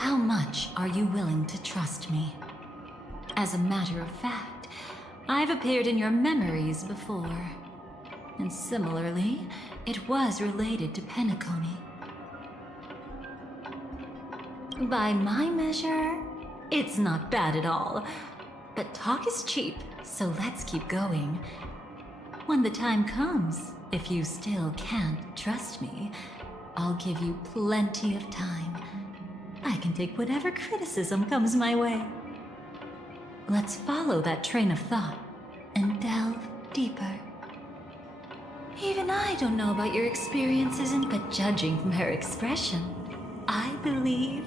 How much are you willing to trust me? As a matter of fact, I've appeared in your memories before. And similarly, it was related to Penacony. By my measure, it's not bad at all. But talk is cheap, so let's keep going. When the time comes, if you still can't trust me, I'll give you plenty of time. I can take whatever criticism comes my way. Let's follow that train of thought and delve deeper. Even I don't know about your experiences, but judging from her expression, I believe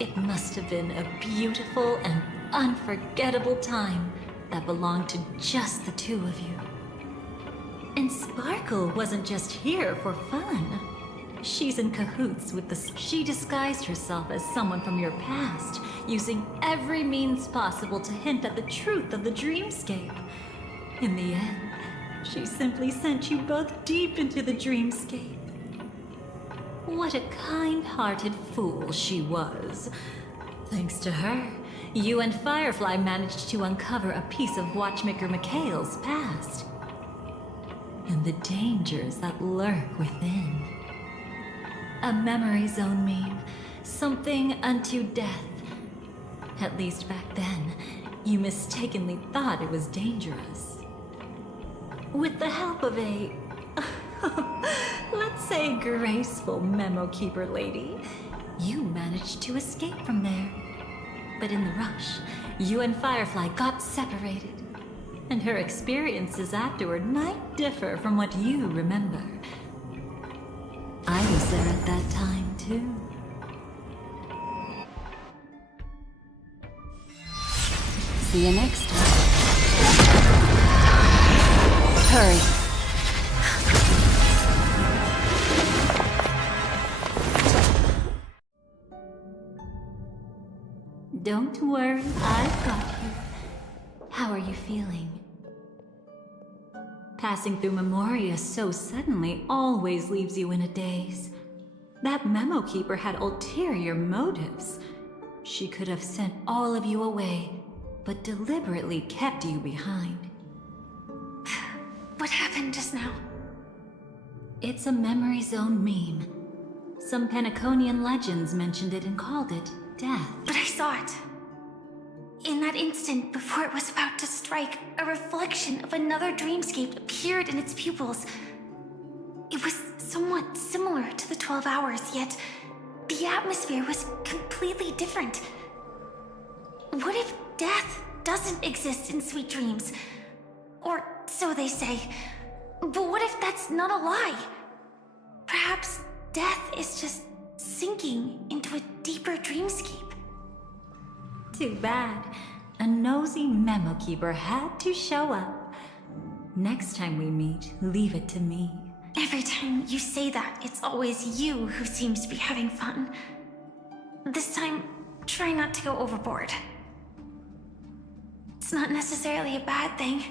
it must have been a beautiful and unforgettable time that belonged to just the two of you. And Sparkle wasn't just here for fun. She's in cahoots with She disguised herself as someone from your past, using every means possible to hint at the truth of the dreamscape. In the end, she simply sent you both deep into the dreamscape. What a kind-hearted fool she was. Thanks to her, you and Firefly managed to uncover a piece of Watchmaker Mikhail's past. And the dangers that lurk within. A memory zone meme, something unto death. At least back then, you mistakenly thought it was dangerous. With the help of a, let's say, graceful memo keeper lady, you managed to escape from there. But in the rush, you and Firefly got separated. And her experiences afterward might differ from what you remember. I was there at that time, too. See you next time. Hurry. Don't worry, I've got you. How are you feeling? Passing through Memoria so suddenly always leaves you in a daze. That memo keeper had ulterior motives. She could have sent all of you away, but deliberately kept you behind. What happened just now? It's a memory zone meme. Some Penaconian legends mentioned it and called it death. But I saw it. In that instant, before it was about to strike, a reflection of another dreamscape appeared in its pupils. It was somewhat similar to the 12 hours, yet the atmosphere was completely different. What if death doesn't exist in sweet dreams? Or so they say. But what if that's not a lie? Perhaps death is just sinking into a deeper dreamscape. Too bad. A nosy memo keeper had to show up. Next time we meet, leave it to me. Every time you say that, it's always you who seems to be having fun. This time, try not to go overboard. It's not necessarily a bad thing.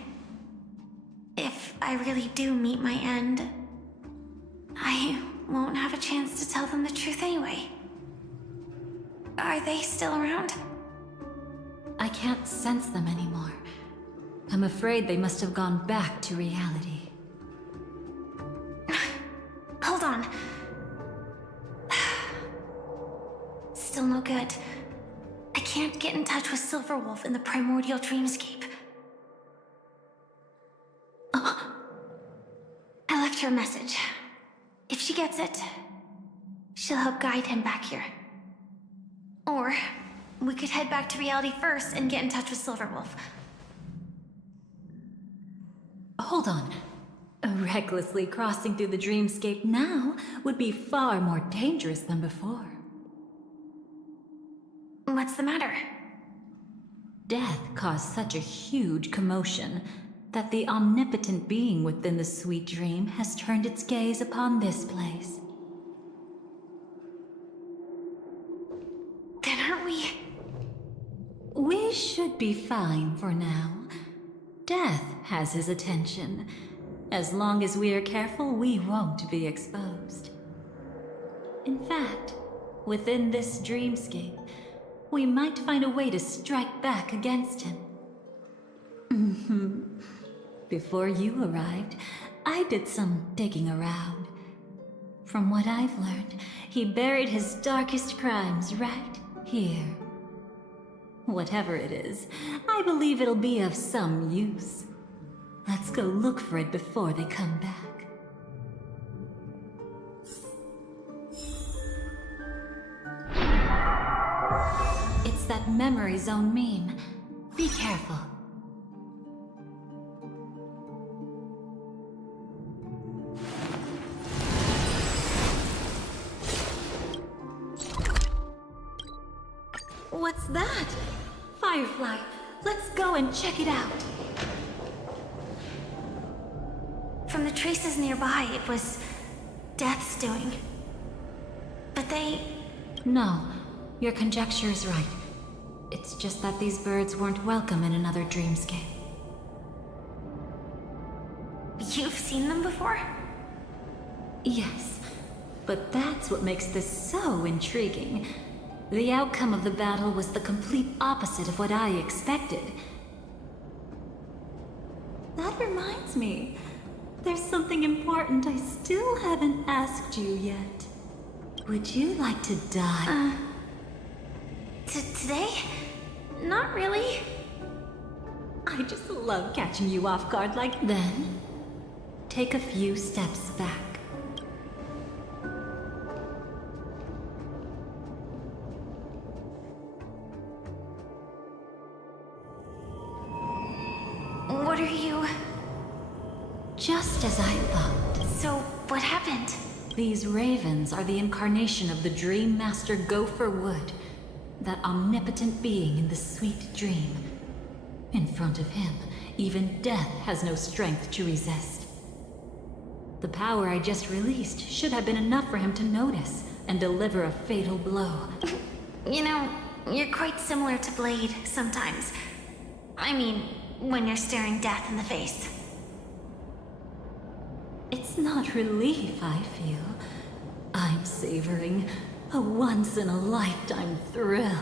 If I really do meet my end, I won't have a chance to tell them the truth anyway. Are they still around? I can't sense them anymore. I'm afraid they must have gone back to reality. Hold on. Still no good. I can't get in touch with Silverwolf in the primordial dreamscape. I left her a message. If she gets it, she'll help guide him back here. Or we could head back to reality first and get in touch with Silverwolf. Hold on. Recklessly crossing through the dreamscape now would be far more dangerous than before. What's the matter? Death caused such a huge commotion that the omnipotent being within the sweet dream has turned its gaze upon this place. Then aren't we? We should be fine for now. Death has his attention. As long as we are careful, we won't be exposed. In fact, Within this dreamscape, we might find a way to strike back against him. Before you arrived, I did some digging around. From what I've learned, he buried his darkest crimes right here. Whatever it is, I believe it'll be of some use. Let's go look for it before they come back. It's that memory zone meme. Be careful. What's that? Firefly, let's go and check it out. From the traces nearby, it was Death's doing. But they... No, your conjecture is right. It's just that these birds weren't welcome in another dreamscape. You've seen them before? Yes, but that's what makes this so intriguing. The outcome of the battle was the complete opposite of what I expected. That reminds me, there's something important I still haven't asked you yet. Would you like to die? Today? Not really. I just love catching you off guard like then. Take a few steps back. What are you... Just as I thought. So, what happened? These ravens are the incarnation of the Dream Master Gopher Wood, that omnipotent being in the sweet dream. In front of him, even death has no strength to resist. The power I just released should have been enough for him to notice and deliver a fatal blow. You know, you're quite similar to Blade sometimes. I mean, when you're staring death in the face. It's not relief I feel. I'm savoring a once-in-a-lifetime thrill.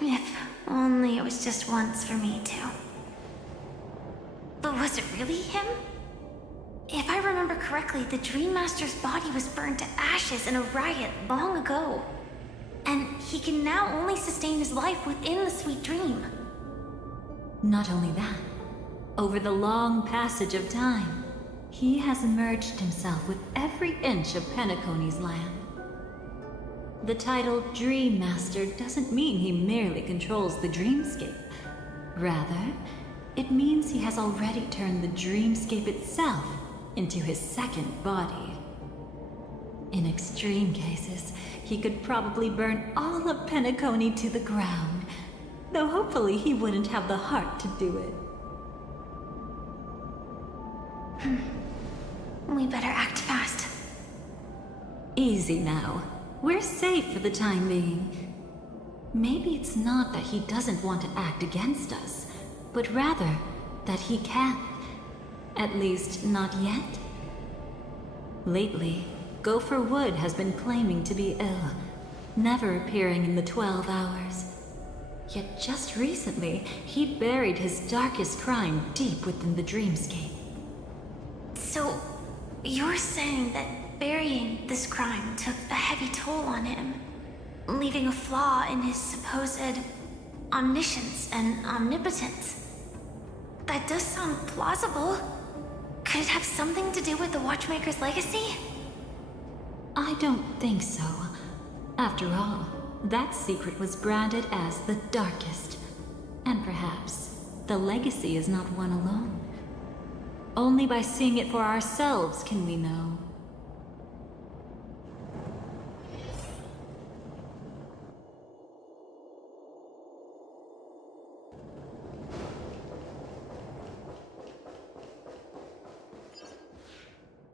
If only it was just once for me too. But was it really him? If I remember correctly, the Dream Master's body was burned to ashes in a riot long ago. And he can now only sustain his life within the sweet dream. Not only that, over the long passage of time, he has merged himself with every inch of Penacony's land. The title Dream Master doesn't mean he merely controls the dreamscape. Rather, it means he has already turned the dreamscape itself into his second body. In extreme cases, he could probably burn all of Penacony to the ground, though hopefully he wouldn't have the heart to do it. We better act fast. Easy now. We're safe for the time being. Maybe it's not that he doesn't want to act against us, but rather that he can't. At least, not yet. Lately, Gopher Wood has been claiming to be ill, never appearing in the 12 hours. Yet just recently, he buried his darkest crime deep within the dreamscape. So, you're saying that burying this crime took a heavy toll on him, leaving a flaw in his supposed omniscience and omnipotence? That does sound plausible. Could it have something to do with the Watchmaker's legacy? I don't think so. After all, that secret was branded as the darkest. And perhaps the legacy is not one alone. Only by seeing it for ourselves can we know.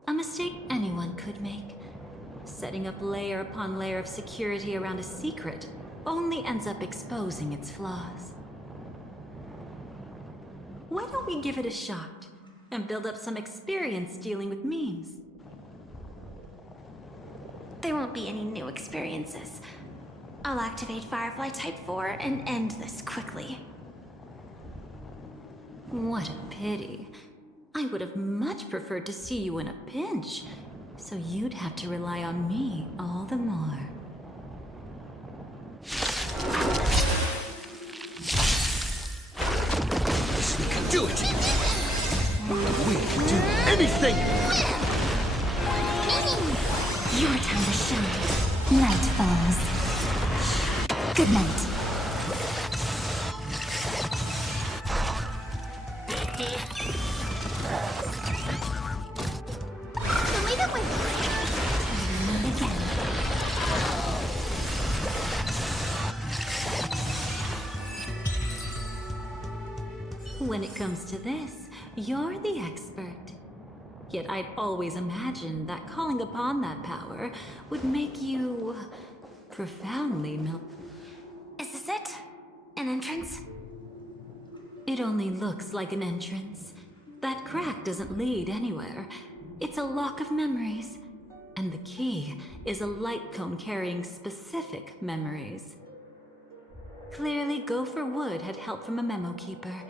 A mistake anyone could make. Setting up layer upon layer of security around a secret only ends up exposing its flaws. Why don't we give it a shot and build up some experience dealing with memes? There won't be any new experiences. I'll activate Firefly Type 4 and end this quickly. What a pity. I would have much preferred to see you in a pinch, so you'd have to rely on me all the more. Yes, we can do it! We can do anything! Your time to shine. Night falls. Good night. Leave it with me. Again. When it comes to this, you're the expert. Yet I'd always imagined that calling upon that power would make you profoundly Is this it? An entrance? It only looks like an entrance. That crack doesn't lead anywhere. It's a lock of memories. And the key is a light cone carrying specific memories. Clearly, Gopher Wood had help from a memo keeper.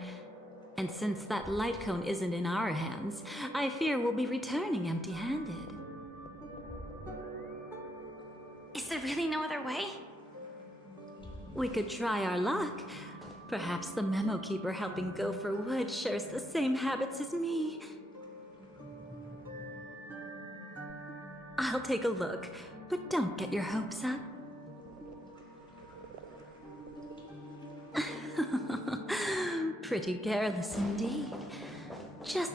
And since that light cone isn't in our hands, I fear we'll be returning empty-handed. Is there really no other way? We could try our luck. Perhaps the memo keeper helping Gopher Wood shares the same habits as me. I'll take a look, but don't get your hopes up. Pretty careless indeed. Just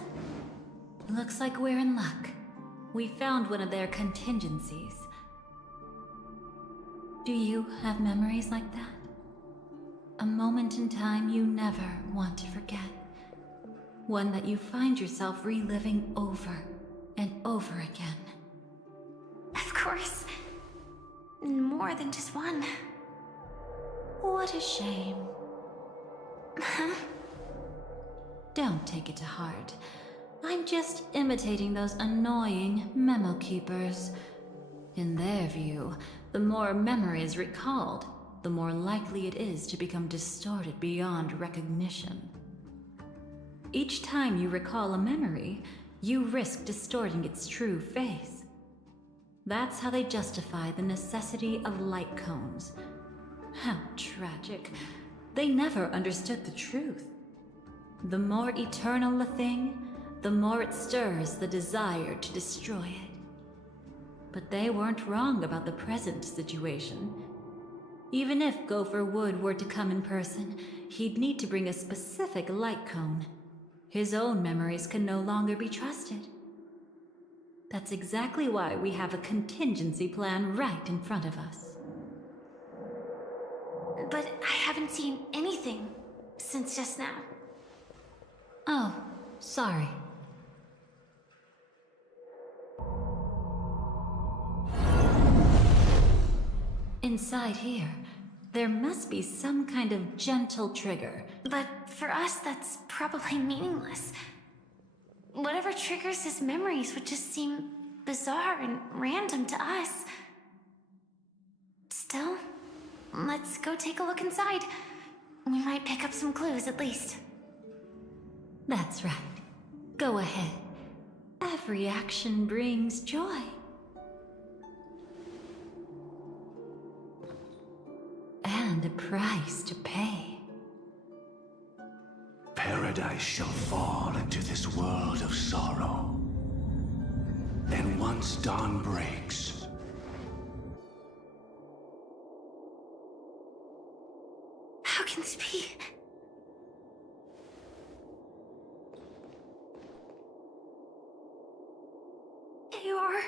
looks like we're in luck. We found one of their contingencies. Do you have memories like that? A moment in time you never want to forget. One that you find yourself reliving over and over again. Of course. More than just one. What a shame. Don't take it to heart. I'm just imitating those annoying memo keepers. In their view, the more memories recalled, the more likely it is to become distorted beyond recognition. Each time you recall a memory, you risk distorting its true face. That's how they justify the necessity of light cones. How tragic. They never understood the truth. The more eternal a thing, the more it stirs the desire to destroy it. But they weren't wrong about the present situation. Even if Gopher Wood were to come in person, he'd need to bring a specific light cone. His own memories can no longer be trusted. That's exactly why we have a contingency plan right in front of us. But I haven't seen anything since just now. Oh, sorry. Inside here, there must be some kind of gentle trigger. But for us, that's probably meaningless. Whatever triggers his memories would just seem bizarre and random to us. Still, let's go take a look inside. We might pick up some clues at least. That's right. Go ahead. Every action brings joy. And a price to pay. Paradise shall fall into this world of sorrow. And once dawn breaks, How can this be? AR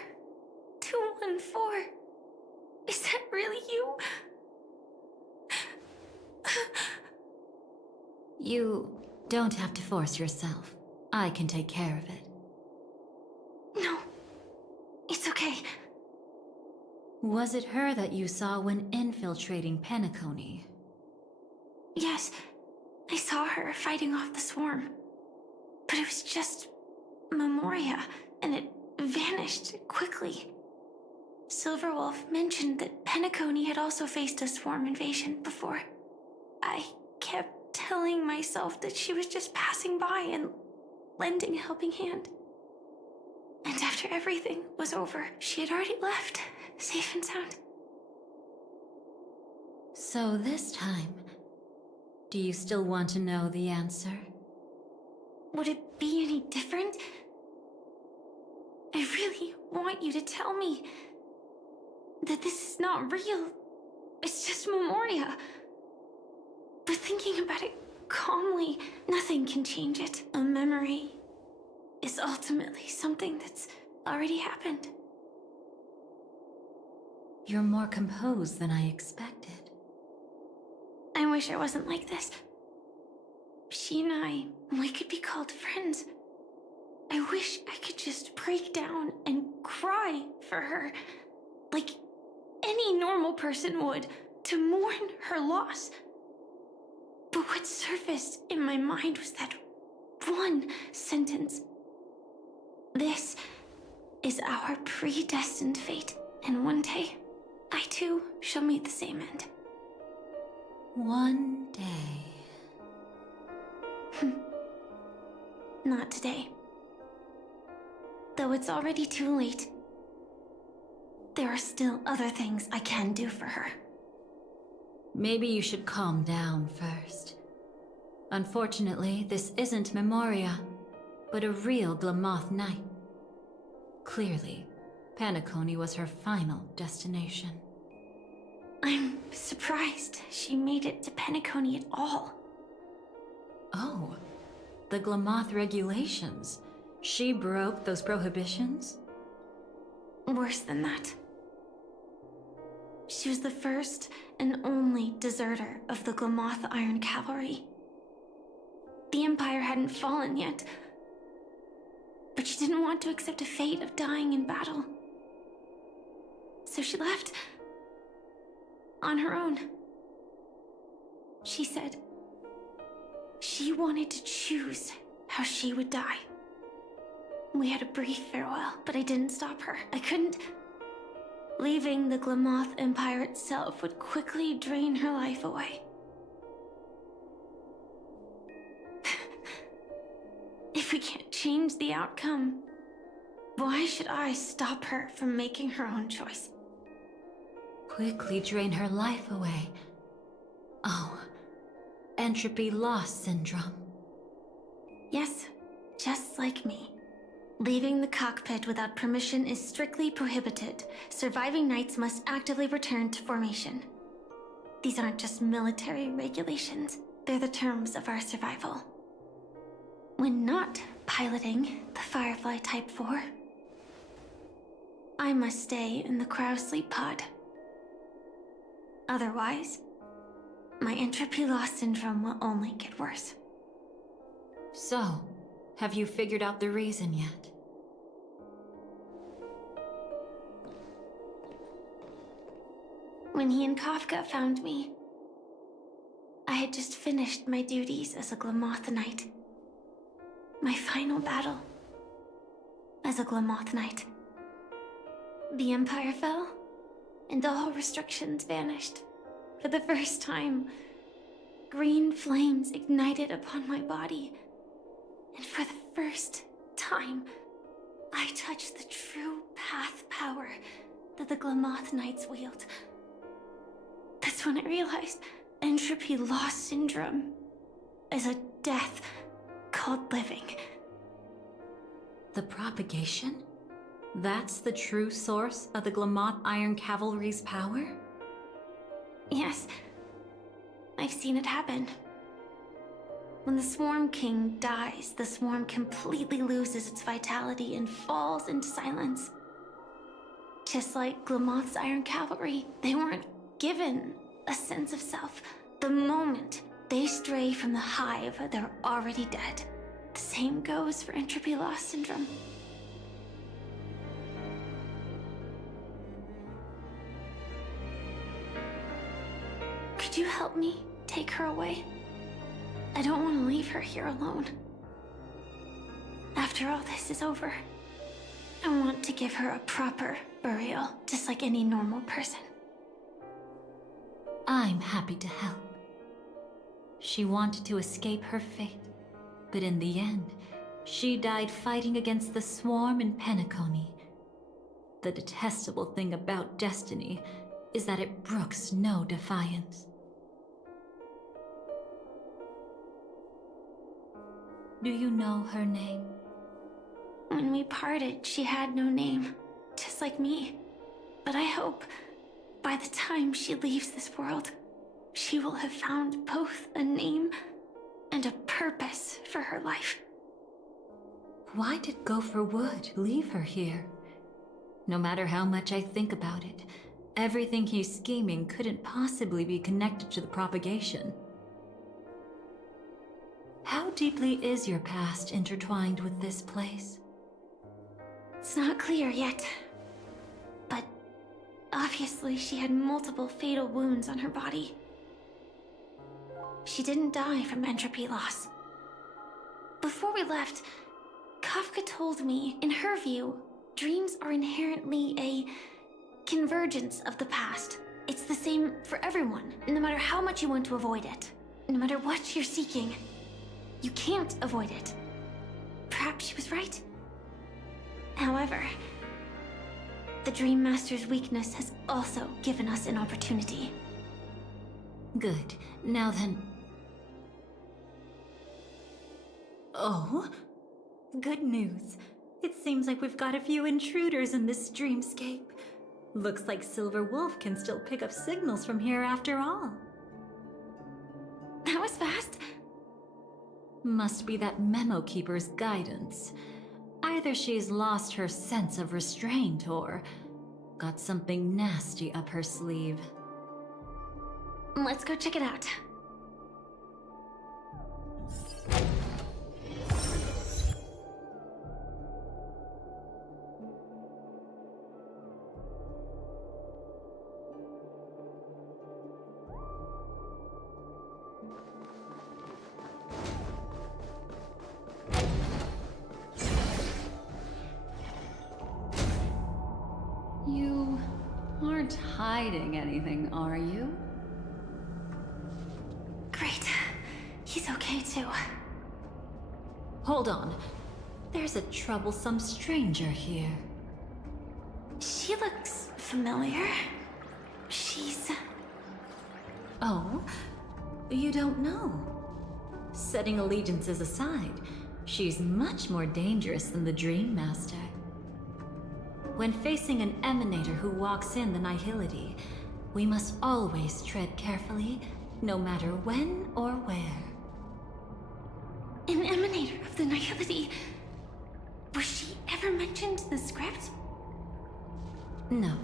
214. Is that really you? You don't have to force yourself. I can take care of it. No, it's okay. Was it her that you saw when infiltrating Penacony? Yes, I saw her fighting off the swarm. But it was just Memoria, and it vanished quickly. Silverwolf mentioned that Penacony had also faced a swarm invasion before. I kept telling myself that she was just passing by and lending a helping hand. And after everything was over, she had already left, safe and sound. So this time, do you still want to know the answer? Would it be any different? I really want you to tell me that this is not real. It's just Memoria. But thinking about it calmly, nothing can change it. A memory is ultimately something that's already happened. You're more composed than I expected. I wish I wasn't like this. She and I, we could be called friends. I wish I could just break down and cry for her, like any normal person would, to mourn her loss. But what surfaced in my mind was that one sentence. This is our predestined fate, and one day, I too shall meet the same end. One day. Not today. Though it's already too late, there are still other things I can do for her. Maybe you should calm down first. Unfortunately, this isn't Memoria, but a real Glamoth Knight. Clearly, Penacony was her final destination. I'm surprised she made it to Penacony at all. Oh, the Glamoth regulations. She broke those prohibitions? Worse than that. She was the first and only deserter of the Glamoth Iron Cavalry. The Empire hadn't fallen yet, but she didn't want to accept a fate of dying in battle. So she left on her own. She said she wanted to choose how she would die. We had a brief farewell, but I didn't stop her. I couldn't. Leaving the Glamoth Empire itself would quickly drain her life away. If we can't change the outcome, why should I stop her from making her own choice? Quickly drain her life away. Oh, entropy loss syndrome. Yes, just like me. Leaving the cockpit without permission is strictly prohibited. Surviving knights must actively return to formation. These aren't just military regulations, they're the terms of our survival. When not piloting the Firefly Type 4, I must stay in the cryo sleep pod. Otherwise, my entropy loss syndrome will only get worse. So, have you figured out the reason yet? When he and Kafka found me, I had just finished my duties as a Glamoth Knight. My final battle as a Glamoth Knight. The Empire fell, and all restrictions vanished. For the first time, green flames ignited upon my body. And for the first time, I touched the true path power that the Glamoth Knights wield. That's when I realized entropy loss syndrome is a death called living. The propagation? That's the true source of the Glamoth Iron Cavalry's power? Yes, I've seen it happen. When the Swarm King dies, the Swarm completely loses its vitality and falls into silence. Just like Glamoth's Iron Cavalry, they weren't given a sense of self. The moment they stray from the hive, they're already dead. The same goes for entropy loss syndrome. Could you help me take her away? I don't want to leave her here alone. After all this is over, I want to give her a proper burial, just like any normal person. I'm happy to help. She wanted to escape her fate, but in the end, she died fighting against the swarm in Penacony. The detestable thing about destiny is that it brooks no defiance. Do you know her name? When we parted, she had no name, just like me. But I hope, by the time she leaves this world, she will have found both a name and a purpose for her life. Why did Gopher Wood leave her here? No matter how much I think about it, everything he's scheming couldn't possibly be connected to the propagation. How deeply is your past intertwined with this place? It's not clear yet. But obviously she had multiple fatal wounds on her body. She didn't die from entropy loss. Before we left, Kafka told me, in her view, dreams are inherently a convergence of the past. It's the same for everyone, no matter how much you want to avoid it. No matter what you're seeking, you can't avoid it. Perhaps she was right. However, the Dream Master's weakness has also given us an opportunity. Good. Now then... Oh? Good news. It seems like we've got a few intruders in this dreamscape. Looks like Silver Wolf can still pick up signals from here after all. That was fast. Must be that Memo Keeper's guidance. Either she's lost her sense of restraint or got something nasty up her sleeve. Let's go check it out. You aren't hiding anything, are you? Great. He's okay too. Hold on. There's a troublesome stranger here. She looks familiar. She's... Oh? You don't know? Setting allegiances aside, she's much more dangerous than the Dream Master. When facing an emanator who walks in the nihility, we must always tread carefully, no matter when or where. an emanator of the nihility. Was she ever mentioned in the script? No.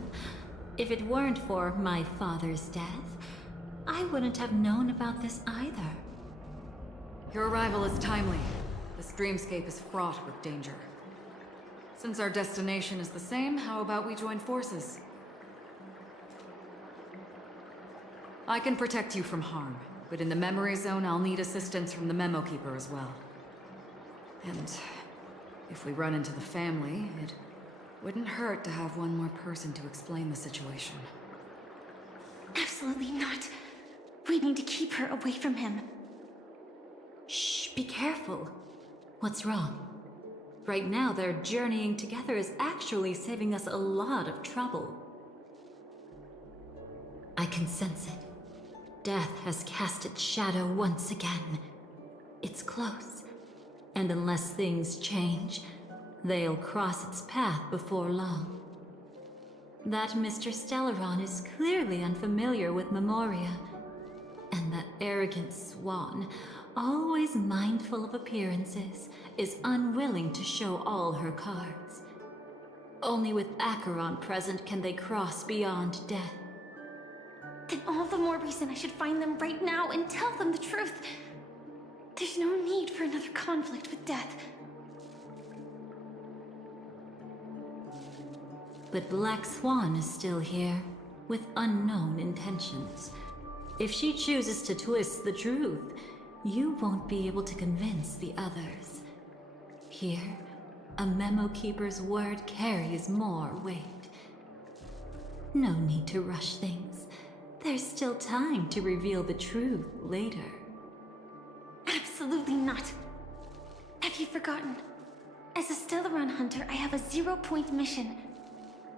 If it weren't for my father's death, I wouldn't have known about this either. Your arrival is timely. This dreamscape is fraught with danger. Since our destination is the same, how about we join forces? I can protect you from harm, but in the memory zone I'll need assistance from the Memo Keeper as well. And if we run into the family, it wouldn't hurt to have one more person to explain the situation. Absolutely not. We need to keep her away from him. Shh, be careful. What's wrong? Right now, their journeying together is actually saving us a lot of trouble. I can sense it. Death has cast its shadow once again. It's close, and unless things change, they'll cross its path before long. That Mr. Stellaron is clearly unfamiliar with Memoria, and that arrogant swan, always mindful of appearances, is unwilling to show all her cards. Only with Acheron present can they cross beyond death. Then all the more reason I should find them right now and tell them the truth. There's no need for another conflict with death. But Black Swan is still here, with unknown intentions. If she chooses to twist the truth, you won't be able to convince the others. Here, a memo keeper's word carries more weight. No need to rush things. There's still time to reveal the truth later. Absolutely not. Have you forgotten? As a Stellaron hunter, I have a 0-point mission.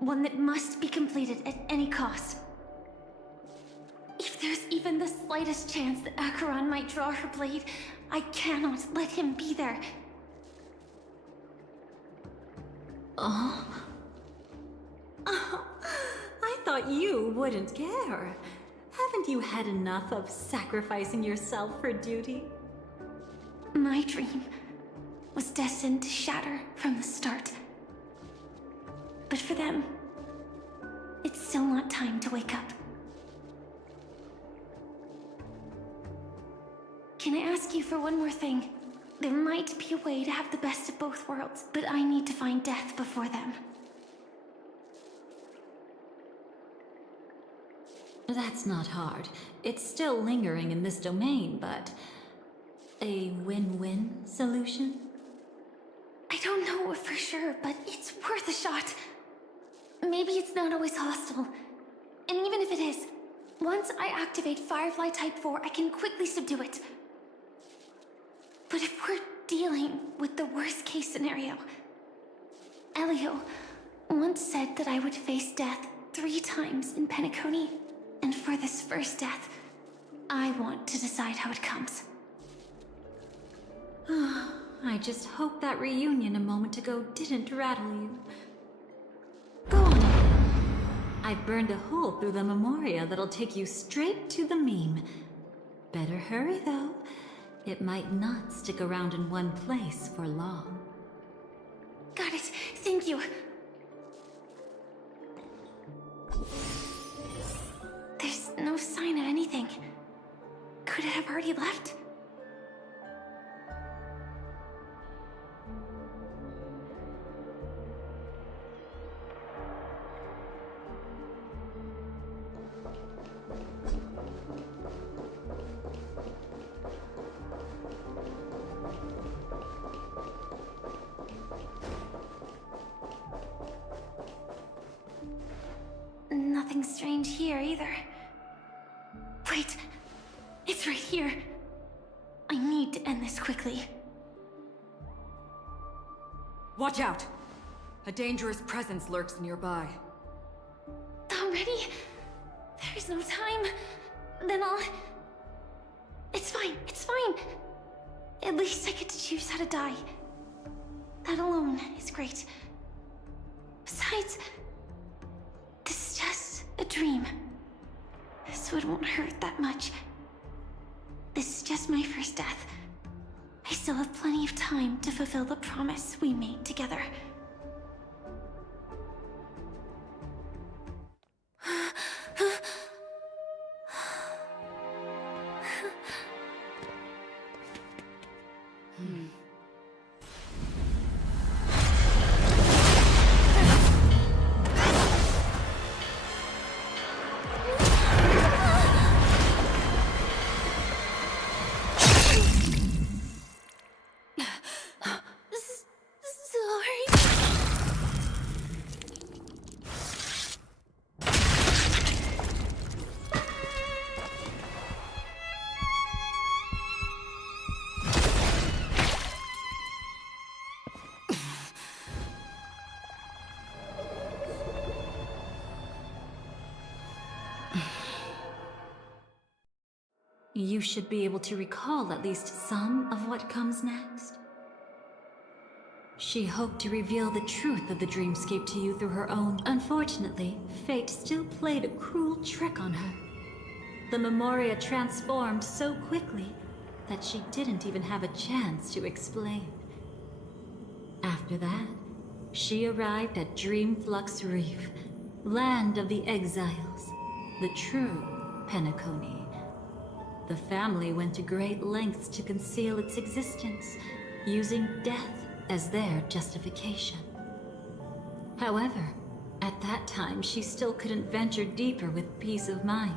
One that must be completed at any cost. If there's even the slightest chance that Acheron might draw her blade, I cannot let him be there. Oh, I thought you wouldn't care. Haven't you had enough of sacrificing yourself for duty? My dream was destined to shatter from the start. But for them, it's still not time to wake up. Can I ask you for one more thing? There might be a way to have the best of both worlds, but I need to find death before them. That's not hard. It's still lingering in this domain, but... a win-win solution? I don't know for sure, but it's worth a shot. Maybe it's not always hostile. And even if it is, once I activate Firefly Type 4, I can quickly subdue it. But if we're dealing with the worst-case scenario, Elio once said that I would face death 3 times in Penacony, and for this first death, I want to decide how it comes. I just hope that reunion a moment ago didn't rattle you. Go on. I've burned a hole through the Memoria that'll take you straight to the meme. Better hurry, though. It might not stick around in one place for long. Got it. Thank you. There's no sign of anything. Could it have already left? Nothing strange here either. Wait, it's right here. I need to end this quickly. Watch out! A dangerous presence lurks nearby. Already? There's no time. Then I'll... It's fine, it's fine. At least I get to choose how to die. That alone is great. Besides, this is just a dream. So it won't hurt that much. This is just my first death. I still have plenty of time to fulfill the promise we made together. You should be able to recall at least some of what comes next. She hoped to reveal the truth of the dreamscape to you through her own. Unfortunately, fate still played a cruel trick on her. The Memoria transformed so quickly that she didn't even have a chance to explain. After that, she arrived at Dreamflux Reef, land of the exiles, the true Penacony. The family went to great lengths to conceal its existence, using death as their justification. However, at that time she still couldn't venture deeper with peace of mind.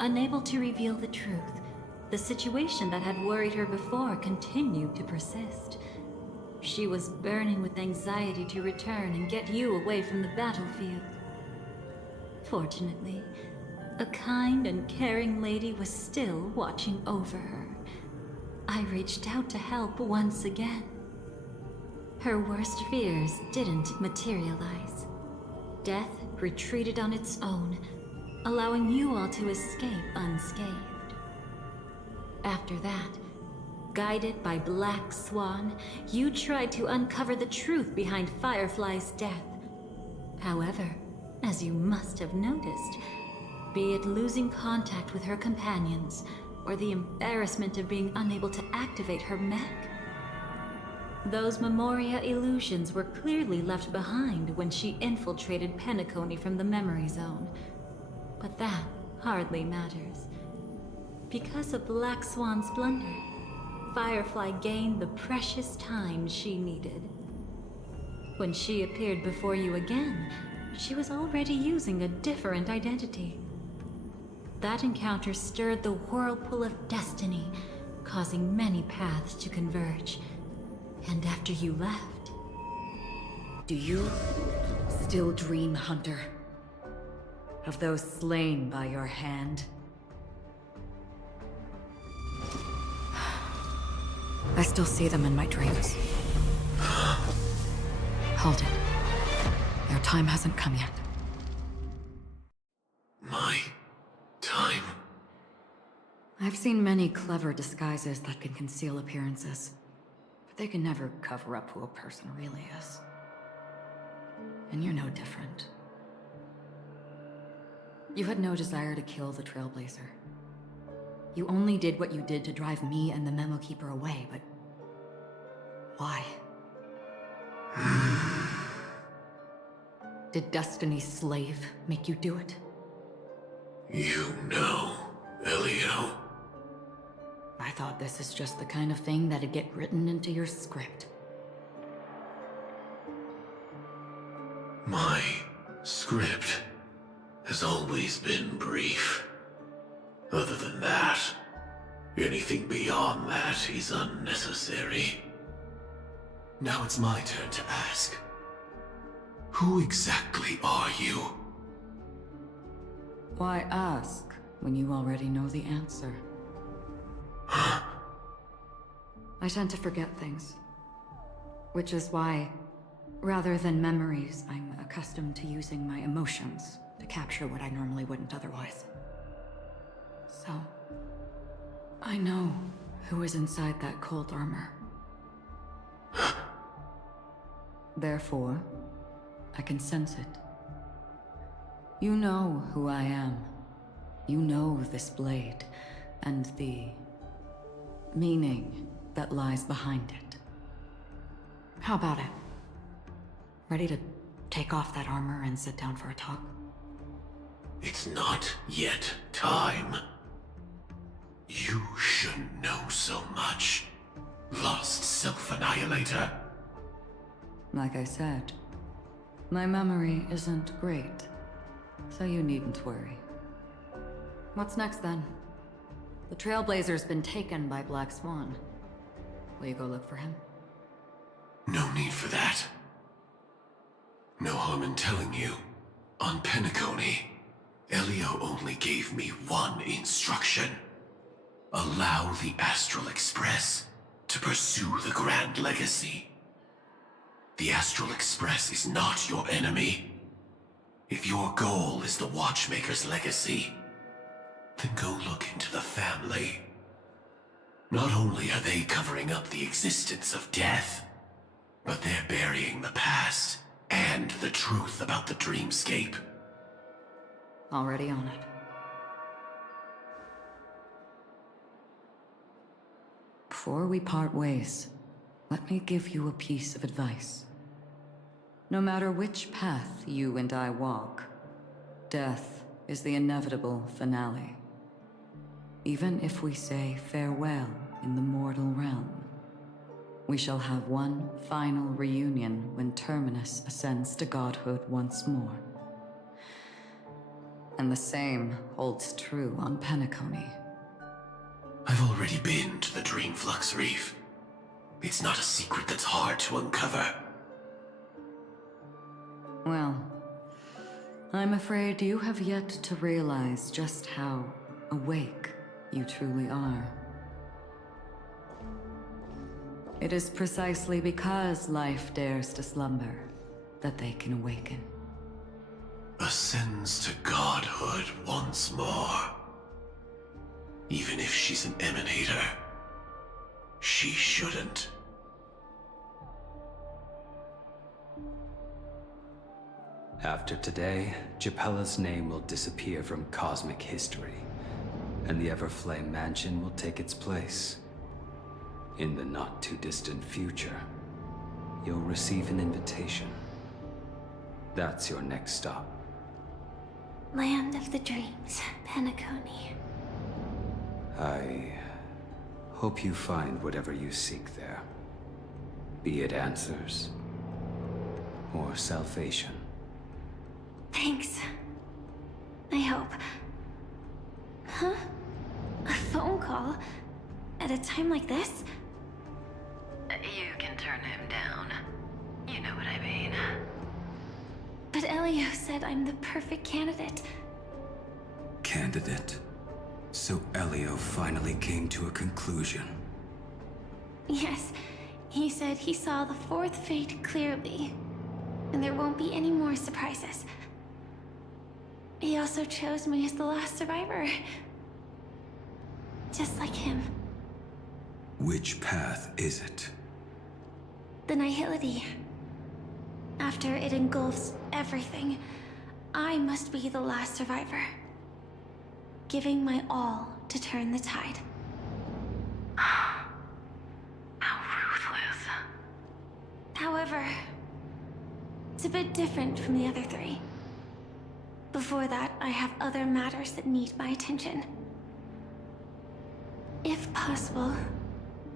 Unable to reveal the truth, the situation that had worried her before continued to persist. she was burning with anxiety to return and get you away from the battlefield. Fortunately, a kind and caring lady was still watching over her. I reached out to help once again. Her worst fears didn't materialize. Death retreated on its own, allowing you all to escape unscathed. After that, guided by Black Swan, you tried to uncover the truth behind Firefly's death. However, as you must have noticed, be it losing contact with her companions, or the embarrassment of being unable to activate her mech, those Memoria illusions were clearly left behind when she infiltrated Penacony from the memory zone. But that hardly matters. Because of Black Swan's blunder, Firefly gained the precious time she needed. When she appeared before you again, she was already using a different identity. That encounter stirred the whirlpool of destiny, causing many paths to converge. And after you left... Do you still dream, Hunter? Of those slain by your hand? I still see them in my dreams. Hold it. Your time hasn't come yet. My time? I've seen many clever disguises that can conceal appearances, but they can never cover up who a person really is. And you're no different. You had no desire to kill the Trailblazer. You only did what you did to drive me and the Memo Keeper away, but... why? Did Destiny's slave make you do it? You know, Elio. I thought this is just the kind of thing that'd get written into your script. My script has always been brief. Other than that, anything beyond that is unnecessary. Now it's my turn to ask. Who exactly are you? Why ask when you already know the answer? I tend to forget things. Which is why, rather than memories, I'm accustomed to using my emotions to capture what I normally wouldn't otherwise. So, I know who is inside that cold armor. Therefore, I can sense it. You know who I am. You know this blade, and the meaning that lies behind it. How about it? Ready to take off that armor and sit down for a talk? It's not yet time. You shouldn't know so much, lost self-annihilator. Like I said, my memory isn't great, so you needn't worry. What's next then? The Trailblazer's been taken by Black Swan. Will you go look for him? No need for that. No harm in telling you. On Penacony, Elio only gave me one instruction. Allow the Astral Express to pursue the Grand Legacy. The Astral Express is not your enemy. If your goal is the Watchmaker's legacy, then go look into the family. Not only are they covering up the existence of death, but they're burying the past and the truth about the dreamscape. Already on it. Before we part ways, let me give you a piece of advice. No matter which path you and I walk, death is the inevitable finale. Even if we say farewell in the mortal realm, we shall have one final reunion when Terminus ascends to godhood once more. And the same holds true on Penacony. I've already been to the Dreamflux Reef. It's not a secret that's hard to uncover. Well, I'm afraid you have yet to realize just how awake you truly are. It is precisely because life dares to slumber that they can awaken. Ascends to godhood once more. Even if she's an emanator, she shouldn't. After today, Japella's name will disappear from cosmic history, and the Everflame Mansion will take its place. In the not-too-distant future, you'll receive an invitation. That's your next stop. Land of the Dreams, Penacony. I hope you find whatever you seek there. Be it answers or salvation. Thanks. I hope. Huh? A phone call? At a time like this? You can turn him down. You know what I mean. But Elio said I'm the perfect candidate. Candidate. So Elio finally came to a conclusion. Yes, he said he saw the fourth fate clearly, and there won't be any more surprises. He also chose me as the last survivor. Just like him. Which path is it? The Nihility. After it engulfs everything, I must be the last survivor. Giving my all to turn the tide. How ruthless. However, it's a bit different from the other three. Before that, I have other matters that need my attention. If possible,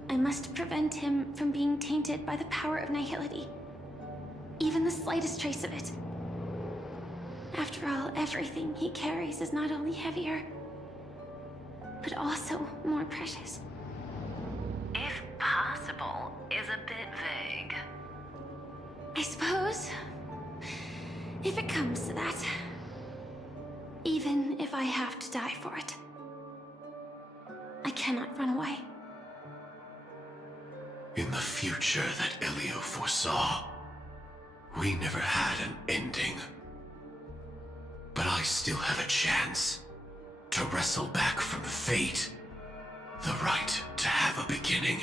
I must prevent him from being tainted by the power of Nihility. Even the slightest trace of it. After all, everything he carries is not only heavier, but also more precious. If possible is a bit vague. I suppose, if it comes to that. Even if I have to die for it. I cannot run away. In the future that Elio foresaw, we never had an ending. But I still have a chance to wrestle back from fate the right to have a beginning.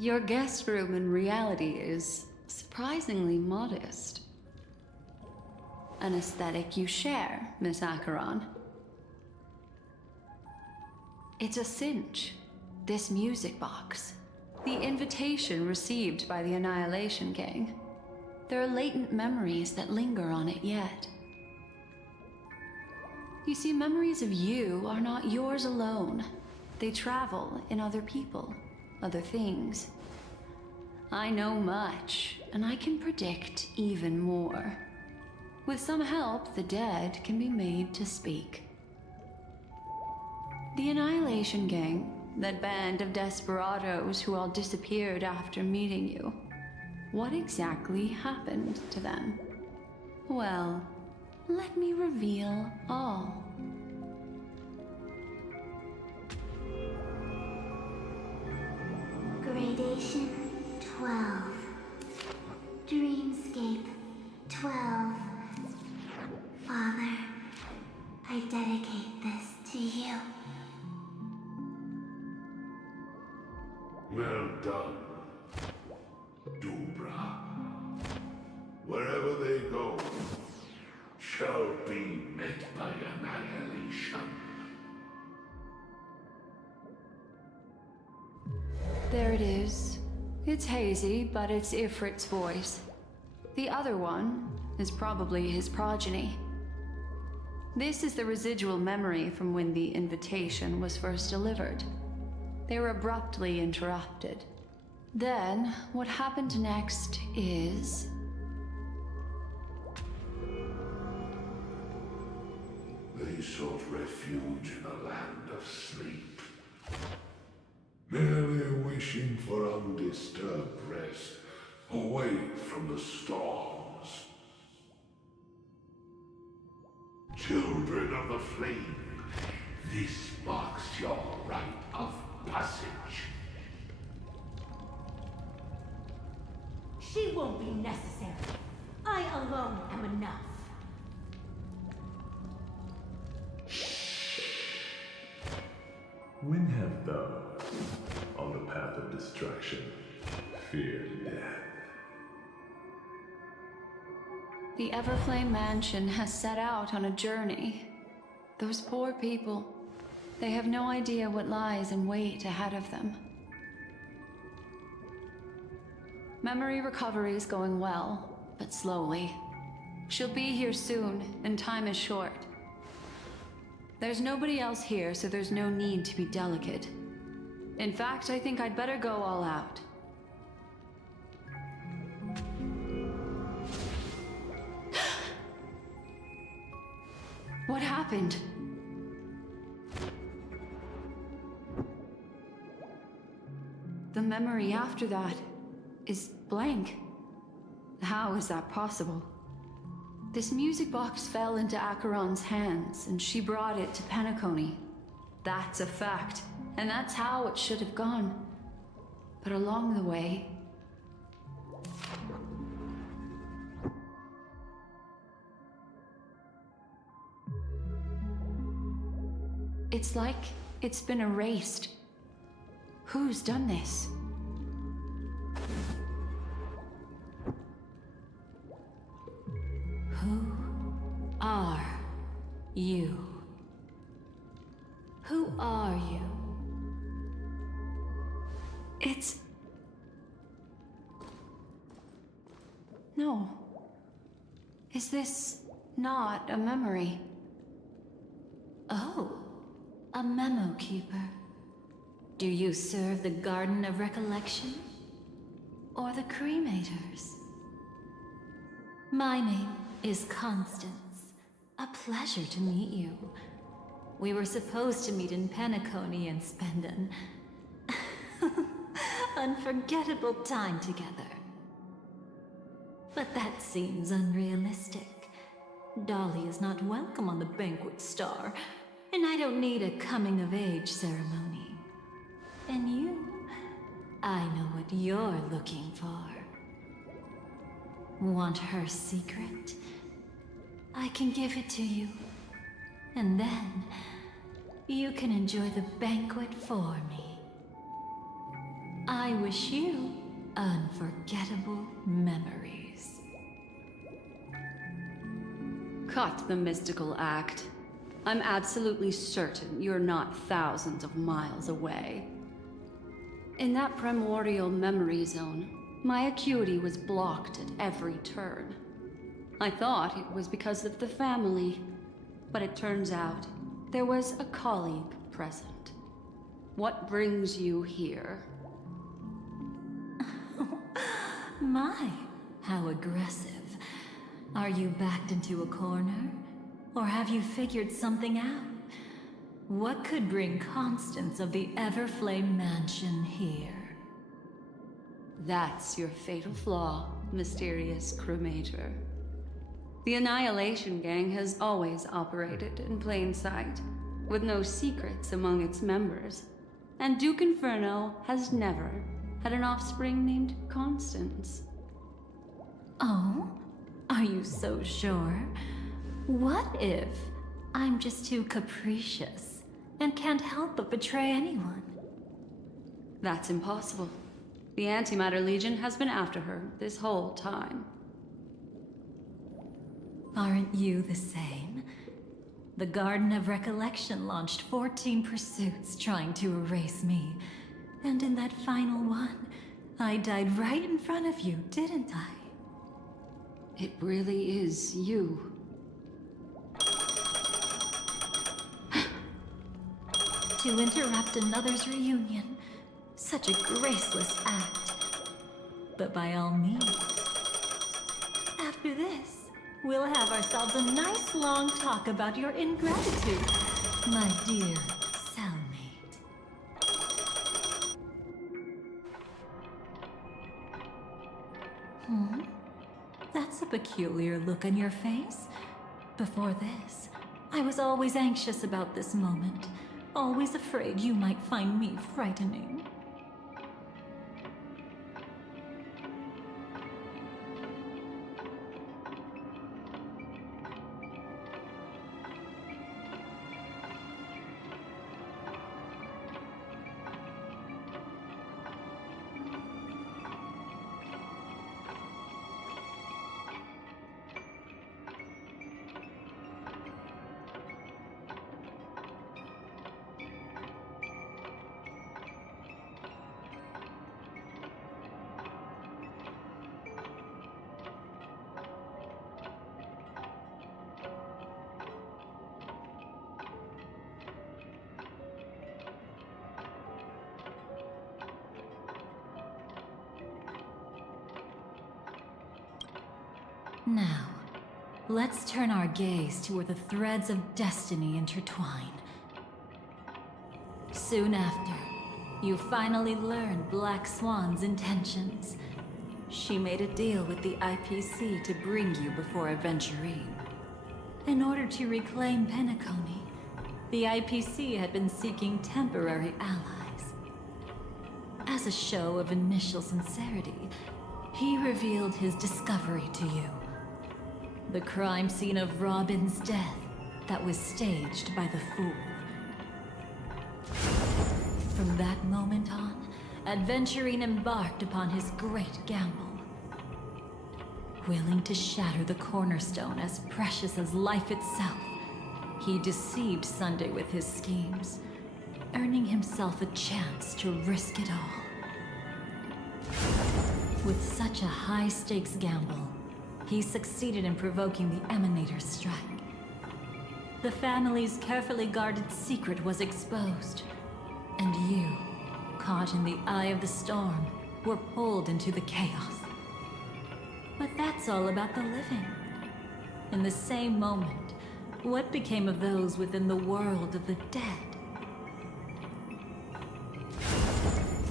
Your guest room in reality is surprisingly modest. An aesthetic you share, Miss Acheron. It's a cinch, this music box. The invitation received by the Annihilation Gang. There are latent memories that linger on it yet. You see, memories of you are not yours alone. They travel in other people, other things. I know much, and I can predict even more. With some help, the dead can be made to speak. The Annihilation Gang, that band of desperados who all disappeared after meeting you. What exactly happened to them? Well, let me reveal all. Gradation 12. Dreamscape 12. Father, I dedicate this to you. Well done, Dubra. Wherever they go, shall be met by annihilation. There it is. It's hazy, but it's Ifrit's voice. The other one is probably his progeny. This is the residual memory from when the invitation was first delivered. They were abruptly interrupted. Then, what happened next is they sought refuge in a land of sleep, merely wishing for undisturbed rest away from the storms. Children of the Flame, this marks your rite of passage. She won't be necessary. I alone am enough. When have those on the path of destruction feared death? The Everflame Mansion has set out on a journey. Those poor people, they have no idea what lies in wait ahead of them. Memory recovery is going well, but slowly. She'll be here soon, and time is short. There's nobody else here, so there's no need to be delicate. In fact, I think I'd better go all out. What happened? The memory after that is blank. How is that possible? This music box fell into Acheron's hands, and she brought it to Penacony. That's a fact, and that's how it should have gone. But along the way... it's like it's been erased. Who's done this? Who are you? Who are you? It's... no. Is this not a memory? Oh, a memo keeper. Do you serve the Garden of Recollection? Or the Cremators? My name is Constance. A pleasure to meet you. We were supposed to meet in Penacony and spend an unforgettable time together. But that seems unrealistic. Dolly is not welcome on the Banquet Star, and I don't need a coming-of-age ceremony. And you, I know what you're looking for. Want her secret? I can give it to you. And then, you can enjoy the banquet for me. I wish you unforgettable memories. Cut the mystical act. I'm absolutely certain you're not thousands of miles away. In that primordial memory zone, my acuity was blocked at every turn. I thought it was because of the family, but it turns out there was a colleague present. What brings you here? My, how aggressive. Are you backed into a corner? Or have you figured something out? What could bring Constance of the Everflame Mansion here? That's your fatal flaw, mysterious cremator. The Annihilation Gang has always operated in plain sight, with no secrets among its members. And Duke Inferno has never had an offspring named Constance. Oh? Are you so sure? What if I'm just too capricious and can't help but betray anyone? That's impossible. The Antimatter Legion has been after her this whole time. Aren't you the same? The Garden of Recollection launched 14 pursuits trying to erase me. And in that final one, I died right in front of you, didn't I? It really is you. To interrupt another's reunion. Such a graceless act. But by all means. After this, We'll have ourselves a nice long talk about your ingratitude, my dear cellmate. That's a peculiar look on your face. Before this, I was always anxious about this moment, always afraid you might find me frightening. Now, let's turn our gaze to where the threads of destiny intertwine. Soon after, you finally learn Black Swan's intentions. She made a deal with the IPC to bring you before Aventurine. In order to reclaim Penacony, the IPC had been seeking temporary allies. As a show of initial sincerity, he revealed his discovery to you. The crime scene of Robin's death that was staged by the Fool. From that moment on, Aventurine embarked upon his great gamble. Willing to shatter the cornerstone as precious as life itself, he deceived Sunday with his schemes, earning himself a chance to risk it all. With such a high-stakes gamble, he succeeded in provoking the Imator's strike. The family's carefully guarded secret was exposed, and you, caught in the eye of the storm, were pulled into the chaos. But that's all about the living. In the same moment, what became of those within the world of the dead?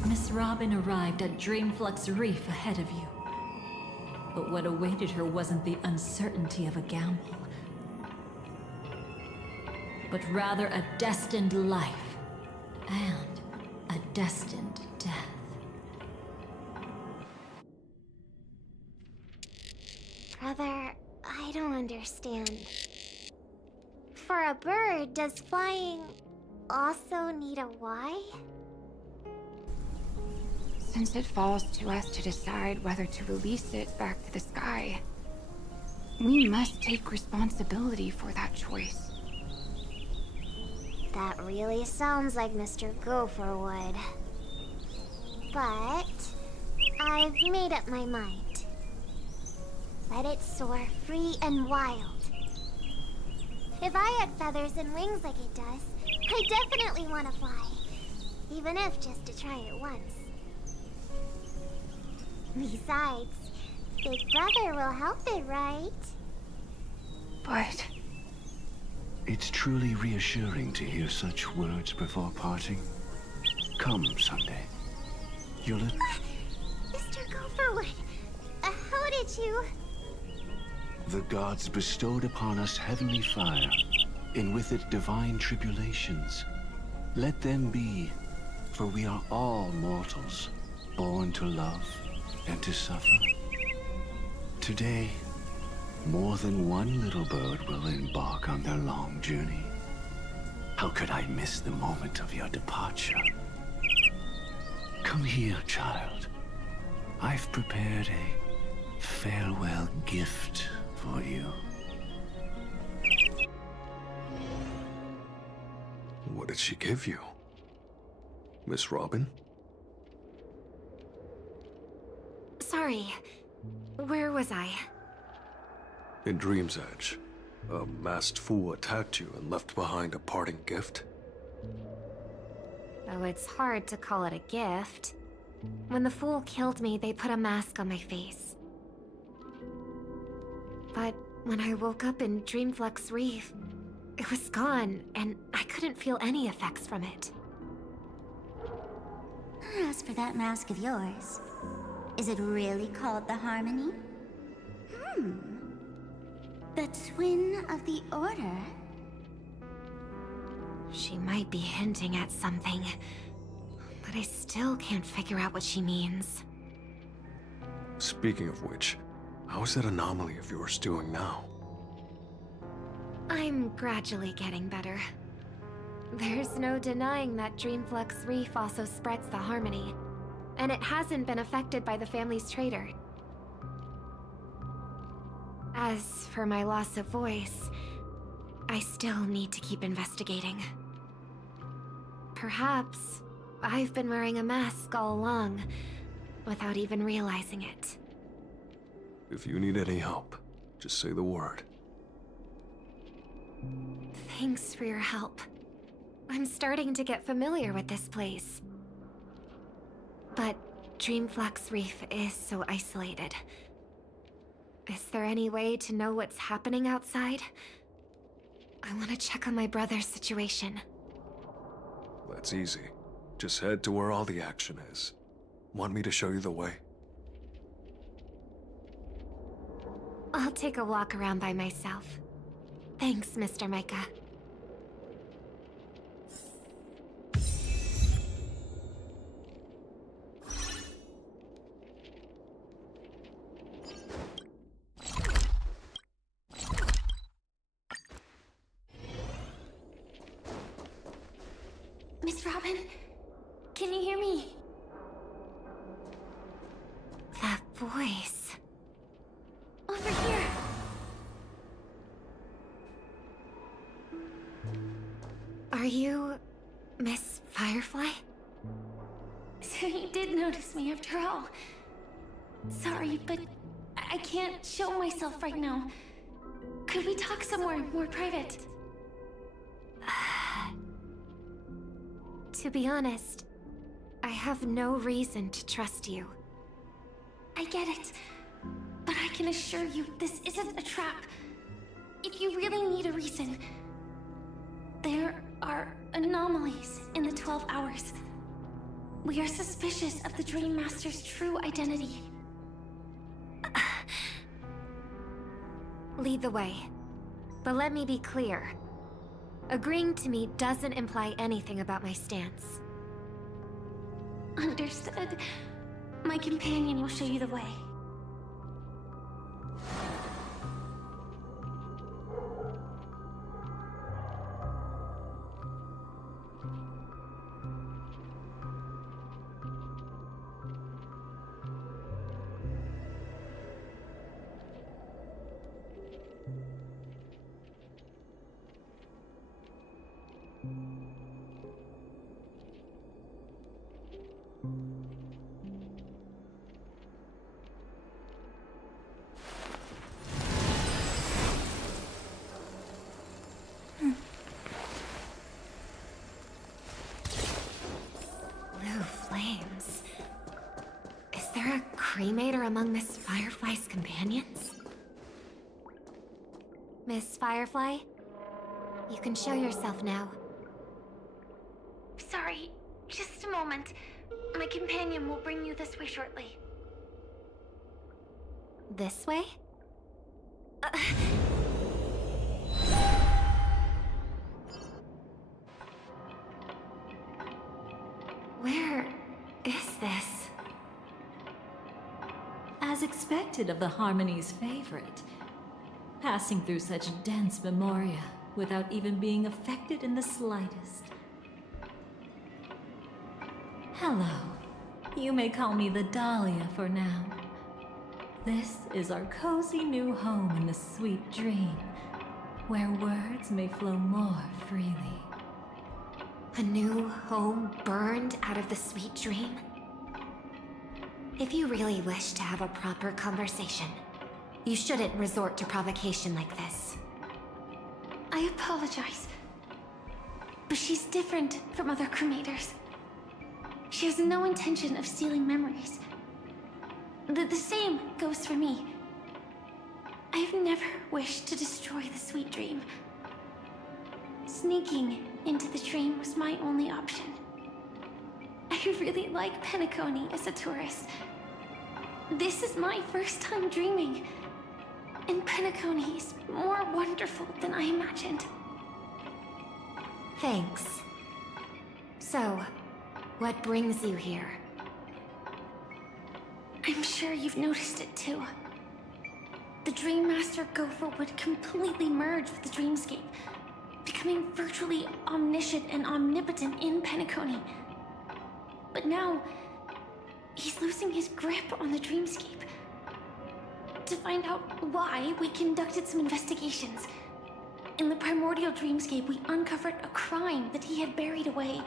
Miss Robin arrived at Dreamflux Reef ahead of you. But what awaited her wasn't the uncertainty of a gamble, but rather a destined life and a destined death. Brother, I don't understand. For a bird, does flying also need a why? Since it falls to us to decide whether to release it back to the sky, we must take responsibility for that choice. That really sounds like Mr. Gopher would. But I've made up my mind. Let it soar free and wild. If I had feathers and wings like it does, I definitely want to fly. Even if just to try it once. Besides, Big Brother will help it, right? But It's truly reassuring to hear such words before parting. Come, Sunday. You'll... Mr. Gopherwood, how did you... The gods bestowed upon us heavenly fire, and with it divine tribulations. Let them be, for we are all mortals, born to love and to suffer. Today, more than one little bird will embark on their long journey. How could I miss the moment of your departure? Come here, child. I've prepared a farewell gift for you. What did she give you? Miss Robin? sorry. Where was I? In Dream's Edge, a masked fool attacked you and left behind a parting gift. Oh, it's hard to call it a gift. When the fool killed me, they put a mask on my face. But when I woke up in Dreamflux Reef, it was gone, and I couldn't feel any effects from it. As for that mask of yours, is it really called the Harmony? The Twin of the Order? She might be hinting at something, but I still can't figure out what she means. Speaking of which, how is that anomaly of yours doing now? I'm gradually getting better. There's no denying that Dreamflux Reef also spreads the Harmony, and it hasn't been affected by the family's traitor. As for my loss of voice, I still need to keep investigating. Perhaps I've been wearing a mask all along, without even realizing it. If you need any help, just say the word. Thanks for your help. I'm starting to get familiar with this place. But Dreamflux Reef is so isolated. Is there any way to know what's happening outside? I want to check on my brother's situation. That's easy. Just head to where all the action is. Want me to show you the way? I'll take a walk around by myself. Thanks, Mr. Micah. Miss Robin, can you hear me? That voice. Over here. Are you Miss Firefly? So you did notice me after all. Sorry, but I can't show myself right now. Could we talk somewhere more private? To be honest, I have no reason to trust you. I get it, but I can assure you this isn't a trap. If you really need a reason, there are anomalies in the 12 hours. We are suspicious of the Dream Master's true identity. Lead the way. But let me be clear. Agreeing to me doesn't imply anything about my stance. Understood. My companion will show you the way. Flames. Is there a cremator among Miss Firefly's companions? Miss Firefly? You can show yourself now. Sorry, just a moment. My companion will bring you this way shortly. This way? Where is this? As expected of the Harmony's favorite, passing through such dense memoria without even being affected in the slightest. Hello. You may call me the Dahlia for now. This is our cozy new home in the sweet dream, where words may flow more freely. A new home burned out of the sweet dream? If you really wish to have a proper conversation, you shouldn't resort to provocation like this. I apologize, but she's different from other cremators. She has no intention of stealing memories. The same goes for me. I've never wished to destroy the sweet dream. Sneaking into the dream was my only option. I really like Penacony as a tourist. This is my first time dreaming, and Penacony is more wonderful than I imagined. Thanks. So, what brings you here? I'm sure you've noticed it too. The Dream Master Gopher would completely merge with the dreamscape, becoming virtually omniscient and omnipotent in Penacony. But now, he's losing his grip on the dreamscape. To find out why, we conducted some investigations. In the primordial dreamscape, we uncovered a crime that he had buried away.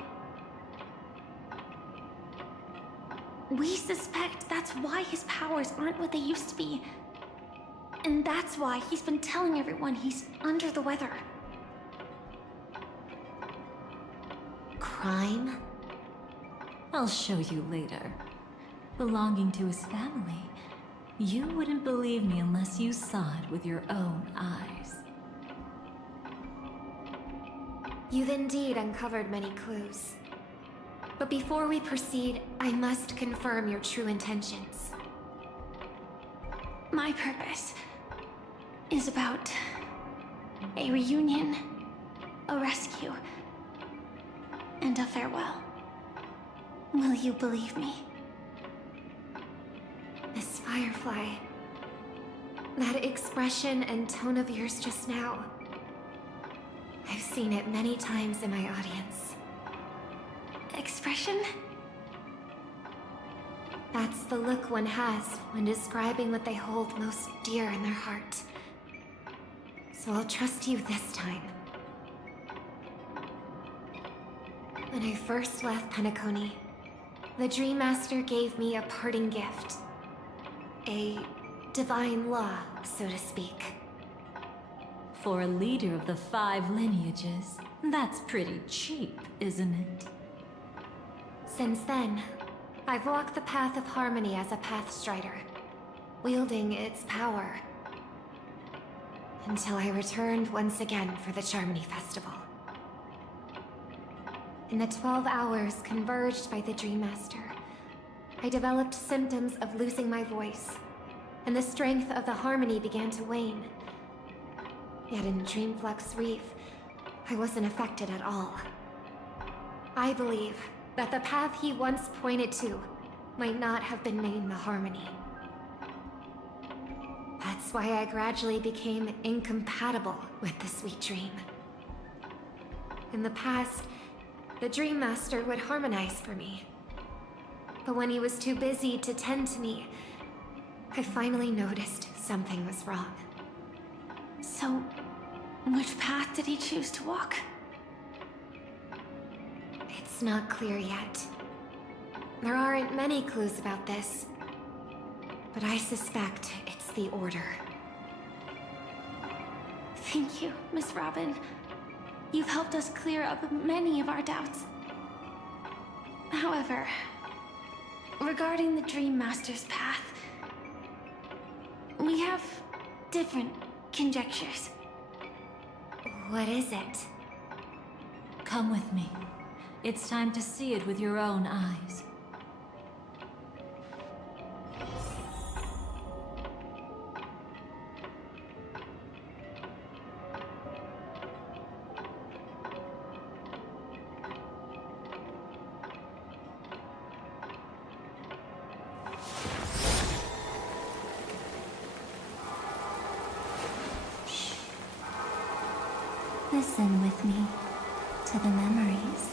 We suspect that's why his powers aren't what they used to be. And that's why he's been telling everyone he's under the weather. Crime? I'll show you later. Belonging to his family, you wouldn't believe me unless you saw it with your own eyes. You've indeed uncovered many clues. But before we proceed, I must confirm your true intentions. My purpose is about a reunion, a rescue, and a farewell. Will you believe me? Miss Firefly, that expression and tone of yours just now, I've seen it many times in my audience. Expression? That's the look one has when describing what they hold most dear in their heart. So I'll trust you this time. When I first left Penacony, the Dream Master gave me a parting gift. A divine law, so to speak. For a leader of the 5 lineages, that's pretty cheap, isn't it? Since then, I've walked the path of harmony as a Pathstrider, wielding its power. Until I returned once again for the Charmony Festival. In the 12 hours converged by the Dream Master, I developed symptoms of losing my voice, and the strength of the harmony began to wane. Yet in Dreamflux Reef, I wasn't affected at all. I believe that the path he once pointed to might not have been named the Harmony. That's why I gradually became incompatible with the sweet dream. In the past, the Dream Master would harmonize for me. But when he was too busy to tend to me, I finally noticed something was wrong. So, which path did he choose to walk? It's not clear yet. There aren't many clues about this, but I suspect it's the Order. Thank you, Miss Robin. You've helped us clear up many of our doubts. However, regarding the Dream Master's path, we have different conjectures. What is it? Come with me. It's time to see it with your own eyes. Listen with me to the memories.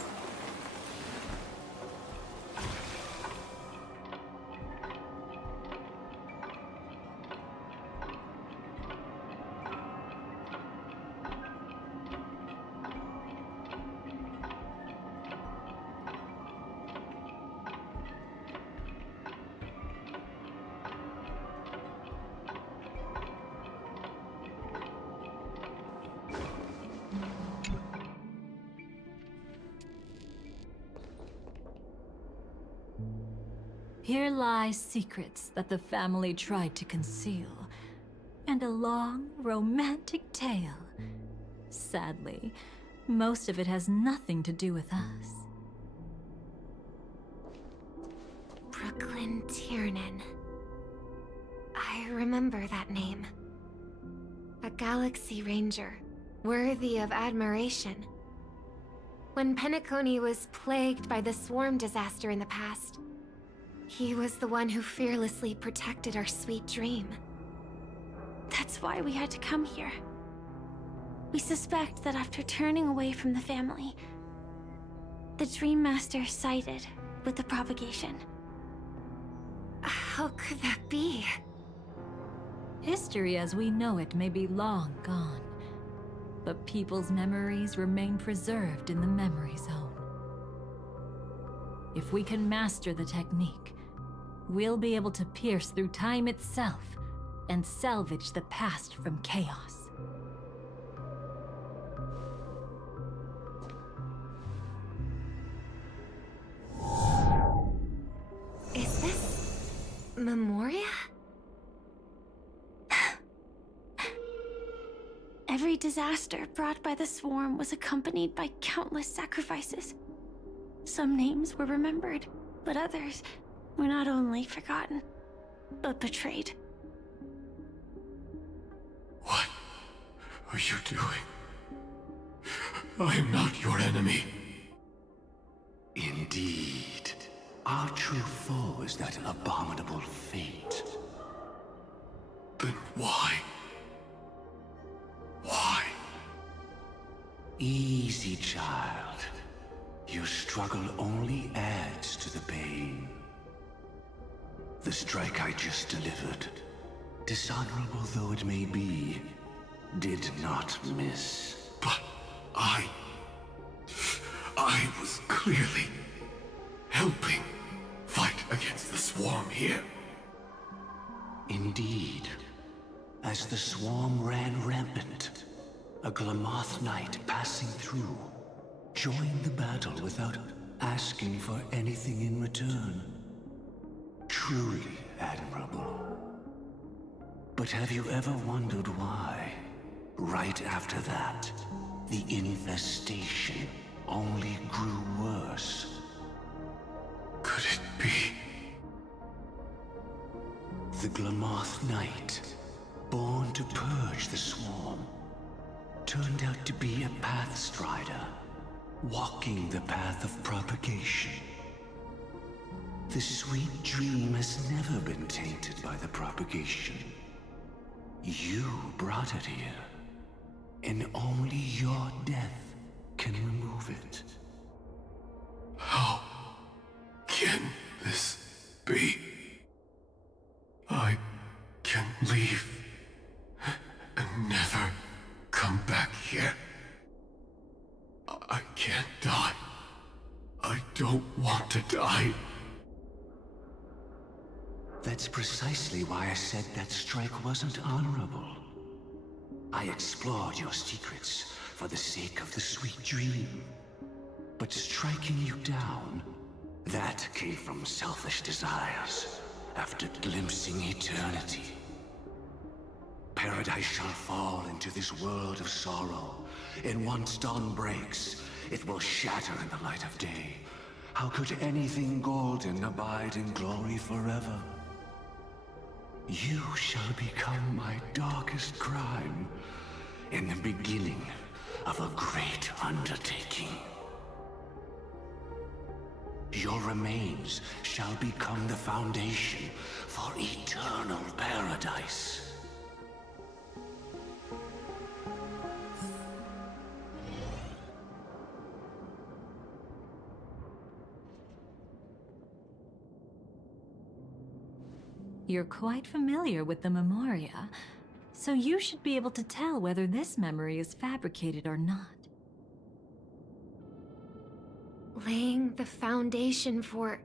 Here lie secrets that the family tried to conceal. and a long, romantic tale. Sadly, most of it has nothing to do with us. Brooklyn Tiernan. I remember that name. A Galaxy Ranger, worthy of admiration. When Penacony was plagued by the swarm disaster in the past, he was the one who fearlessly protected our sweet dream. That's why we had to come here. We suspect that after turning away from the family, the Dream Master sided with the propagation. How could that be? History as we know it may be long gone, but people's memories remain preserved in the memory zone. If we can master the technique, we'll be able to pierce through time itself and salvage the past from chaos. Is this Memoria? Every disaster brought by the swarm was accompanied by countless sacrifices. Some names were remembered, but others were not only forgotten, but betrayed. What are you doing? I am not your enemy. Indeed. Our true foe is that abominable fate. Then why? Why? Easy, child. Your struggle only adds to the pain. The strike I just delivered, dishonorable though it may be, did not miss. But I was clearly helping fight against the swarm here. Indeed. As the swarm ran rampant, a Glamoth knight passing through joined the battle without asking for anything in return. Truly admirable. But have you ever wondered why, right after that, the infestation only grew worse? Could it be? The Glamoth Knight, born to purge the swarm, turned out to be a pathstrider, walking the path of propagation. The sweet dream has never been tainted by the propagation. You brought it here, and only your death can remove it. How can this be? I can leave and never come back here. I can't die. I don't want to die. That's precisely why I said that strike wasn't honorable. I explored your secrets for the sake of the sweet dream. But striking you down, that came from selfish desires after glimpsing eternity. Paradise shall fall into this world of sorrow, and once dawn breaks, it will shatter in the light of day. How could anything golden abide in glory forever? You shall become my darkest crime, in the beginning of a great undertaking. Your remains shall become the foundation for eternal paradise. You're quite familiar with the Memoria, so you should be able to tell whether this memory is fabricated or not. Laying the foundation for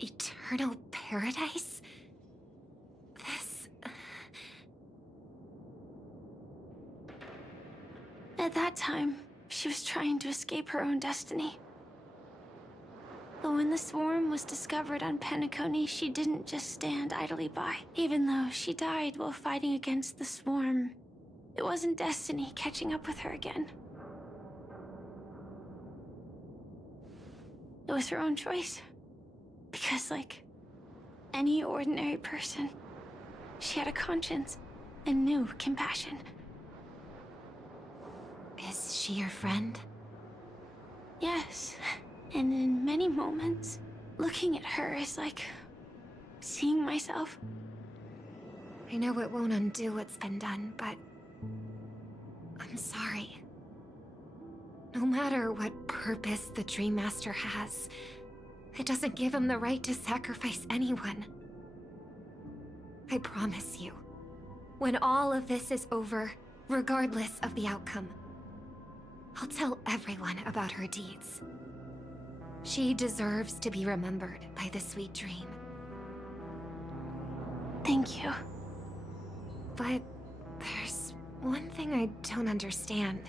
eternal paradise? This... At that time, she was trying to escape her own destiny. But when the swarm was discovered on Penacony, she didn't just stand idly by. Even though she died while fighting against the swarm, it wasn't destiny catching up with her again. It was her own choice. Because, like any ordinary person, she had a conscience and knew compassion. Is she your friend? Yes. And in many moments, looking at her is like seeing myself. I know it won't undo what's been done, but I'm sorry. No matter what purpose the Dream Master has, it doesn't give him the right to sacrifice anyone. I promise you, when all of this is over, regardless of the outcome, I'll tell everyone about her deeds. She deserves to be remembered by the sweet dream. Thank you. But there's one thing I don't understand.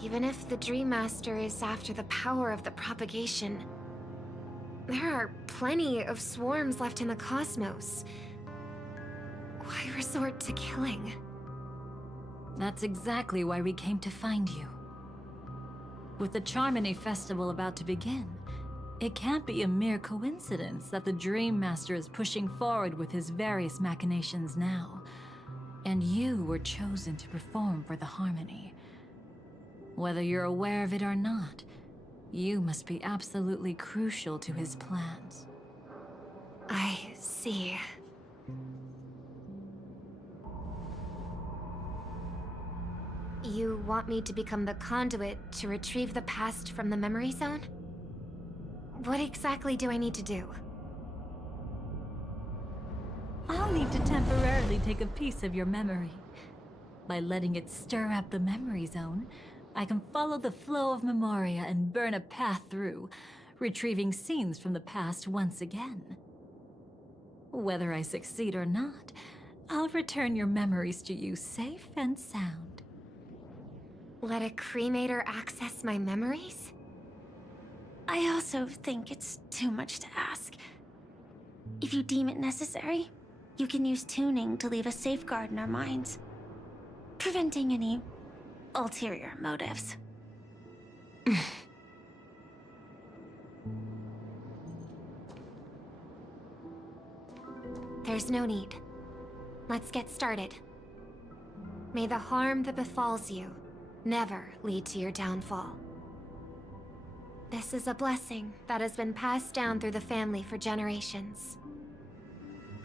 Even if the Dream Master is after the power of the propagation, there are plenty of swarms left in the cosmos. Why resort to killing? That's exactly why we came to find you. With the Charmony Festival about to begin, it can't be a mere coincidence that the Dream Master is pushing forward with his various machinations now. And you were chosen to perform for the Harmony. Whether you're aware of it or not, you must be absolutely crucial to his plans. I see. You want me to become the conduit to retrieve the past from the memory zone? What exactly do I need to do? I'll need to temporarily take a piece of your memory. By letting it stir up the memory zone, I can follow the flow of memoria and burn a path through, retrieving scenes from the past once again. Whether I succeed or not, I'll return your memories to you safe and sound. Let a cremator access my memories? I also think it's too much to ask. If you deem it necessary, you can use tuning to leave a safeguard in our minds, preventing any ulterior motives. There's no need. Let's get started. May the harm that befalls you never lead to your downfall. This is a blessing that has been passed down through the family for generations.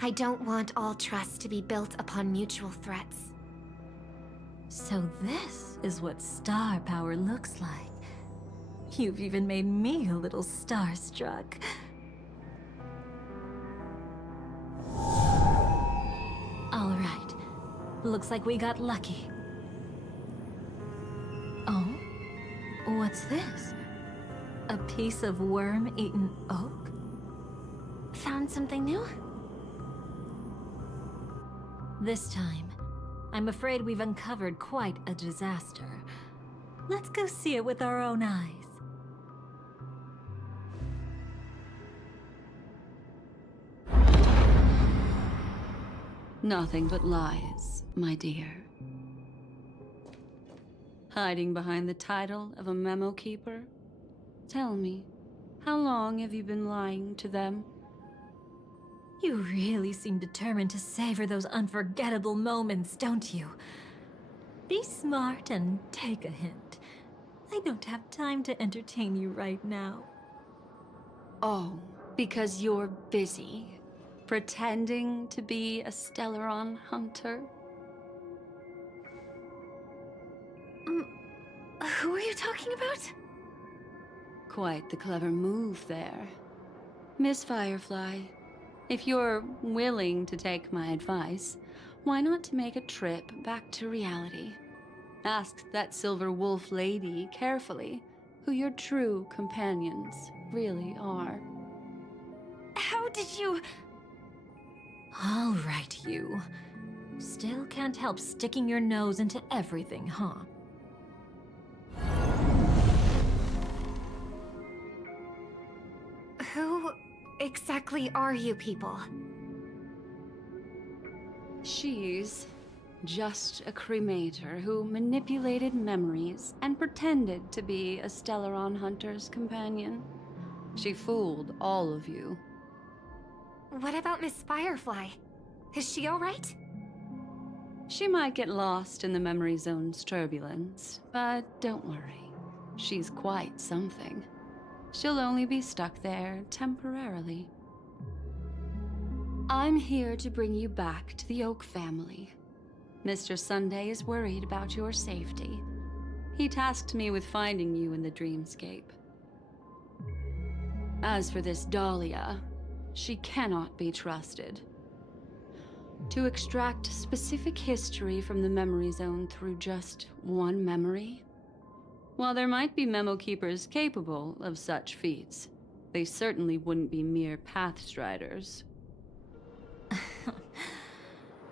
I don't want all trust to be built upon mutual threats. So this is what star power looks like. You've even made me a little starstruck. All right. Looks like we got lucky. Oh? What's this? A piece of worm-eaten oak? Found something new? This time, I'm afraid we've uncovered quite a disaster. Let's go see it with our own eyes. Nothing but lies, my dear. Hiding behind the title of a memo keeper? Tell me, how long have you been lying to them? You really seem determined to savor those unforgettable moments, don't you? Be smart and take a hint. I don't have time to entertain you right now. Oh, because you're busy, pretending to be a Stellaron hunter? Who are you talking about? Quite the clever move there. Miss Firefly, if you're willing to take my advice, why not make a trip back to reality? Ask that Silver Wolf lady carefully who your true companions really are. How did you... All right, you. Still can't help sticking your nose into everything, huh? Who exactly are you people? She's just a cremator who manipulated memories and pretended to be a Stellaron hunter's companion. She fooled all of you. What about Miss Firefly? Is she alright? She might get lost in the memory zone's turbulence, but don't worry. She's quite something. She'll only be stuck there temporarily. I'm here to bring you back to the Oak family. Mr. Sunday is worried about your safety. He tasked me with finding you in the dreamscape. As for this Dahlia, she cannot be trusted. To extract specific history from the memory zone through just one memory? While there might be memo keepers capable of such feats, they certainly wouldn't be mere pathstriders.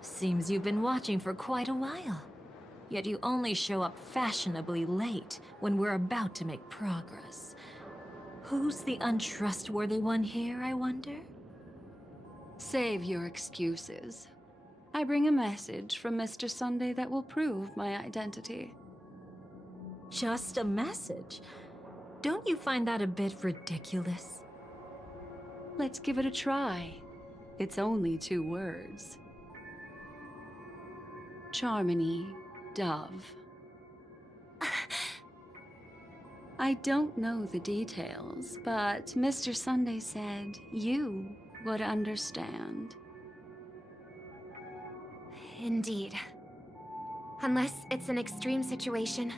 Seems you've been watching for quite a while. Yet you only show up fashionably late when we're about to make progress. Who's the untrustworthy one here, I wonder? Save your excuses. I bring a message from Mr. Sunday that will prove my identity. Just a message? Don't you find that a bit ridiculous? Let's give it a try. It's only 2 words. Charmony, Dove. I don't know the details, but Mr. Sunday said you would understand. Indeed. Unless it's an extreme situation,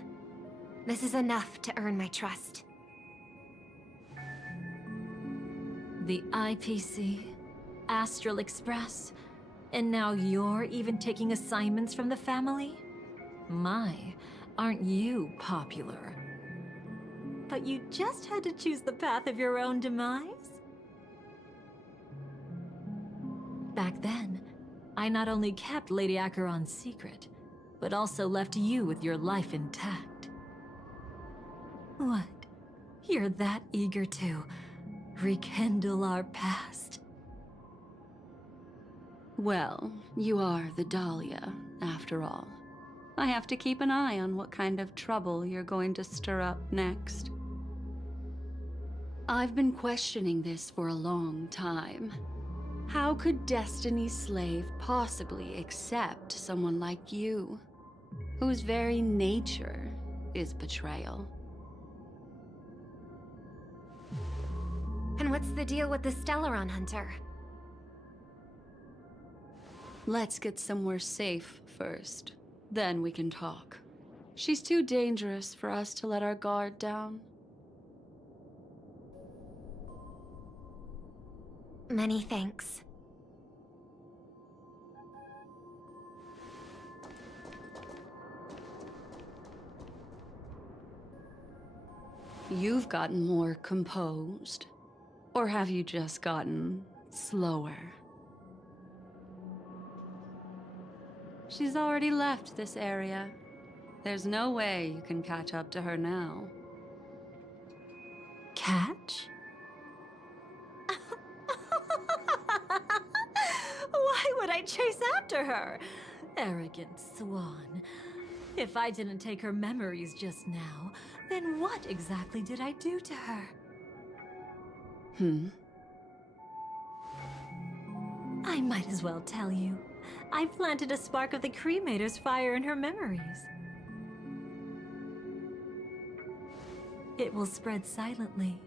this is enough to earn my trust. The IPC, Astral Express, and now you're even taking assignments from the family? My, aren't you popular? But you just had to choose the path of your own demise? Back then, I not only kept Lady Acheron's secret, but also left you with your life intact. What? You're that eager to rekindle our past? Well, you are the Dahlia, after all. I have to keep an eye on what kind of trouble you're going to stir up next. I've been questioning this for a long time. How could Destiny's slave possibly accept someone like you, whose very nature is betrayal? And what's the deal with the Stellaron hunter? Let's get somewhere safe first. Then we can talk. She's too dangerous for us to let our guard down. Many thanks. You've gotten more composed. Or have you just gotten slower? She's already left this area. There's no way you can catch up to her now. Catch? Why would I chase after her? Arrogant swan. If I didn't take her memories just now, then what exactly did I do to her? I might as well tell you. I planted a spark of the cremator's fire in her memories. It will spread silently,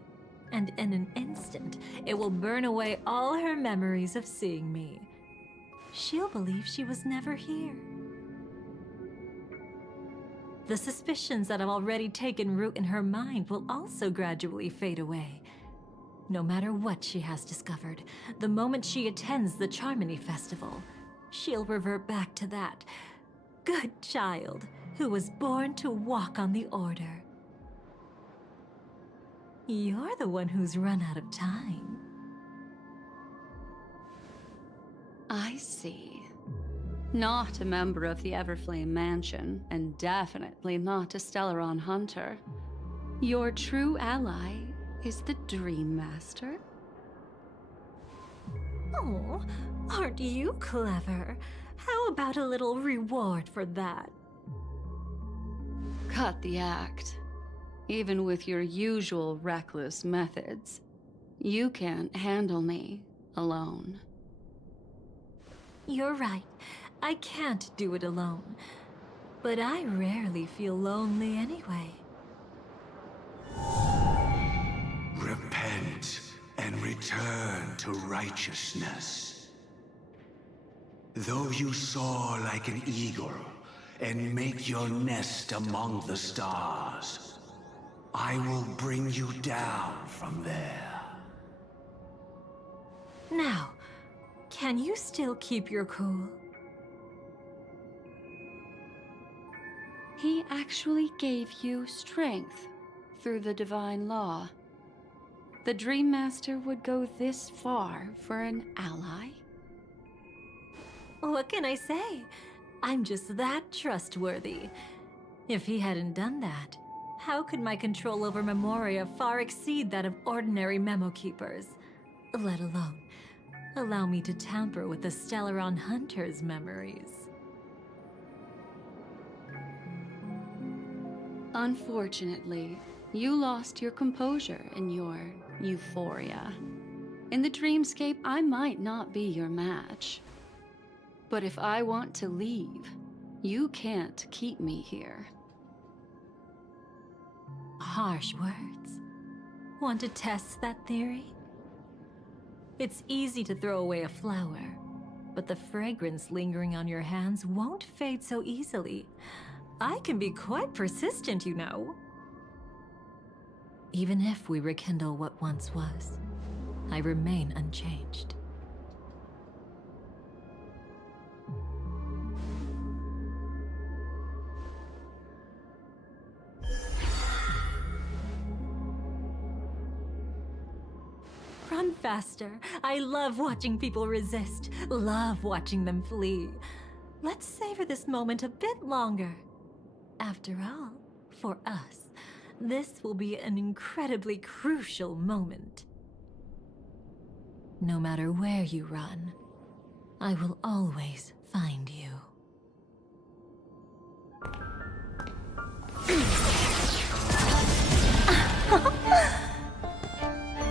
and in an instant, it will burn away all her memories of seeing me. She'll believe she was never here. The suspicions that have already taken root in her mind will also gradually fade away. No matter what she has discovered, the moment she attends the Charmony Festival, she'll revert back to that good child who was born to walk on the Order. You're the one who's run out of time. I see. Not a member of the Everflame Mansion, and definitely not a Stellaron hunter. Your true ally is the Dream Master? Oh, aren't you clever? How about a little reward for that? Cut the act. Even with your usual reckless methods, you can't handle me alone. You're right. I can't do it alone. But I rarely feel lonely anyway. Repent and return to righteousness. Though you soar like an eagle and make your nest among the stars, I will bring you down from there. Now, can you still keep your cool? He actually gave you strength through the divine law. The Dream Master would go this far for an ally? What can I say? I'm just that trustworthy. If he hadn't done that, how could my control over Memoria far exceed that of ordinary memo keepers? Let alone allow me to tamper with the Stellaron Hunter's memories. Unfortunately, you lost your composure in your euphoria. In the dreamscape, I might not be your match. But if I want to leave, you can't keep me here. Harsh words. Want to test that theory? It's easy to throw away a flower, but the fragrance lingering on your hands won't fade so easily. I can be quite persistent, you know. Even if we rekindle what once was, I remain unchanged. Run faster. I love watching people resist, love watching them flee. Let's savor this moment a bit longer. After all, for us, this will be an incredibly crucial moment. No matter where you run, I will always find you.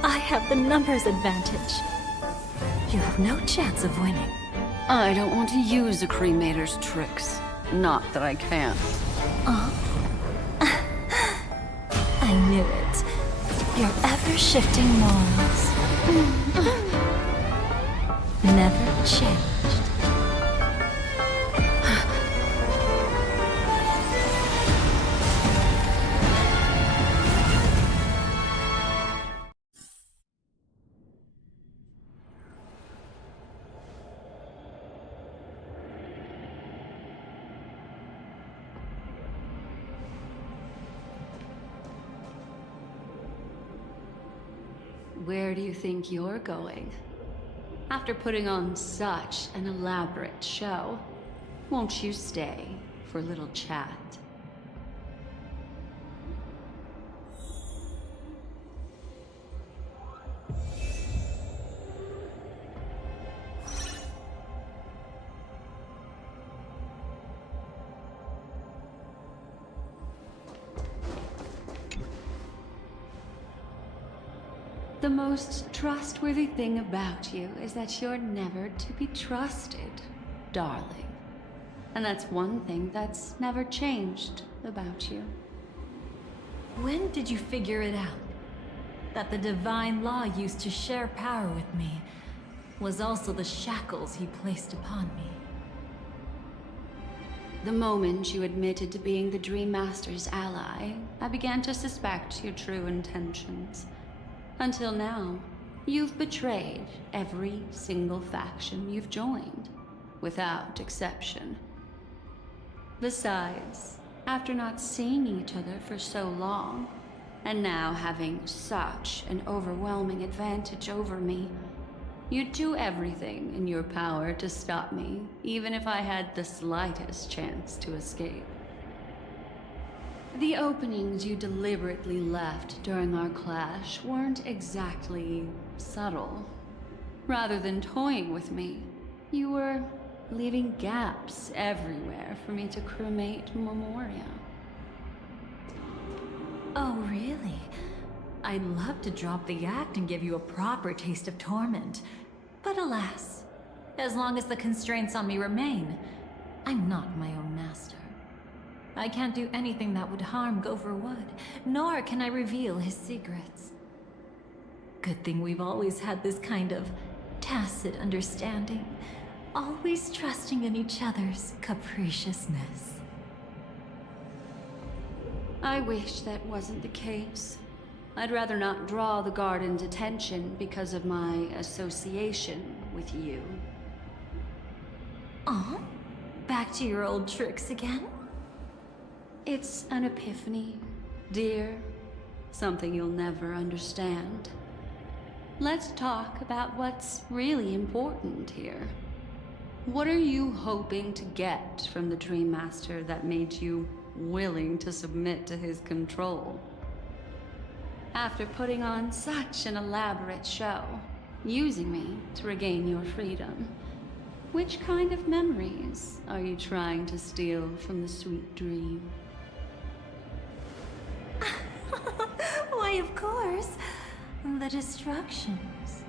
I have the numbers advantage. You have no chance of winning. I don't want to use the cremator's tricks. Not that I can't. I knew it. Your ever-shifting morals. Never changed. Where do you think you're going? After putting on such an elaborate show, won't you stay for a little chat? The most trustworthy thing about you is that you're never to be trusted, darling. And that's one thing that's never changed about you. When did you figure it out? That the divine law used to share power with me was also the shackles he placed upon me. The moment you admitted to being the Dream Master's ally, I began to suspect your true intentions. Until now, you've betrayed every single faction you've joined, without exception. Besides, after not seeing each other for so long, and now having such an overwhelming advantage over me, you'd do everything in your power to stop me, even if I had the slightest chance to escape. The openings you deliberately left during our clash weren't exactly subtle. Rather than toying with me, you were leaving gaps everywhere for me to cremate Memoria. Oh, really? I'd love to drop the act and give you a proper taste of torment. But alas, as long as the constraints on me remain, I'm not my own master. I can't do anything that would harm Gopher Wood, nor can I reveal his secrets. Good thing we've always had this kind of tacit understanding, always trusting in each other's capriciousness. I wish that wasn't the case. I'd rather not draw the Garden's attention because of my association with you. Oh? Back to your old tricks again? It's an epiphany, dear. Something you'll never understand. Let's talk about what's really important here. What are you hoping to get from the Dream Master that made you willing to submit to his control? After putting on such an elaborate show, using me to regain your freedom, which kind of memories are you trying to steal from the sweet dream? Why, of course, the destructions.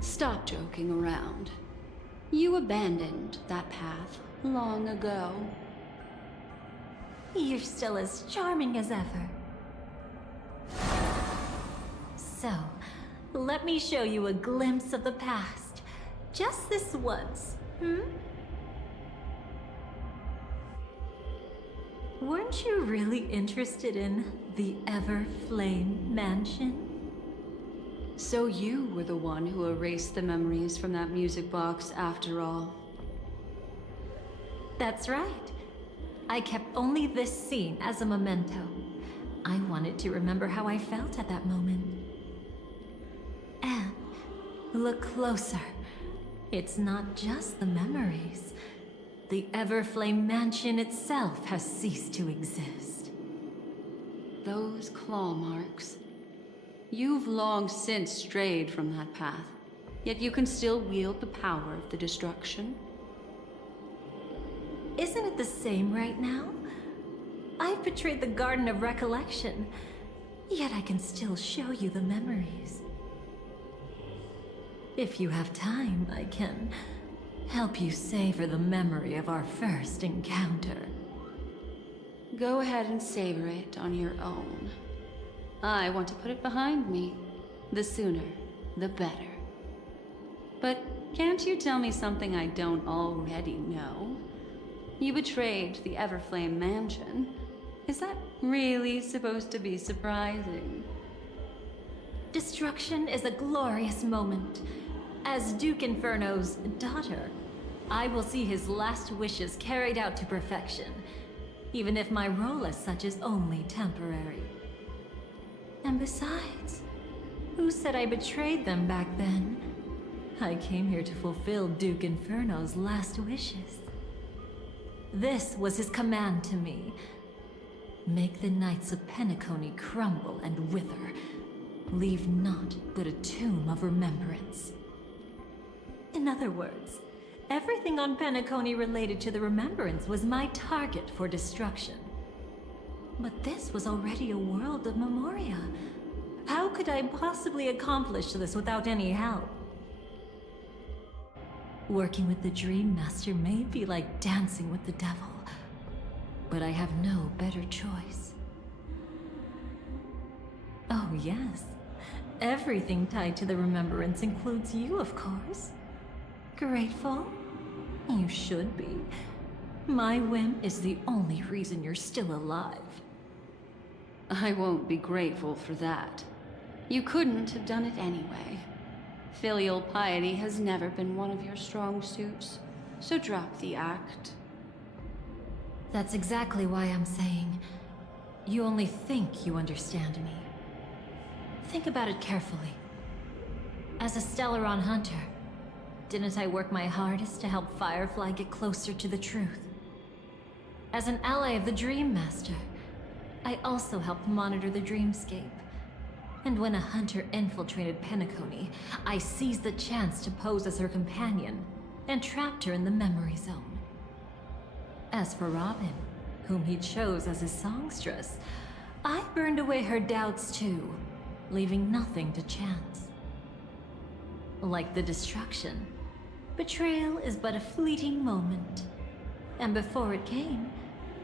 Stop joking around. You abandoned that path long ago. You're still as charming as ever. So, let me show you a glimpse of the past. Just this once, Weren't you really interested in the Everflame Mansion? So you were the one who erased the memories from that music box after all. That's right. I kept only this scene as a memento. I wanted to remember how I felt at that moment. And look closer. It's not just the memories. The Everflame Mansion itself has ceased to exist. Those claw marks. You've long since strayed from that path, yet you can still wield the power of the destruction. Isn't it the same right now? I've betrayed the Garden of Recollection, yet I can still show you the memories. If you have time, I can help you savor the memory of our first encounter. Go ahead and savor it on your own. I want to put it behind me. The sooner, the better. But can't you tell me something I don't already know? You betrayed the Everflame Mansion. Is that really supposed to be surprising? Destruction is a glorious moment. As Duke Inferno's daughter, I will see his last wishes carried out to perfection, even if my role as such is only temporary. And besides, who said I betrayed them back then? I came here to fulfill Duke Inferno's last wishes. This was his command to me. Make the Knights of Penacony crumble and wither. Leave naught but a tomb of remembrance. In other words, everything on Penacony related to the Remembrance was my target for destruction. But this was already a world of Memoria. How could I possibly accomplish this without any help? Working with the Dream Master may be like dancing with the devil, but I have no better choice. Oh yes, everything tied to the Remembrance includes you, of course. Grateful? You should be. My whim is the only reason you're still alive. I won't be grateful for that. You couldn't have done it anyway. Filial piety has never been one of your strong suits, so drop the act. That's exactly why I'm saying, you only think you understand me. Think about it carefully. As a Stellaron hunter, didn't I work my hardest to help Firefly get closer to the truth? As an ally of the Dream Master, I also helped monitor the dreamscape. And when a hunter infiltrated Penacony, I seized the chance to pose as her companion and trapped her in the memory zone. As for Robin, whom he chose as his songstress, I burned away her doubts too, leaving nothing to chance. Like the destruction, betrayal is but a fleeting moment. And before it came,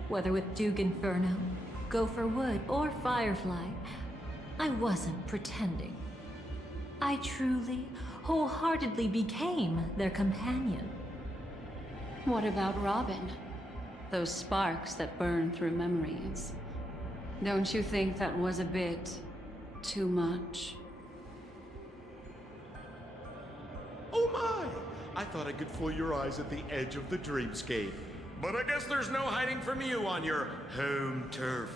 whether with Duke Inferno, Gopher Wood, or Firefly, I wasn't pretending. I truly, wholeheartedly became their companion. What about Robin? Those sparks that burn through memories. Don't you think that was a bit too much? Oh my! I thought I could fool your eyes at the edge of the dreamscape. But I guess there's no hiding from you on your home turf.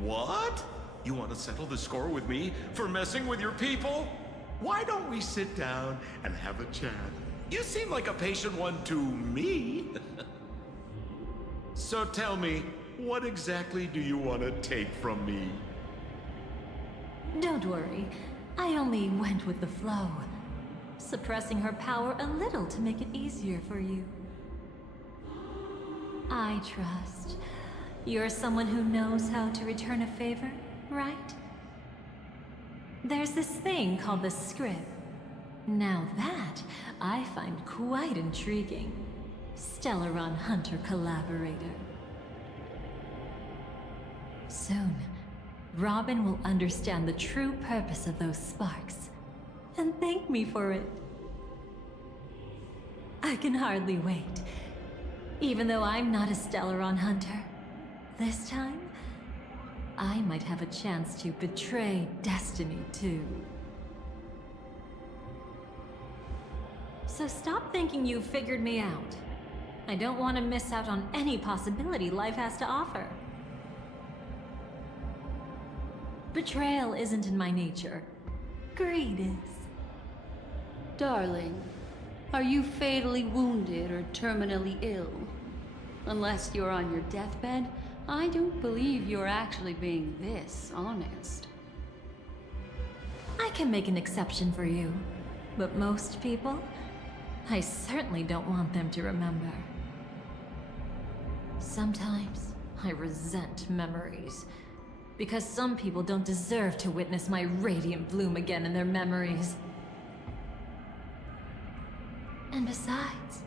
What? You want to settle the score with me for messing with your people? Why don't we sit down and have a chat? You seem like a patient one to me. So tell me, what exactly do you want to take from me? Don't worry, I only went with the flow, suppressing her power a little to make it easier for you. I trust. You're someone who knows how to return a favor, right? There's this thing called the script. Now that, I find quite intriguing. Stellaron Hunter collaborator. Soon, Robin will understand the true purpose of those sparks, and thank me for it. I can hardly wait. Even though I'm not a Stellaron Hunter, this time, I might have a chance to betray destiny too. So stop thinking you've figured me out. I don't want to miss out on any possibility life has to offer. Betrayal isn't in my nature. Greed is. Darling, are you fatally wounded or terminally ill? Unless you're on your deathbed, I don't believe you're actually being this honest. I can make an exception for you, but most people, I certainly don't want them to remember. Sometimes I resent memories, because some people don't deserve to witness my radiant bloom again in their memories. And besides,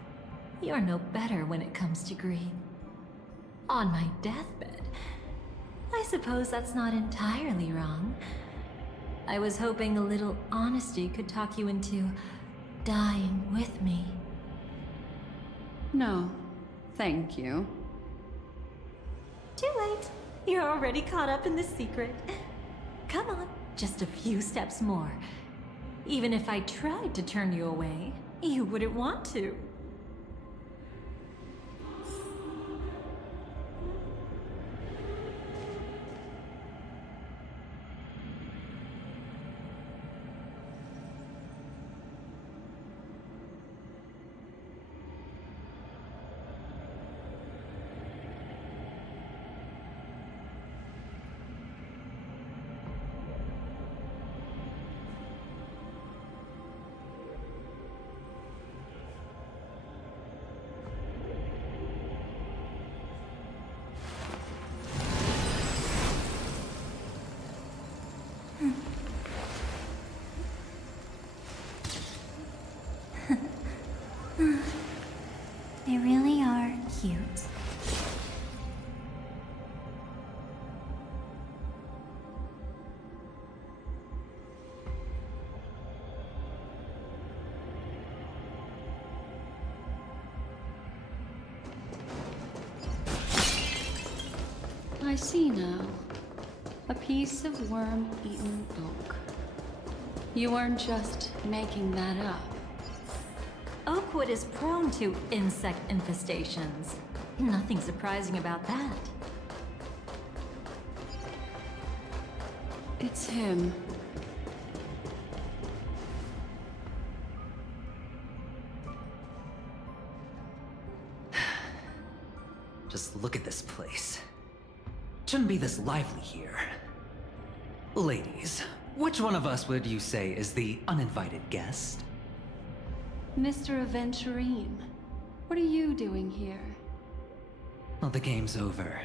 you're no better when it comes to greed. On my deathbed, I suppose that's not entirely wrong. I was hoping a little honesty could talk you into dying with me. No, thank you. Too late. You're already caught up in the secret. Come on, just a few steps more. Even if I tried to turn you away, you wouldn't want to. They really are cute. I see now. A piece of worm-eaten oak. You weren't just making that up. Oakwood is prone to insect infestations. Nothing surprising about that. It's him. Just look at this place. shouldn't be this lively here. Ladies, which one of us would you say is the uninvited guest? Mr. Aventurine, what are you doing here? Well, the game's over,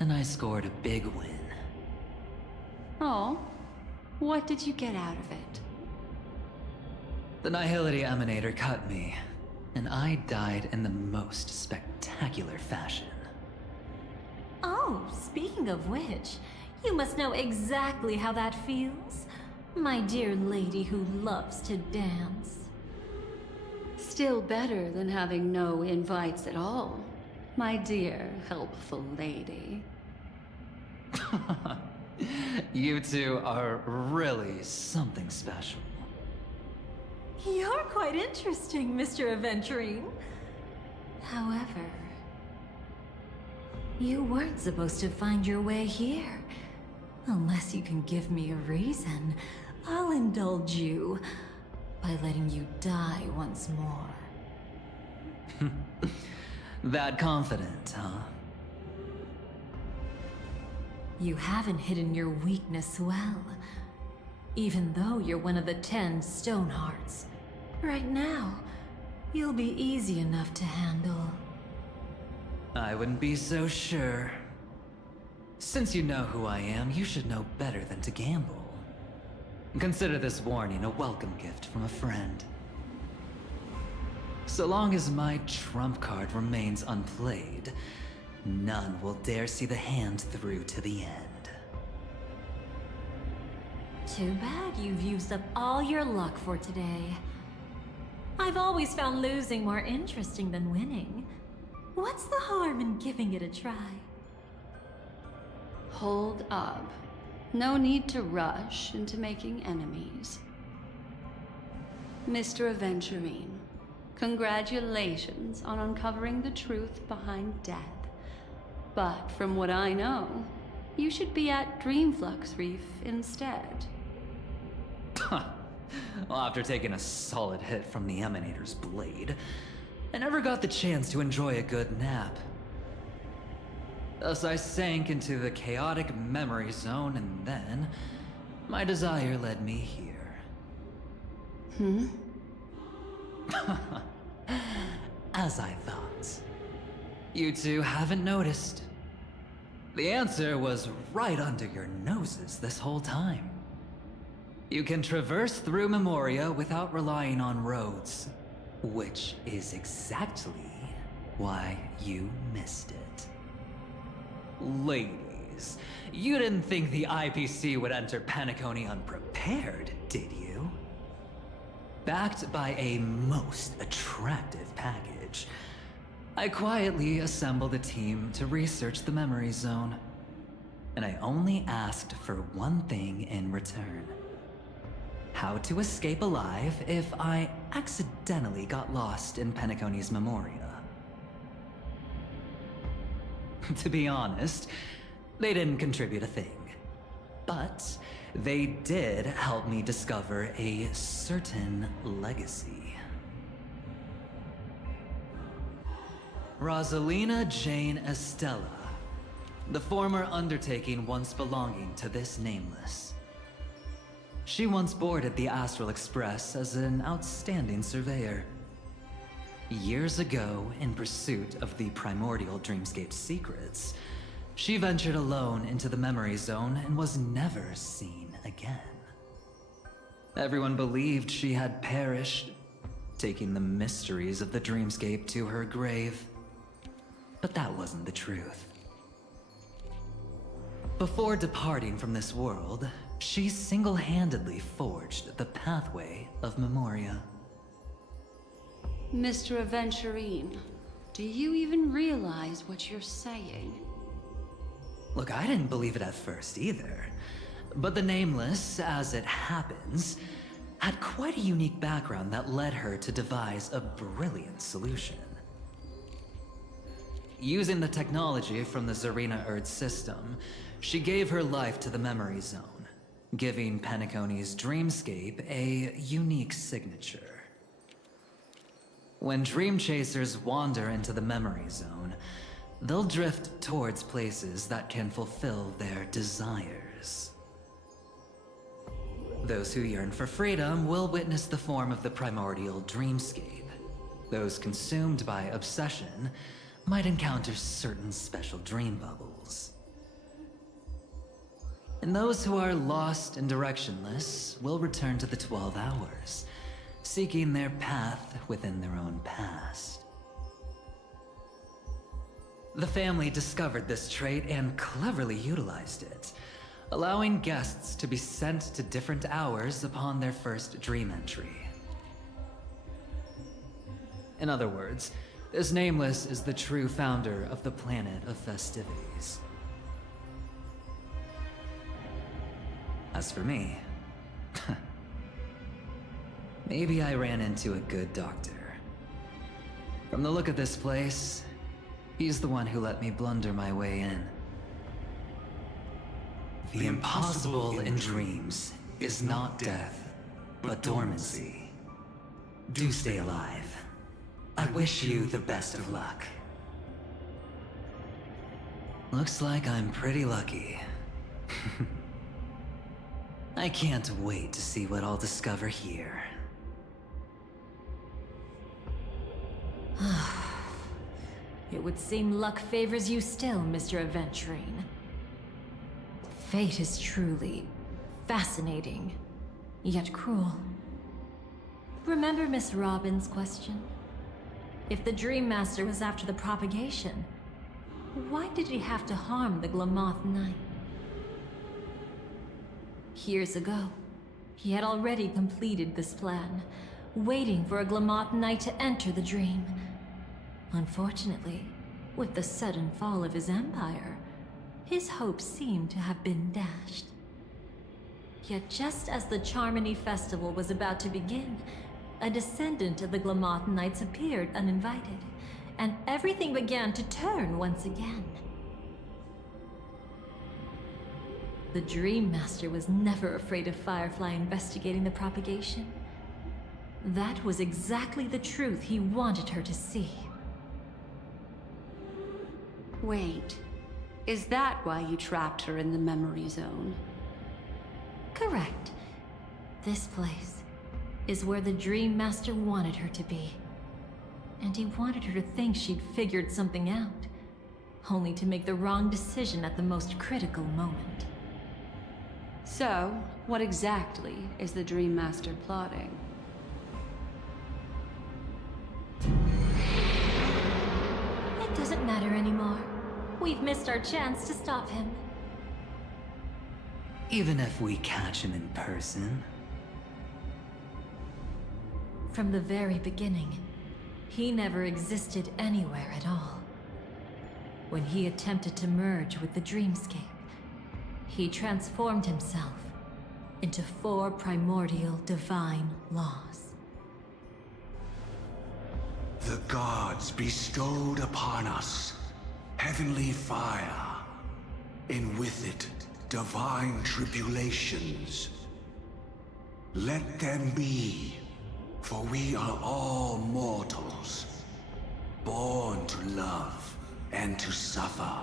and I scored a big win. Oh, what did you get out of it? The Nihility Emanator cut me, and I died in the most spectacular fashion. Oh, speaking of which, you must know exactly how that feels. My dear lady who loves to dance. Still better than having no invites at all, my dear helpful lady. You two are really something special. You're quite interesting, Mr. Aventurine. However, you weren't supposed to find your way here. Unless you can give me a reason, I'll indulge you by letting you die once more. That confident, huh? You haven't hidden your weakness well, even though you're one of the 10 Stonehearts. Right now, you'll be easy enough to handle. I wouldn't be so sure. Since you know who I am, you should know better than to gamble. Consider this warning a welcome gift from a friend. So long as my trump card remains unplayed, none will dare see the hand through to the end. Too bad you've used up all your luck for today. I've always found losing more interesting than winning. What's the harm in giving it a try? Hold up. No need to rush into making enemies. Mr. Aventurine, congratulations on uncovering the truth behind death. But from what I know, you should be at Dreamflux Reef instead. Well, after taking a solid hit from the Emanator's blade, I never got the chance to enjoy a good nap. Thus I sank into the chaotic memory zone, and then my desire led me here. As I thought. You two haven't noticed. The answer was right under your noses this whole time. You can traverse through Memoria without relying on roads, which is exactly why you missed it. Ladies, you didn't think the IPC would enter Penacony unprepared, did you? Backed by a most attractive package, I quietly assembled a team to research the memory zone. And I only asked for one thing in return. How to escape alive if I accidentally got lost in Penacony's Memoria. To be honest, they didn't contribute a thing. But they did help me discover a certain legacy. Rosalina Jane Estella, the former undertaking once belonging to this nameless. She once boarded the Astral Express as an outstanding surveyor. Years ago, in pursuit of the primordial dreamscape secrets, she ventured alone into the memory zone and was never seen again. Everyone believed she had perished, taking the mysteries of the dreamscape to her grave. But that wasn't the truth. Before departing from this world, she single-handedly forged the pathway of Memoria. Mr. Aventurine, do you even realize what you're saying? Look, I didn't believe it at first either. But the Nameless, as it happens, had quite a unique background that led her to devise a brilliant solution. Using the technology from the Zarina Erd system, she gave her life to the memory zone, giving Penacony's dreamscape a unique signature. When dream chasers wander into the memory zone, they'll drift towards places that can fulfill their desires. Those who yearn for freedom will witness the form of the primordial dreamscape. Those consumed by obsession might encounter certain special dream bubbles. And those who are lost and directionless will return to the 12 hours, seeking their path within their own past. The family discovered this trait and cleverly utilized it, allowing guests to be sent to different hours upon their first dream entry. In other words, this Nameless is the true founder of the planet of festivities. As for me, maybe I ran into a good doctor. From the look of this place, he's the one who let me blunder my way in. The impossible in dreams is not death, but dormancy. Do stay alive. I wish you the best of luck. Looks like I'm pretty lucky. I can't wait to see what I'll discover here. It would seem luck favors you still, Mr. Aventurine. Fate is truly fascinating, yet cruel. Remember Miss Robin's question? If the Dream Master was after the propagation, why did he have to harm the Glamoth Knight? Years ago, he had already completed this plan, waiting for a Glamoth Knight to enter the dream. Unfortunately, with the sudden fall of his empire, his hopes seemed to have been dashed. Yet just as the Charmony Festival was about to begin, a descendant of the Glamoth Knights appeared uninvited, and everything began to turn once again. The Dream Master was never afraid of Firefly investigating the propagation. That was exactly the truth he wanted her to see. Wait, is that why you trapped her in the memory zone? Correct. This place is where the Dream Master wanted her to be. And he wanted her to think she'd figured something out, only to make the wrong decision at the most critical moment. So, what exactly is the Dream Master plotting? It doesn't matter anymore. We've missed our chance to stop him. Even if we catch him in person? From the very beginning, he never existed anywhere at all. When he attempted to merge with the dreamscape, he transformed himself into 4 primordial divine laws. The gods bestowed upon us heavenly fire, and with it divine tribulations. Let them be, for we are all mortals, born to love and to suffer.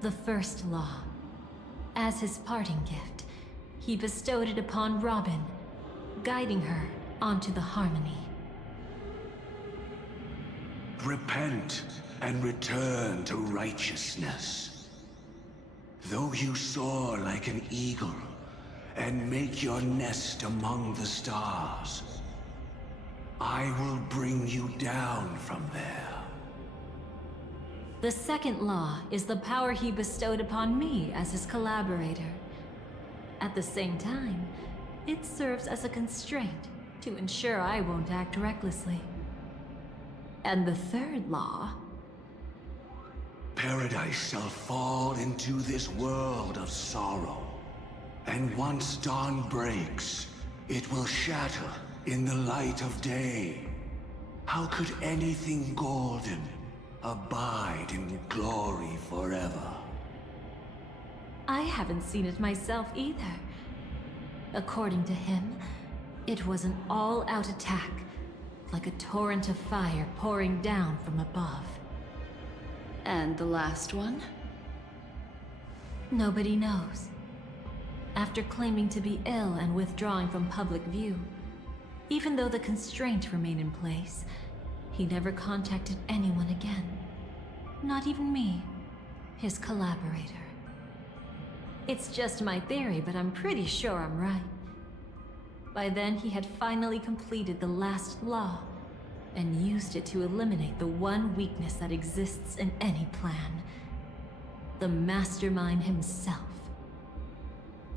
The first law. As his parting gift, he bestowed it upon Robin, guiding her onto the harmony. Repent and return to righteousness. Though you soar like an eagle and make your nest among the stars, I will bring you down from there. The second law is the power he bestowed upon me as his collaborator. At the same time, it serves as a constraint to ensure I won't act recklessly. And the third law... Paradise shall fall into this world of sorrow, and once dawn breaks, it will shatter in the light of day. How could anything golden abide in glory forever? I haven't seen it myself either. According to him, it was an all-out attack, like a torrent of fire pouring down from above. And the last one? Nobody knows. After claiming to be ill and withdrawing from public view, even though the constraint remained in place, he never contacted anyone again. Not even me, his collaborator. It's just my theory, but I'm pretty sure I'm right. By then, he had finally completed the last law, and used it to eliminate the one weakness that exists in any plan. The mastermind himself.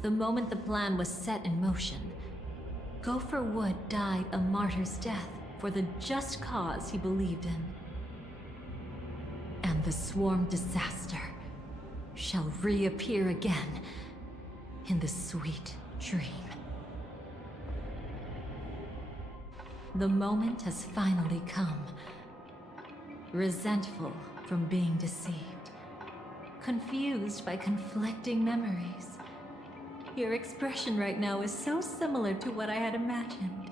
The moment the plan was set in motion, Gopher Wood died a martyr's death for the just cause he believed in. And the swarm disaster shall reappear again in the sweet dream. The moment has finally come. Resentful from being deceived. Confused by conflicting memories. Your expression right now is so similar to what I had imagined.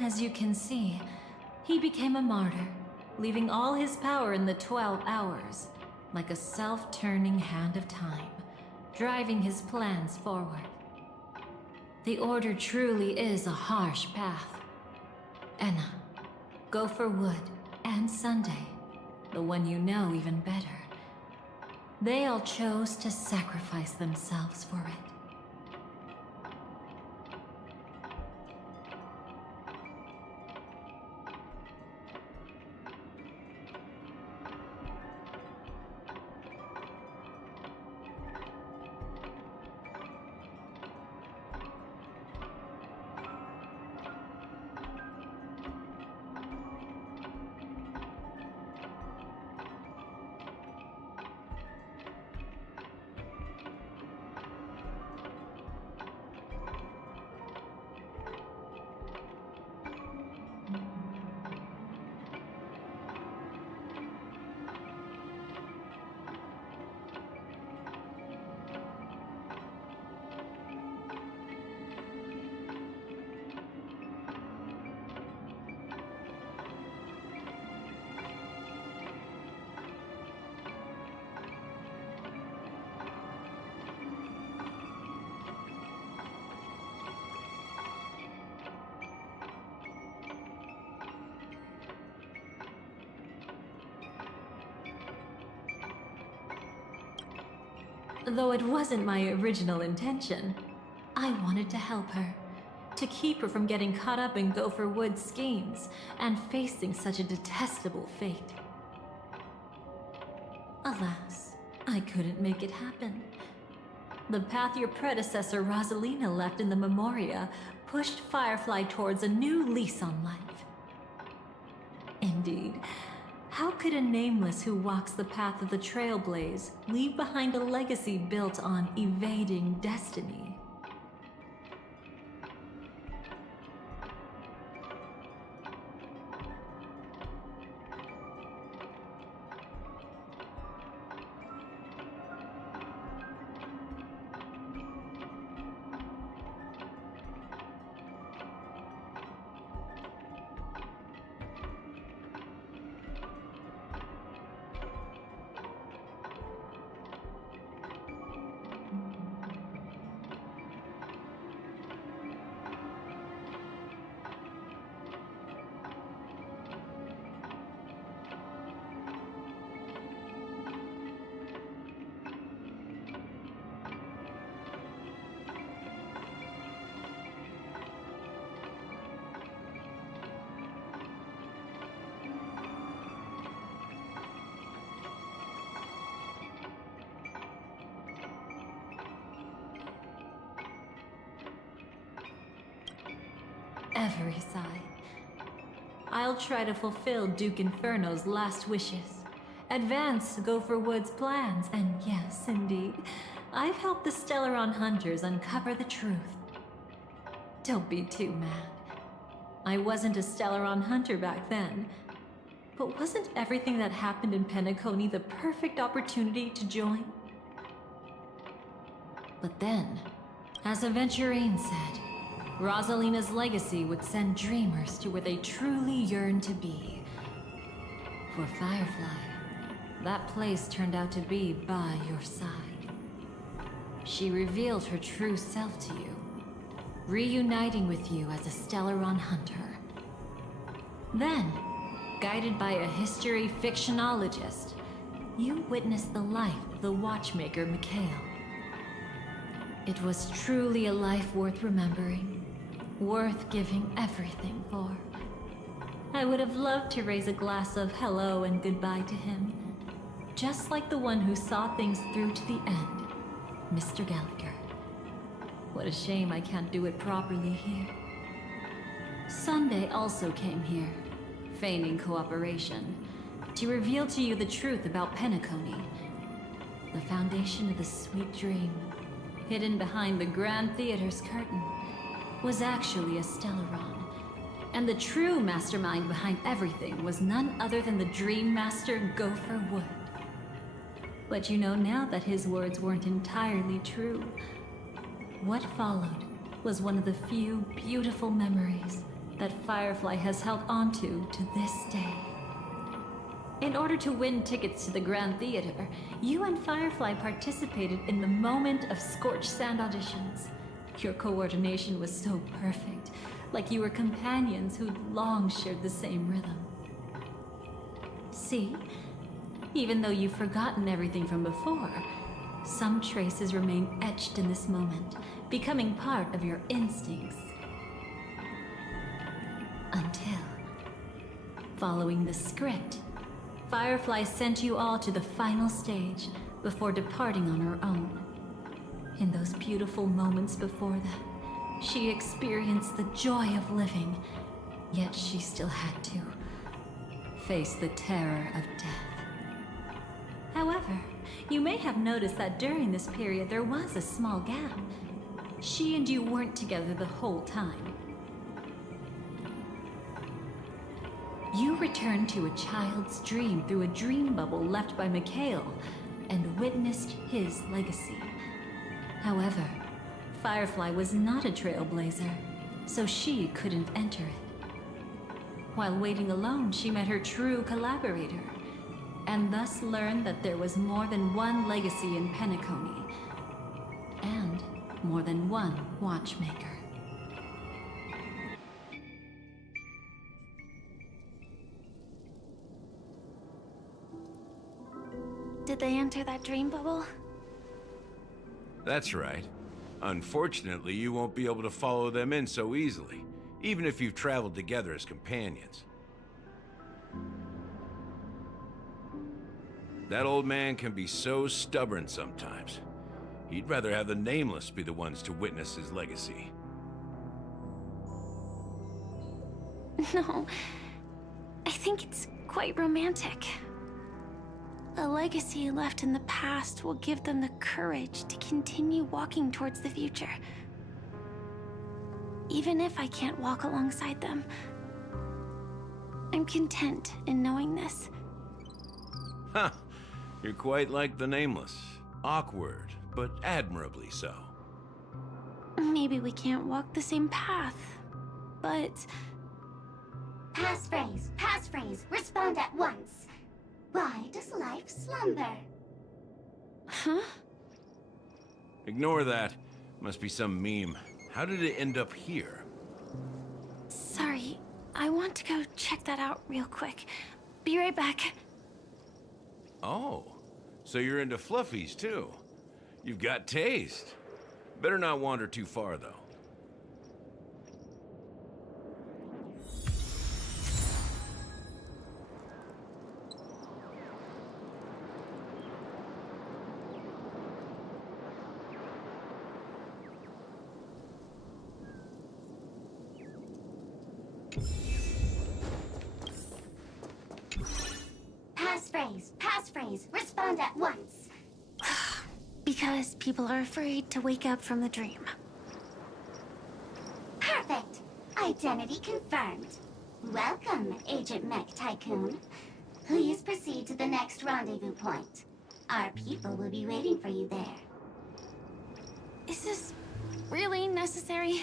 As you can see, he became a martyr, leaving all his power in the 12 hours, like a self-turning hand of time, driving his plans forward. The Order truly is a harsh path. Enna, Gopher Wood, and Sunday, the one you know even better, they all chose to sacrifice themselves for it. Though it wasn't my original intention, I wanted to help her, to keep her from getting caught up in Gopher Wood's schemes and facing such a detestable fate. Alas, I couldn't make it happen. The path your predecessor Rosalina left in the Memoria pushed Firefly towards a new lease on life. Indeed, how could a nameless who walks the path of the Trailblaze leave behind a legacy built on evading destiny? Every sigh. I'll try to fulfill Duke Inferno's last wishes advance Gopher Wood's plans, and yes, indeed, I've helped the Stellaron hunters uncover the truth. Don't be too mad. I wasn't a Stellaron hunter back then, but wasn't everything that happened in Penacony the perfect opportunity to join? But then, as Aventurine said, Rosalina's legacy would send dreamers to where they truly yearn to be. For Firefly, that place turned out to be by your side. She revealed her true self to you, reuniting with you as a Stellaron hunter. Then, guided by a history fictionologist, you witnessed the life of the watchmaker Mikhail. It was truly a life worth remembering, worth giving everything for. I would have loved to raise a glass of hello and goodbye to him, just like the one who saw things through to the end, Mr. Gallagher. What a shame I can't do it properly here. Sunday also came here, feigning cooperation, to reveal to you the truth about Penacony. The foundation of the sweet dream, hidden behind the Grand Theater's curtain, was actually a Stellaron. And the true mastermind behind everything was none other than the Dream Master Gopher Wood. But you know now that his words weren't entirely true. What followed was one of the few beautiful memories that Firefly has held onto to this day. In order to win tickets to the Grand Theater, you and Firefly participated in the moment of scorched sand auditions. Your coordination was so perfect, like you were companions who'd long shared the same rhythm. See? Even though you've forgotten everything from before, some traces remain etched in this moment, becoming part of your instincts. Until, following the script, Firefly sent you all to the final stage before departing on her own. In those beautiful moments before that, she experienced the joy of living, yet she still had to face the terror of death. However, you may have noticed that during this period there was a small gap. She and you weren't together the whole time. You returned to a child's dream through a dream bubble left by Mikhail and witnessed his legacy. However, Firefly was not a trailblazer, so she couldn't enter it. While waiting alone, she met her true collaborator, and thus learned that there was more than one legacy in Penacony, and more than one watchmaker. Did they enter that dream bubble? That's right. Unfortunately, you won't be able to follow them in so easily, even if you've traveled together as companions. That old man can be so stubborn sometimes. He'd rather have the Nameless be the ones to witness his legacy. No, I think it's quite romantic. A legacy left in the past will give them the courage to continue walking towards the future. Even if I can't walk alongside them, I'm content in knowing this. Huh. You're quite like the Nameless. Awkward, but admirably so. Maybe we can't walk the same path, but... Passphrase, respond at once. Why does life slumber? Huh? Ignore that. Must be some meme. How did it end up here? Sorry, I want to go check that out real quick. Be right back. Oh, so you're into fluffies too. You've got taste. Better not wander too far though. noise. Respond at once. Because people are afraid to wake up from the dream. Perfect. Identity confirmed. Welcome, Agent Mech Tycoon. Please proceed to the next rendezvous point. Our people will be waiting for you there. Is this really necessary?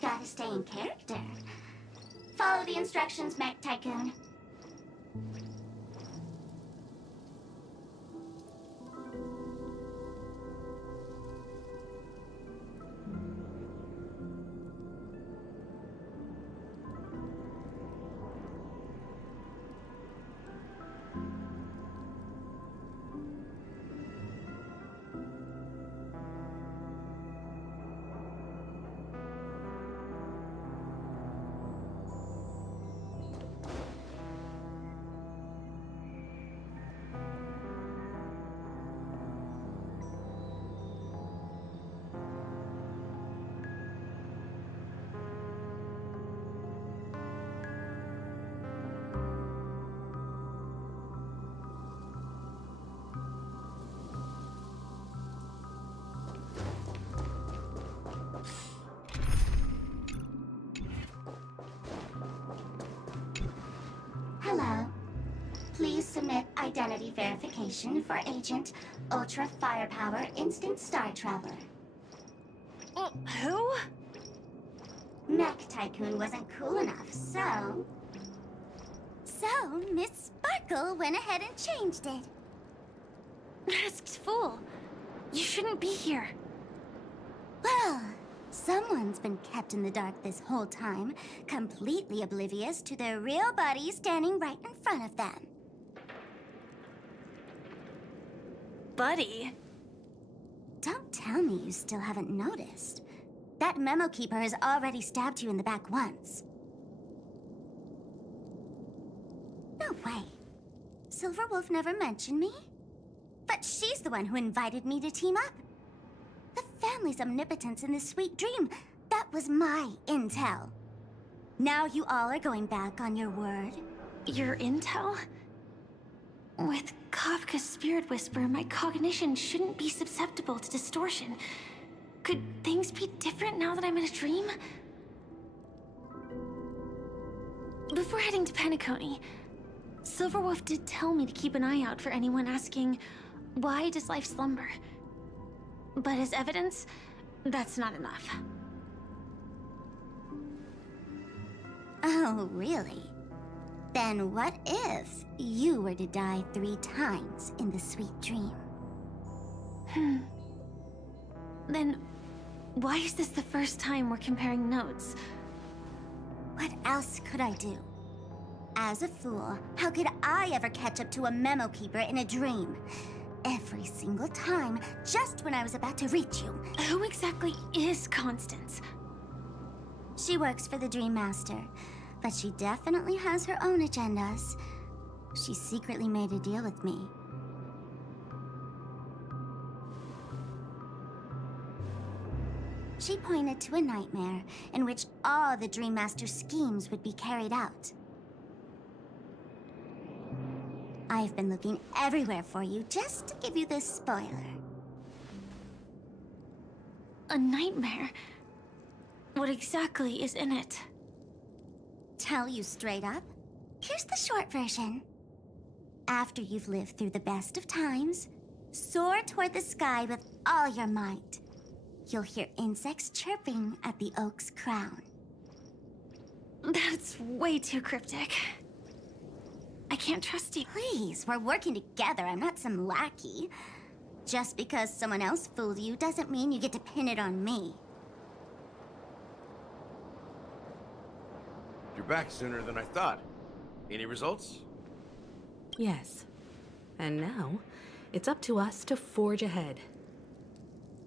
Gotta stay in character. Follow the instructions, Mech Tycoon. Hello. Please submit identity verification for Agent Ultra Firepower Instant Star Traveler. Who? Mech Tycoon wasn't cool enough, so... So, Miss Sparkle went ahead and changed it. Masked fool. You shouldn't be here. Well, someone's been kept in the dark this whole time, completely oblivious to their real body standing right in front of them. Buddy? Don't tell me you still haven't noticed. That memo keeper has already stabbed you in the back once. No way. Silverwolf never mentioned me? But she's the one who invited me to team up. The family's omnipotence in this sweet dream, that was my intel. Now you all are going back on your word. Your intel? With Kafka's spirit whisper, my cognition shouldn't be susceptible to distortion. Could things be different now that I'm in a dream? Before heading to Penacony, Silverwolf did tell me to keep an eye out for anyone asking, why does life slumber? But as evidence, that's not enough. Oh, really? Then what if you were to die 3 times in the sweet dream? Then why is this the first time we're comparing notes? What else could I do? As a fool, how could I ever catch up to a memo keeper in a dream? Every single time, just when I was about to reach you. Who exactly is Constance? She works for the Dream Master, but she definitely has her own agendas. She secretly made a deal with me. She pointed to a nightmare in which all the Dream Master's schemes would be carried out. I've been looking everywhere for you just to give you this spoiler. A nightmare? What exactly is in it? Tell you straight up? Here's the short version. After you've lived through the best of times, soar toward the sky with all your might. You'll hear insects chirping at the oak's crown. That's way too cryptic. I can't trust you. Please, we're working together. I'm not some lackey. Just because someone else fooled you doesn't mean you get to pin it on me. You're back sooner than I thought. Any results? Yes. And now, it's up to us to forge ahead.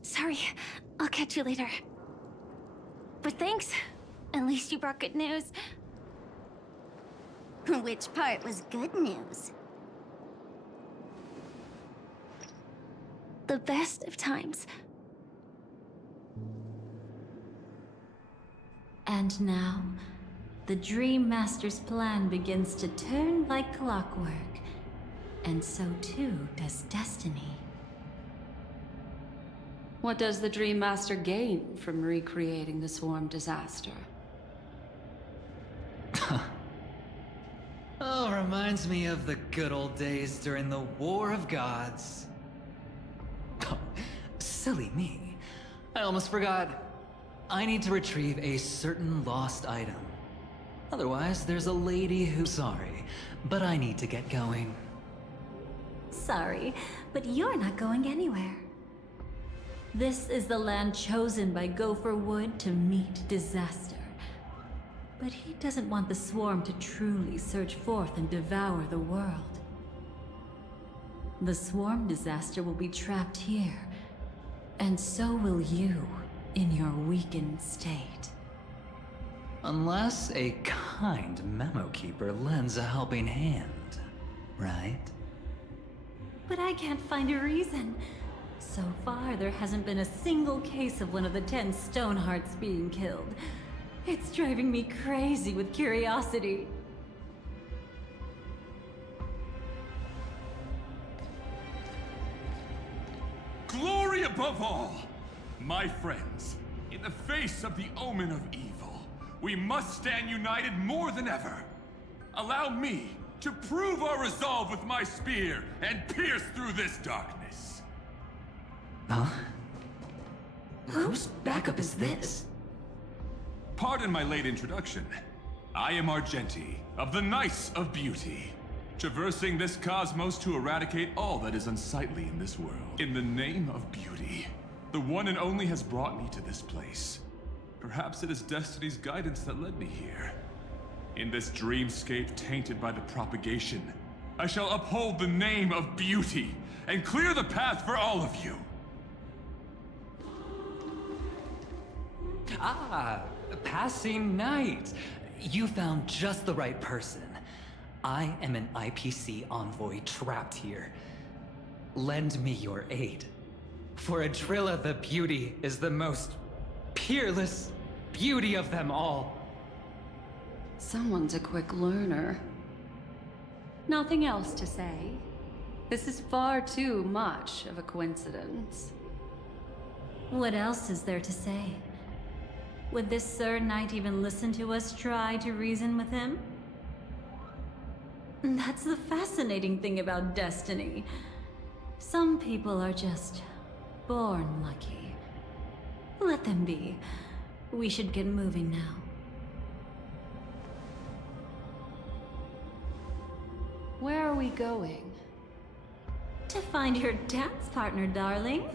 Sorry, I'll catch you later. But thanks. At least you brought good news. Which part was good news? The best of times. And now, the Dream Master's plan begins to turn like clockwork. And so too does destiny. What does the Dream Master gain from recreating the swarm disaster? Oh, reminds me of the good old days during the War of Gods. Oh, silly me. I almost forgot. I need to retrieve a certain lost item. Otherwise, there's a lady who's sorry, but I need to get going. Sorry, but you're not going anywhere. This is the land chosen by Gopher Wood to meet disaster. But he doesn't want the swarm to truly surge forth and devour the world. The swarm disaster will be trapped here, and so will you in your weakened state. Unless a kind memo keeper lends a helping hand, right? But I can't find a reason. So far, there hasn't been a single case of one of the 10 Stonehearts being killed. It's driving me crazy with curiosity. Glory above all! My friends, in the face of the omen of evil, we must stand united more than ever. Allow me to prove our resolve with my spear and pierce through this darkness. Huh? Whose backup is this? Pardon my late introduction. I am Argenti, of the Knights of Beauty, traversing this cosmos to eradicate all that is unsightly in this world. In the name of beauty, the one and only has brought me to this place. Perhaps it is destiny's guidance that led me here. In this dreamscape tainted by the propagation, I shall uphold the name of beauty and clear the path for all of you. Ah, passing knight. You found just the right person. I am an IPC envoy trapped here. Lend me your aid. For Adrilla the Beauty is the most peerless beauty of them all. Someone's a quick learner. Nothing else to say. This is far too much of a coincidence. What else is there to say? Would this Sir Knight even listen to us try to reason with him? That's the fascinating thing about destiny. Some people are just born lucky. Let them be. We should get moving now. Where are we going? To find your dance partner, darling.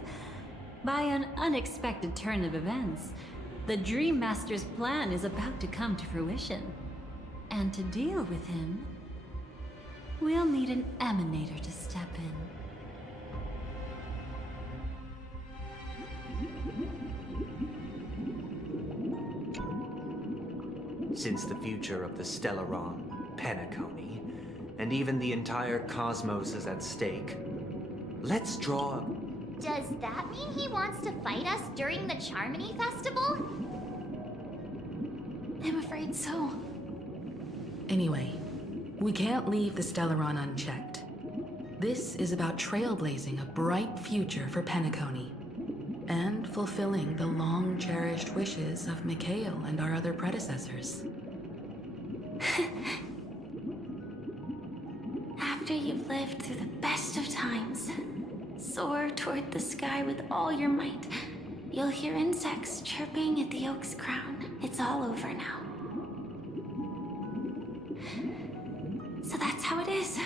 By an unexpected turn of events, the Dream Master's plan is about to come to fruition. And to deal with him, we'll need an emanator to step in. Since the future of the Stellaron, Penacony, and even the entire cosmos is at stake, let's draw... Does that mean he wants to fight us during the Charmony Festival? I'm afraid so. Anyway, we can't leave the Stellaron unchecked. This is about trailblazing a bright future for Penacony, and fulfilling the long-cherished wishes of Mikhail and our other predecessors. After you've lived through the best of times, soar toward the sky with all your might. You'll hear insects chirping at the oak's crown. It's all over now. So that's how it is.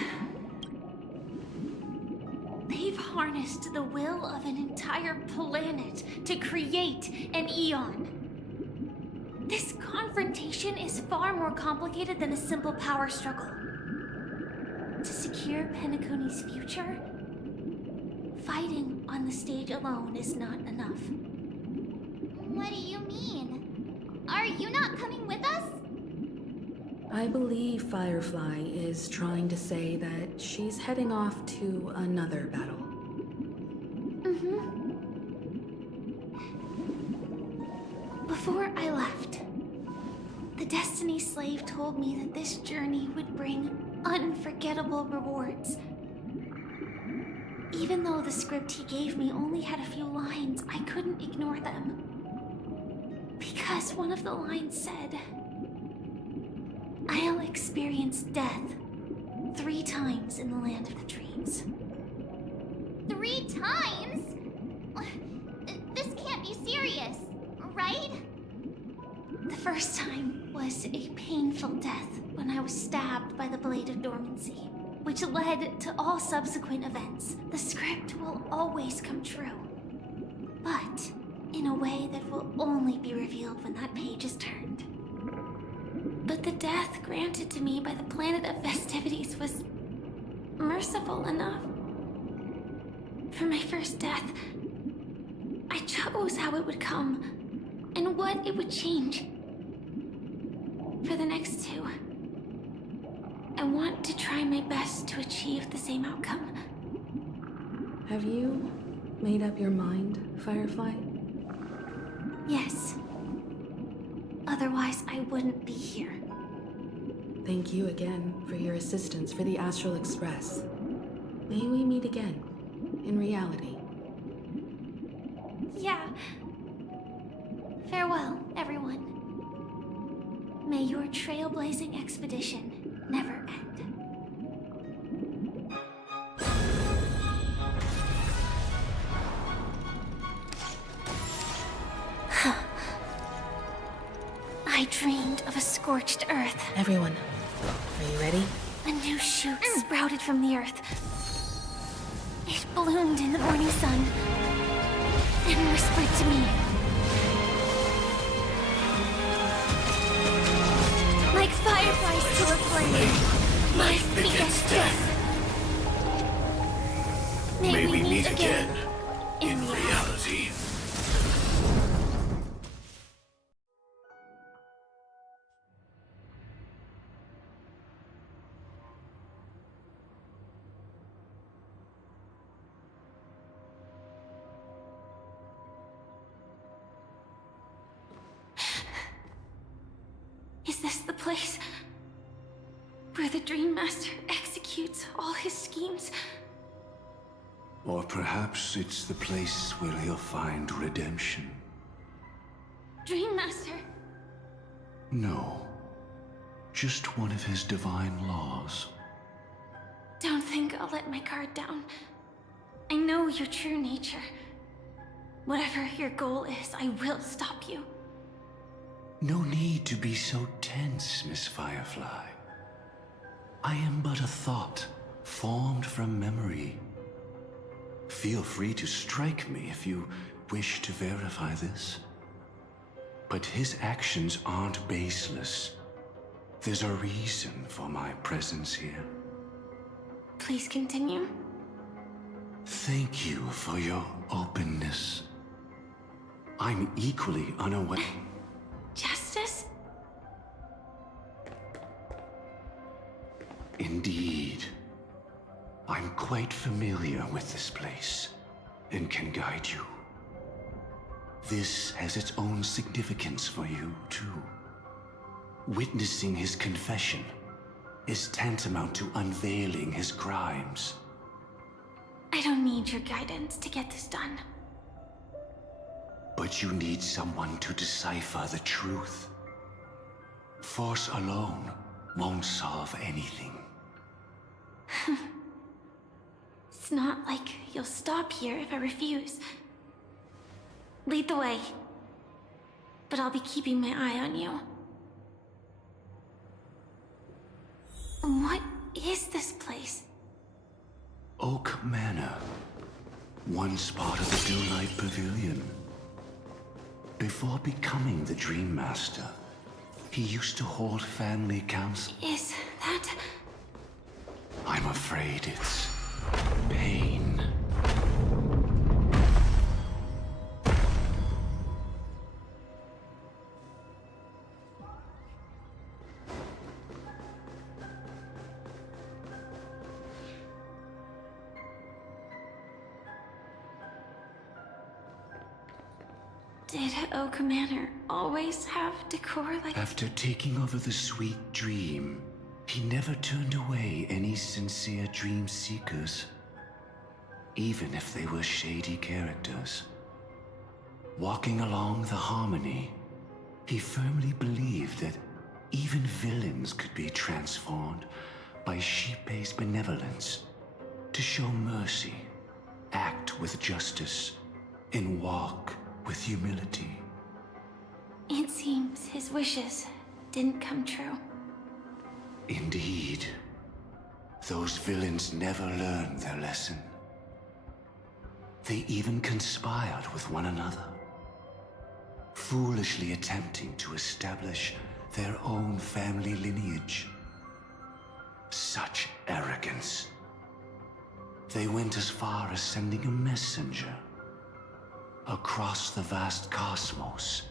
They've harnessed the will of an entire planet to create an Eon. This confrontation is far more complicated than a simple power struggle. To secure Penacony's future, fighting on the stage alone is not enough. What do you mean? Are you not coming with us? I believe Firefly is trying to say that she's heading off to another battle. Before I left, the Destiny Slave told me that this journey would bring unforgettable rewards. Even though the script he gave me only had a few lines, I couldn't ignore them. Because one of the lines said, "I'll experience death 3 times in the land of the dreams." 3 times? This can't be serious, right? The first time was a painful death when I was stabbed by the Blade of Dormancy, which led to all subsequent events. The script will always come true, but in a way that will only be revealed when that page is turned. But the death granted to me by the planet of festivities was merciful enough. For my first death, I chose how it would come and what it would change. For the next 2, I want to try my best to achieve the same outcome. Have you made up your mind, Firefly? Yes. Otherwise, I wouldn't be here. Thank you again for your assistance for the Astral Express. May we meet again, in reality. Yeah. Farewell, everyone. May your trailblazing expedition never end. I dreamed of a scorched earth. Everyone, are you ready? A new shoot sprouted from the earth. It bloomed in the morning sun and whispered to me. Like fireflies to a flame, life begets death. May we meet again in reality. Is this the place where the Dream Master executes all his schemes? Or perhaps it's the place where he'll find redemption. Dream Master? No. Just one of his divine laws. Don't think I'll let my guard down. I know your true nature. Whatever your goal is, I will stop you. No need to be so tense, Miss Firefly. I am but a thought, formed from memory. Feel free to strike me if you wish to verify this. But his actions aren't baseless. There's a reason for my presence here. Please continue. Thank you for your openness. I'm equally unaware. Justice? Indeed. I'm quite familiar with this place and can guide you. This has its own significance for you, too. Witnessing his confession is tantamount to unveiling his crimes. I don't need your guidance to get this done. But you need someone to decipher the truth. Force alone won't solve anything. It's not like you'll stop here if I refuse. Lead the way. But I'll be keeping my eye on you. What is this place? Oak Manor. Once part of the Dewlight Pavilion. Before becoming the Dream Master, he used to hold family council. Is that... I'm afraid it's pain. Did Oak Manor always have decor like... After taking over the Sweet Dream, he never turned away any sincere dream seekers. even if they were shady characters. Walking along the harmony, he firmly believed that even villains could be transformed by Xipe's benevolence to show mercy, act with justice, and walk with humility. It seems his wishes didn't come true. Indeed, those villains never learned their lesson. They even conspired with one another, foolishly attempting to establish their own family lineage. Such arrogance. They went as far as sending a messenger across the vast cosmos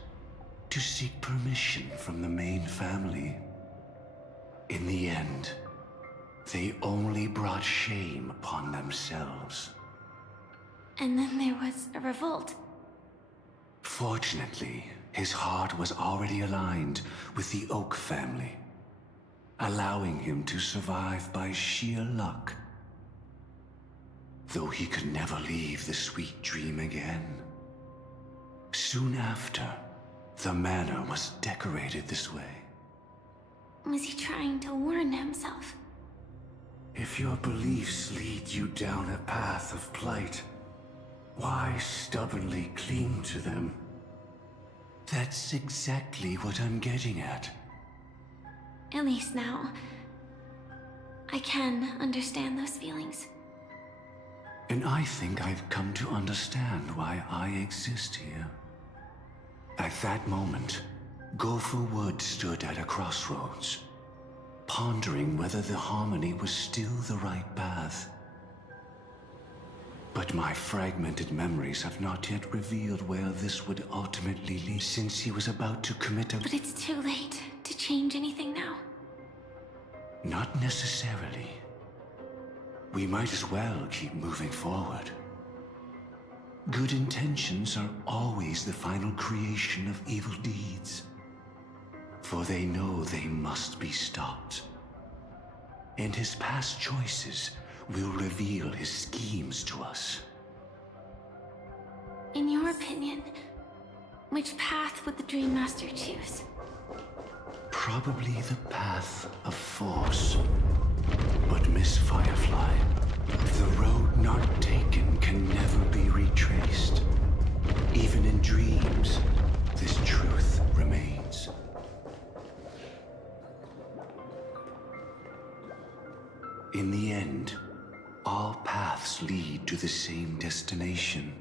to seek permission from the main family. In the end, they only brought shame upon themselves. And then there was a revolt. Fortunately, his heart was already aligned with the Oak family, allowing him to survive by sheer luck. Though he could never leave the sweet dream again. Soon after, the manor was decorated this way. Was he trying to warn himself? If your beliefs lead you down a path of plight, why stubbornly cling to them? That's exactly what I'm getting at. At least now, I can understand those feelings. And I think I've come to understand why I exist here. At that moment, Gopher Wood stood at a crossroads, pondering whether the harmony was still the right path. But my fragmented memories have not yet revealed where this would ultimately lead, since he was about to commit a... But it's too late to change anything now. Not necessarily. We might as well keep moving forward. Good intentions are always the final creation of evil deeds, for they know they must be stopped. And his past choices will reveal his schemes to us. In your opinion, which path would the Dream Master choose? Probably the path of force. But Miss Firefly, the road not taken can never be retraced. Even in dreams, this truth remains. In the end, all paths lead to the same destination.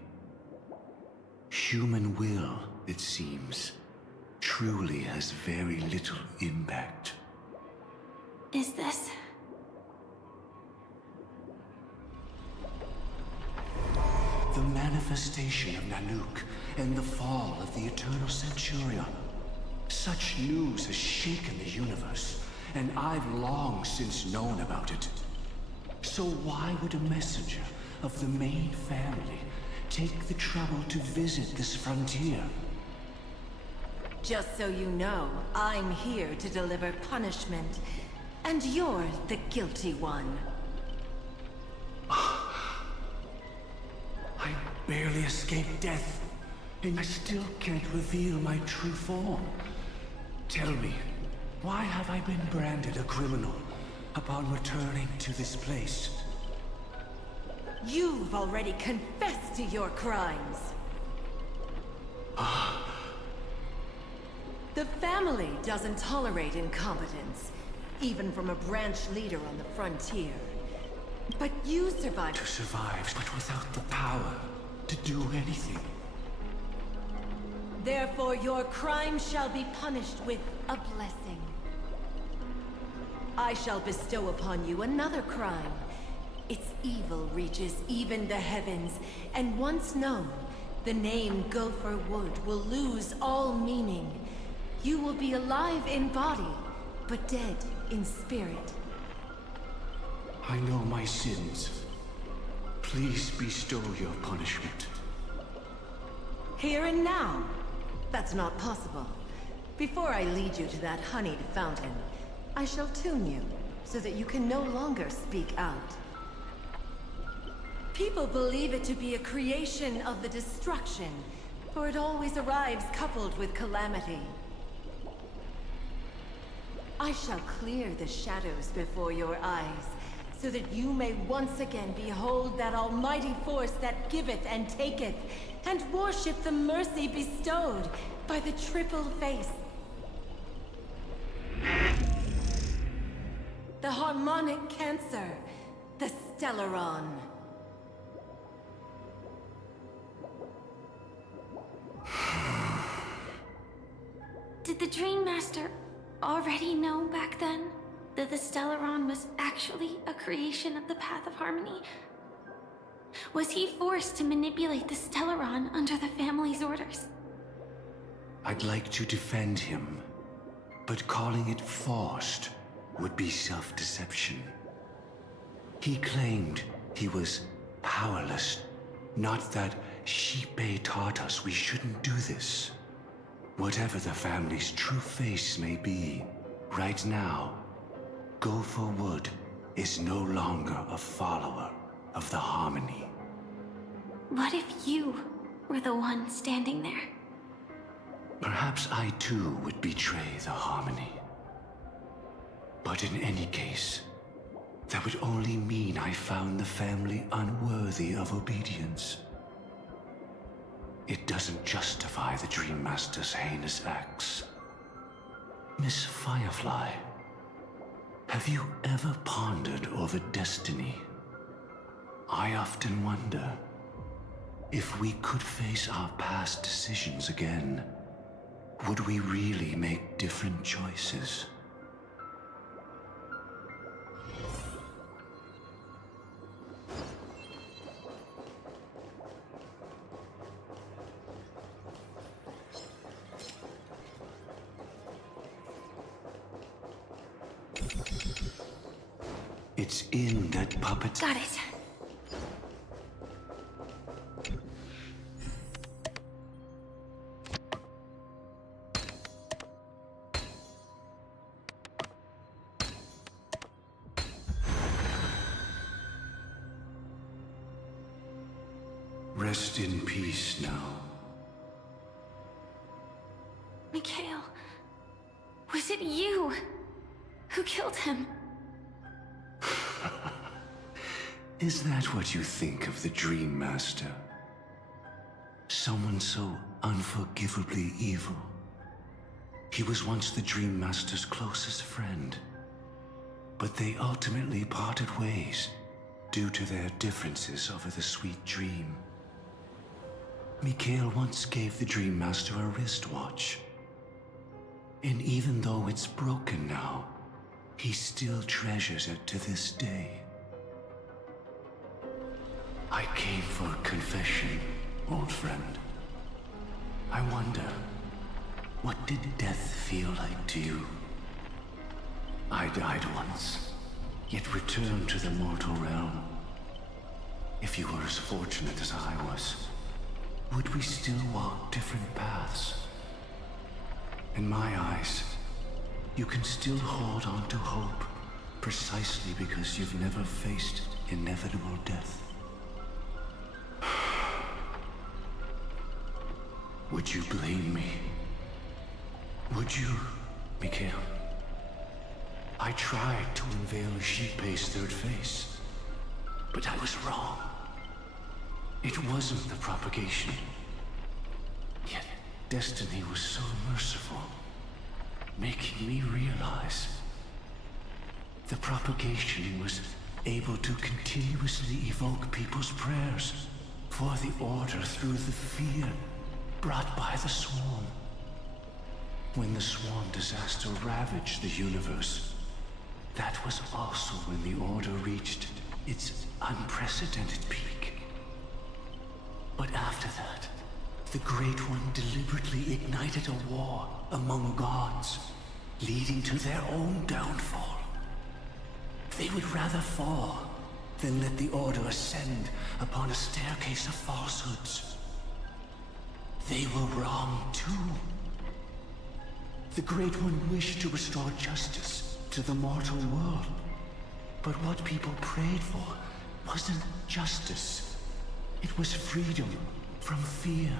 Human will, it seems, truly has very little impact. Is this? The manifestation of Nanook and the fall of the Eternal Centurion. Such news has shaken the universe, and I've long since known about it. So why would a messenger of the main family take the trouble to visit this frontier? Just so you know, I'm here to deliver punishment, and you're the guilty one. I barely escaped death, and I still can't reveal my true form. Tell me, why have I been branded a criminal upon returning to this place? You've already confessed to your crimes. The family doesn't tolerate incompetence, even from a branch leader on the frontier. But you survived. To survive, but without the power to do anything. Therefore, your crime shall be punished with a blessing. I shall bestow upon you another crime. Its evil reaches even the heavens, and once known, the name Gopher Wood will lose all meaning. You will be alive in body, but dead in spirit. I know my sins. Please bestow your punishment. Here and now? That's not possible. Before I lead you to that honeyed fountain, I shall tune you, so that you can no longer speak out. People believe it to be a creation of the destruction, for it always arrives coupled with calamity. I shall clear the shadows before your eyes, so that you may once again behold that almighty force that giveth and taketh, and worship the mercy bestowed by the triple face. The harmonic cancer, the Stellaron. Did the Dream Master already know back then that the Stellaron was actually a creation of the Path of Harmony? Was he forced to manipulate the Stellaron under the family's orders? I'd like to defend him, but calling it forced would be self-deception. He claimed he was powerless, not that Xipe taught us we shouldn't do this. Whatever the family's true face may be, right now, Go for Wood is no longer a follower of the Harmony. What if you were the one standing there? Perhaps I too would betray the Harmony. But in any case, that would only mean I found the family unworthy of obedience. It doesn't justify the Dream Master's heinous acts. Miss Firefly, have you ever pondered over destiny? I often wonder if we could face our past decisions again, would we really make different choices? It's in that puppet. Got it. Rest in peace now. Mikhail, was it you who killed him? Is that what you think of the Dream Master? Someone so unforgivably evil. He was once the Dream Master's closest friend, but they ultimately parted ways due to their differences over the sweet dream. Mikhail once gave the Dream Master a wristwatch, and even though it's broken now, he still treasures it to this day. I came for confession, old friend. I wonder, what did death feel like to you? I died once, yet returned to the mortal realm. If you were as fortunate as I was, would we still walk different paths? In my eyes, you can still hold on to hope, precisely because you've never faced inevitable death. Would you blame me? Would you, Mikhail? I tried to unveil Xipe's third face, but I was wrong. It wasn't the propagation. Yet destiny was so merciful, making me realize the propagation was able to continuously evoke people's prayers for the order through the fear brought by the swarm. When the swarm disaster ravaged the universe, that was also when the order reached its unprecedented peak. But after that, the Great One deliberately ignited a war among gods, leading to their own downfall. They would rather fall than let the Order ascend upon a staircase of falsehoods. They were wrong too. The Great One wished to restore justice to the mortal world. But what people prayed for wasn't justice. It was freedom from fear.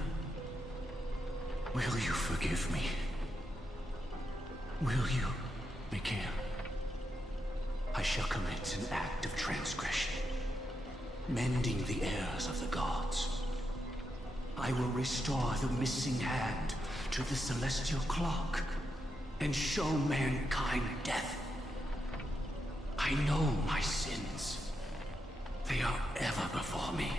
Will you forgive me? Will you, Mikhail? I shall commit an act of transgression, mending the errors of the gods. I will restore the missing hand to the celestial clock and show mankind death. I know my sins. They are ever before me.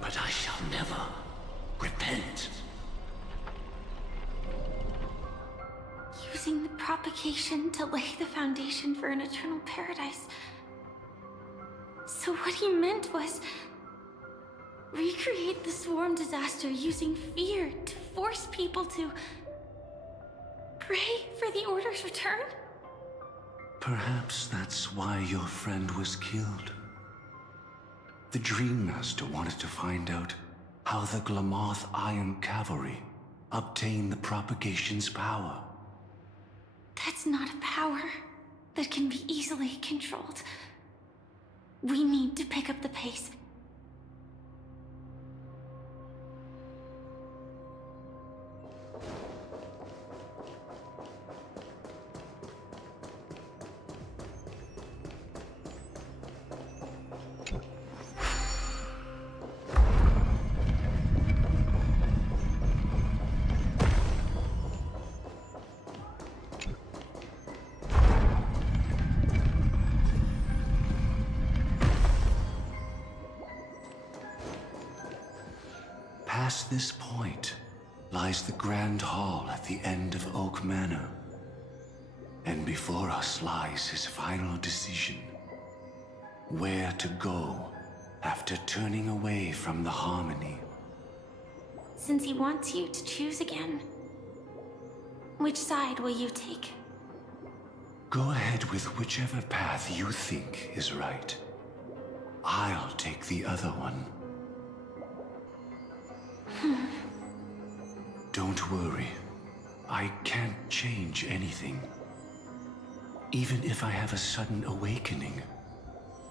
But I shall never repent. Using the propagation to lay the foundation for an eternal paradise. So what he meant was recreate the swarm disaster using fear to force people to pray for the Order's return? Perhaps that's why your friend was killed. The Dream Master wanted to find out how the Glamoth Iron Cavalry obtained the propagation's power. That's not a power that can be easily controlled. We need to pick up the pace. Past this point lies the Grand Hall at the end of Oak Manor. And before us lies his final decision. Where to go after turning away from the Harmony. Since he wants you to choose again, which side will you take? Go ahead with whichever path you think is right. I'll take the other one. Don't worry. I can't change anything. Even if I have a sudden awakening,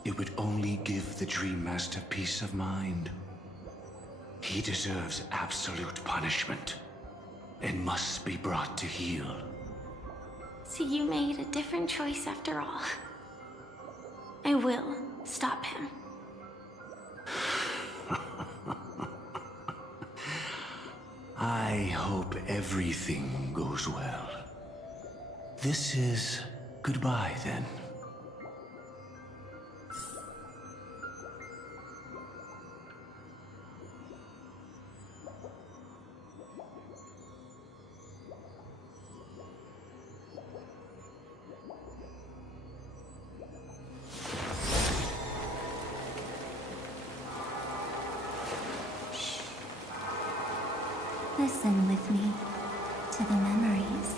it would only give the Dream Master peace of mind. He deserves absolute punishment and must be brought to heel. So you made a different choice after all. I will stop him. I hope everything goes well. This is goodbye, then. Listen with me to the memories.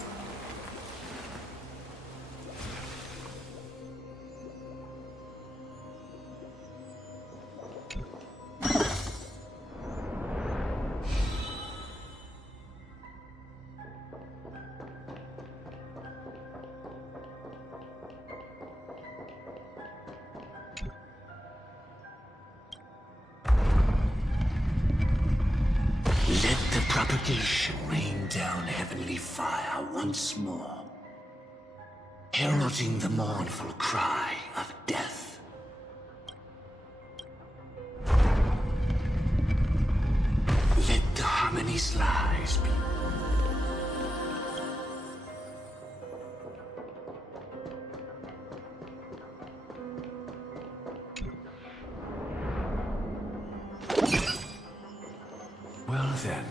Let the propagation rain down heavenly fire once more, heralding the mournful cry of death. Let the harmony's lies be. Well then,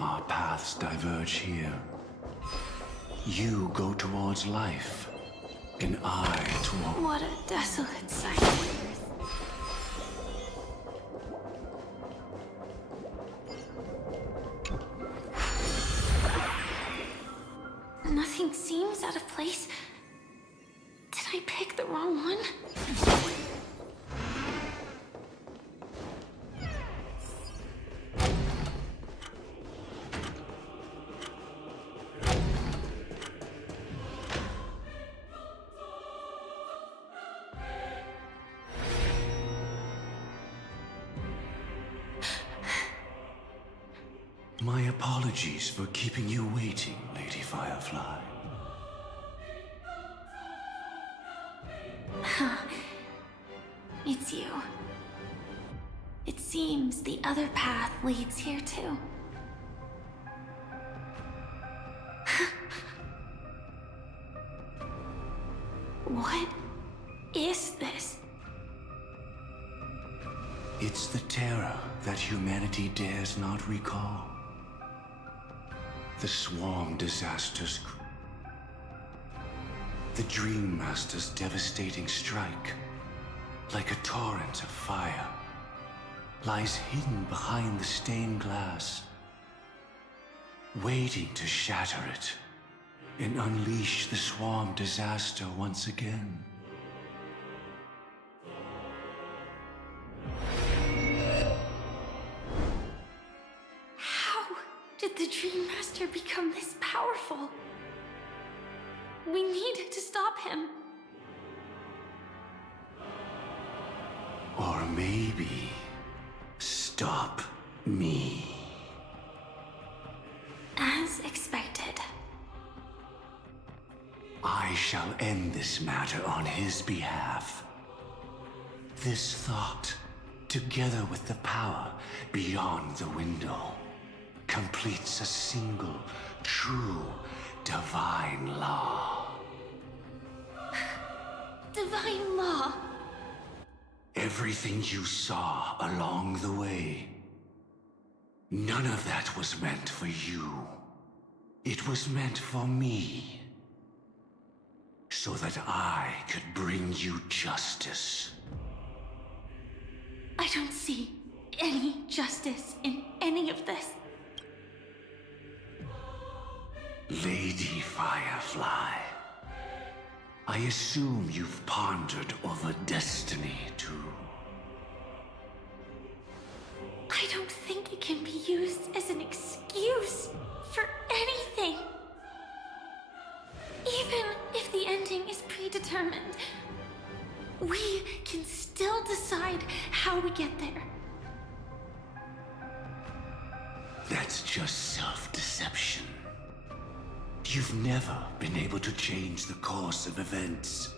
our paths diverge here. You go towards life, and I toward... What a desolate sight. Nothing seems out of place. Did I pick the wrong one? My apologies for keeping you waiting, Lady Firefly. It's you. It seems the other path leads here too. What is this? It's the terror that humanity dares not recall. The swarm disasters. The Dream Master's devastating strike, like a torrent of fire, lies hidden behind the stained glass, waiting to shatter it and unleash the swarm disaster once again. How did the Dream Master become this powerful? We need to stop him. Or maybe stop me. As expected. I shall end this matter on his behalf. This thought, together with the power beyond the window, completes a single, true, divine law. Divine law. Everything you saw along the way, none of that was meant for you. It was meant for me. So that I could bring you justice. I don't see any justice in any of this. Lady Firefly, I assume you've pondered over destiny too. I don't think it can be used as an excuse for anything. Even if the ending is predetermined, we can still decide how we get there. That's just self-deception. You've never been able to change the course of events.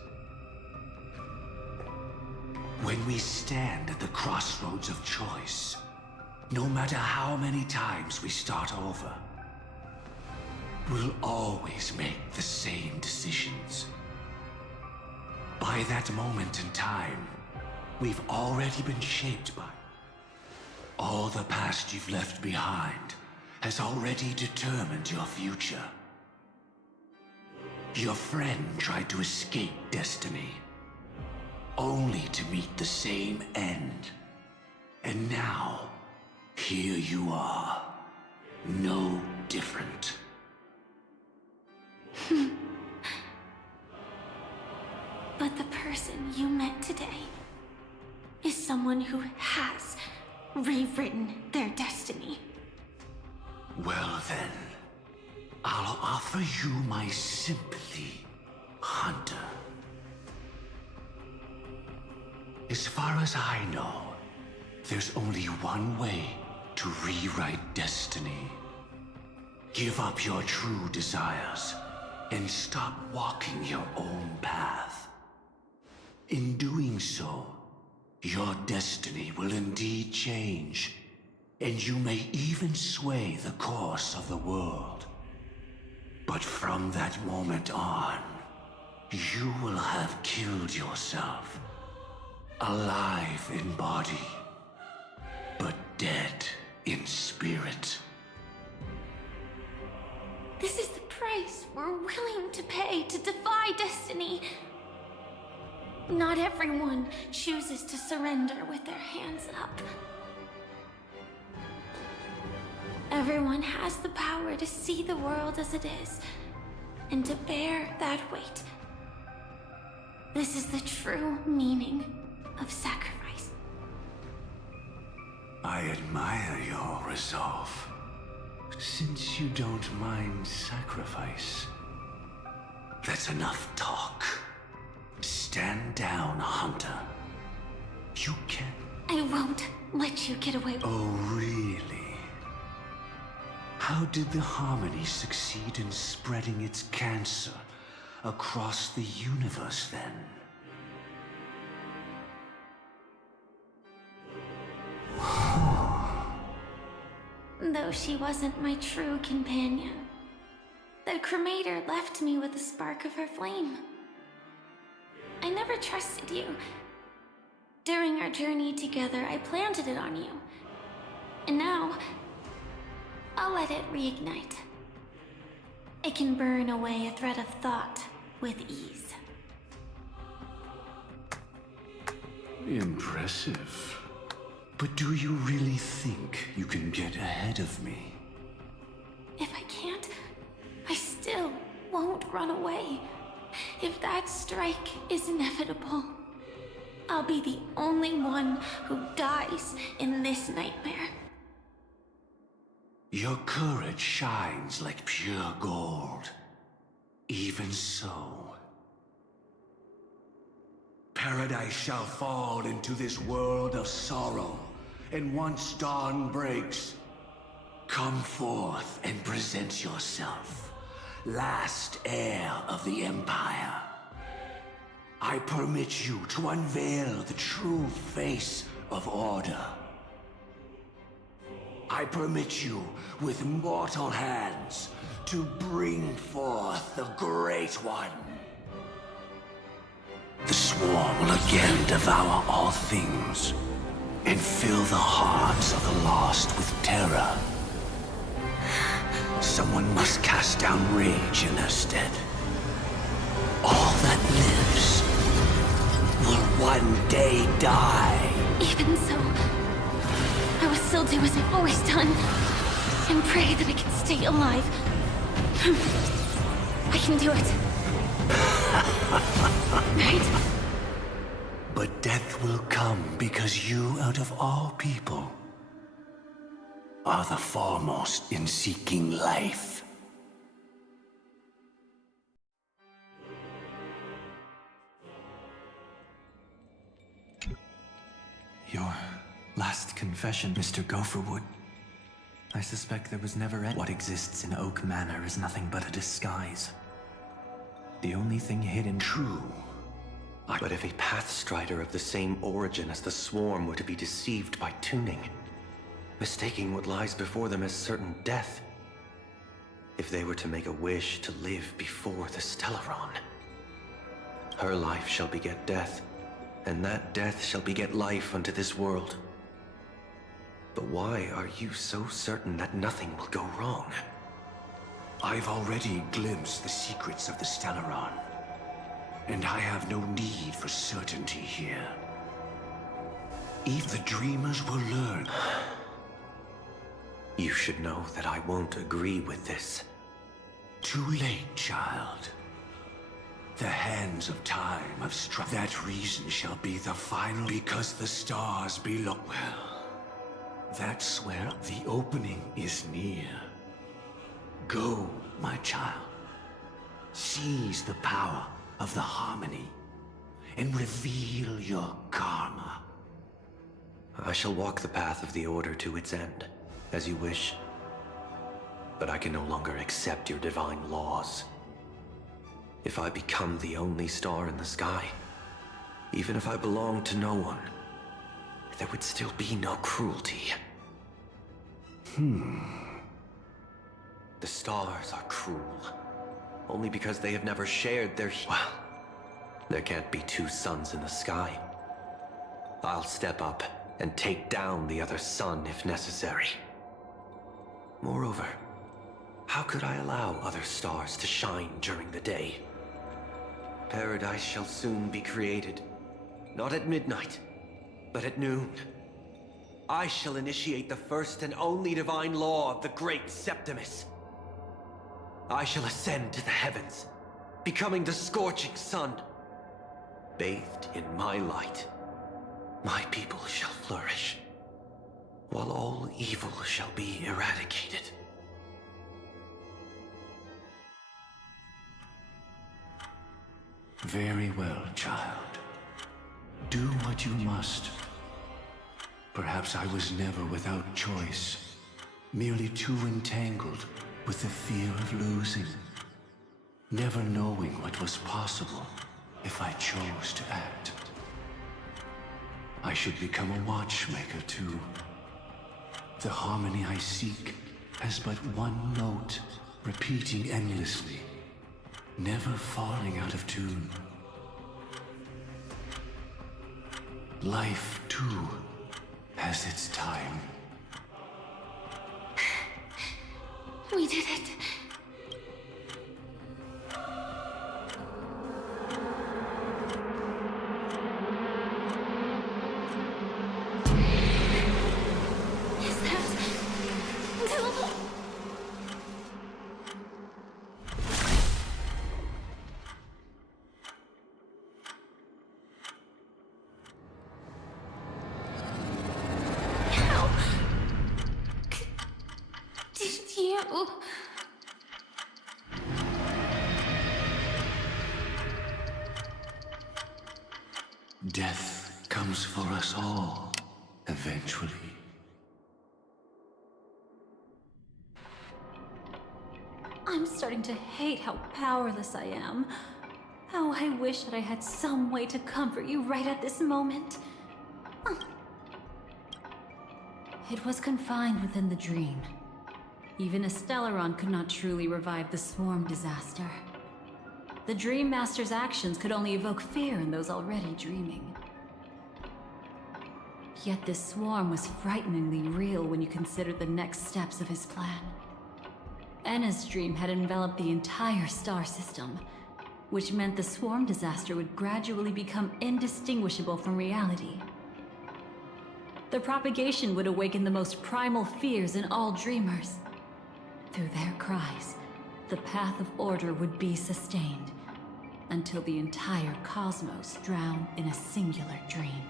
When we stand at the crossroads of choice, no matter how many times we start over, we'll always make the same decisions. By that moment in time, we've already been shaped by. All the past you've left behind has already determined your future. Your friend tried to escape destiny, only to meet the same end. And now, here you are, no different. But the person you met today is someone who has rewritten their destiny. Well then, I'll offer you my sympathy, Hunter. As far as I know, there's only one way to rewrite destiny. Give up your true desires and stop walking your own path. In doing so, your destiny will indeed change, and you may even sway the course of the world. But from that moment on, you will have killed yourself, alive in body, but dead in spirit. This is the price we're willing to pay to defy destiny. Not everyone chooses to surrender with their hands up. Everyone has the power to see the world as it is, and to bear that weight. This is the true meaning of sacrifice. I admire your resolve. Since you don't mind sacrifice, that's enough talk. Stand down, Hunter. You can... I won't let you get away. Oh, really? How did the Harmony succeed in spreading its cancer across the universe then? Though she wasn't my true companion, the cremator left me with a spark of her flame. I never trusted you. During our journey together, I planted it on you. And now, I'll let it reignite. It can burn away a thread of thought with ease. Impressive. But do you really think you can get ahead of me? If I can't, I still won't run away. If that strike is inevitable, I'll be the only one who dies in this nightmare. Your courage shines like pure gold. Even so, paradise shall fall into this world of sorrow, and once dawn breaks, come forth and present yourself, last heir of the Empire. I permit you to unveil the true face of order. I permit you, with mortal hands, to bring forth the Great One. The swarm will again devour all things, and fill the hearts of the lost with terror. Someone must cast down rage in their stead. All that lives will one day die. Even so, I will still do as I've always done, and pray that I can stay alive. I can do it. Right? But death will come because you, out of all people, are the foremost in seeking life. Your last confession, Mr. Gopherwood. I suspect there was never any. What exists in Oak Manor is nothing but a disguise. The only thing hidden. True. But if a Pathstrider of the same origin as the Swarm were to be deceived by tuning, mistaking what lies before them as certain death, if they were to make a wish to live before the Stellaron, her life shall beget death, and that death shall beget life unto this world. But why are you so certain that nothing will go wrong? I've already glimpsed the secrets of the Stellaron, and I have no need for certainty here. Even the dreamers will learn. You should know that I won't agree with this. Too late, child. The hands of time have struck. That reason shall be the final, because the stars belong. Well, that's where the opening is near. Go, my child. Seize the power of the Harmony and reveal your karma. I shall walk the path of the Order to its end, as you wish. But I can no longer accept your divine laws. If I become the only star in the sky, even if I belong to no one, there would still be no cruelty. The stars are cruel, only because they have never shared their... Well, there can't be two suns in the sky. I'll step up and take down the other sun if necessary. Moreover, how could I allow other stars to shine during the day? Paradise shall soon be created, not at midnight, but at noon. I shall initiate the first and only divine law of the great Septimus. I shall ascend to the heavens, becoming the scorching sun. Bathed in my light, my people shall flourish, while all evil shall be eradicated. Very well, child. Do what you must. Perhaps I was never without choice, merely too entangled with the fear of losing, never knowing what was possible if I chose to act. I should become a watchmaker too. The harmony I seek has but one note, repeating endlessly, never falling out of tune. Life, too, has its time. We did it. Is that Gil? How did you? Death comes for us all, eventually. I'm starting to hate how powerless I am. How I wish that I had some way to comfort you right at this moment. It was confined within the dream. Even a Stellaron could not truly revive the swarm disaster. The Dream Master's actions could only evoke fear in those already dreaming. Yet this swarm was frighteningly real when you consider the next steps of his plan. Enna's dream had enveloped the entire star system, which meant the swarm disaster would gradually become indistinguishable from reality. The propagation would awaken the most primal fears in all dreamers. Through their cries, the path of order would be sustained, until the entire cosmos drowned in a singular dream.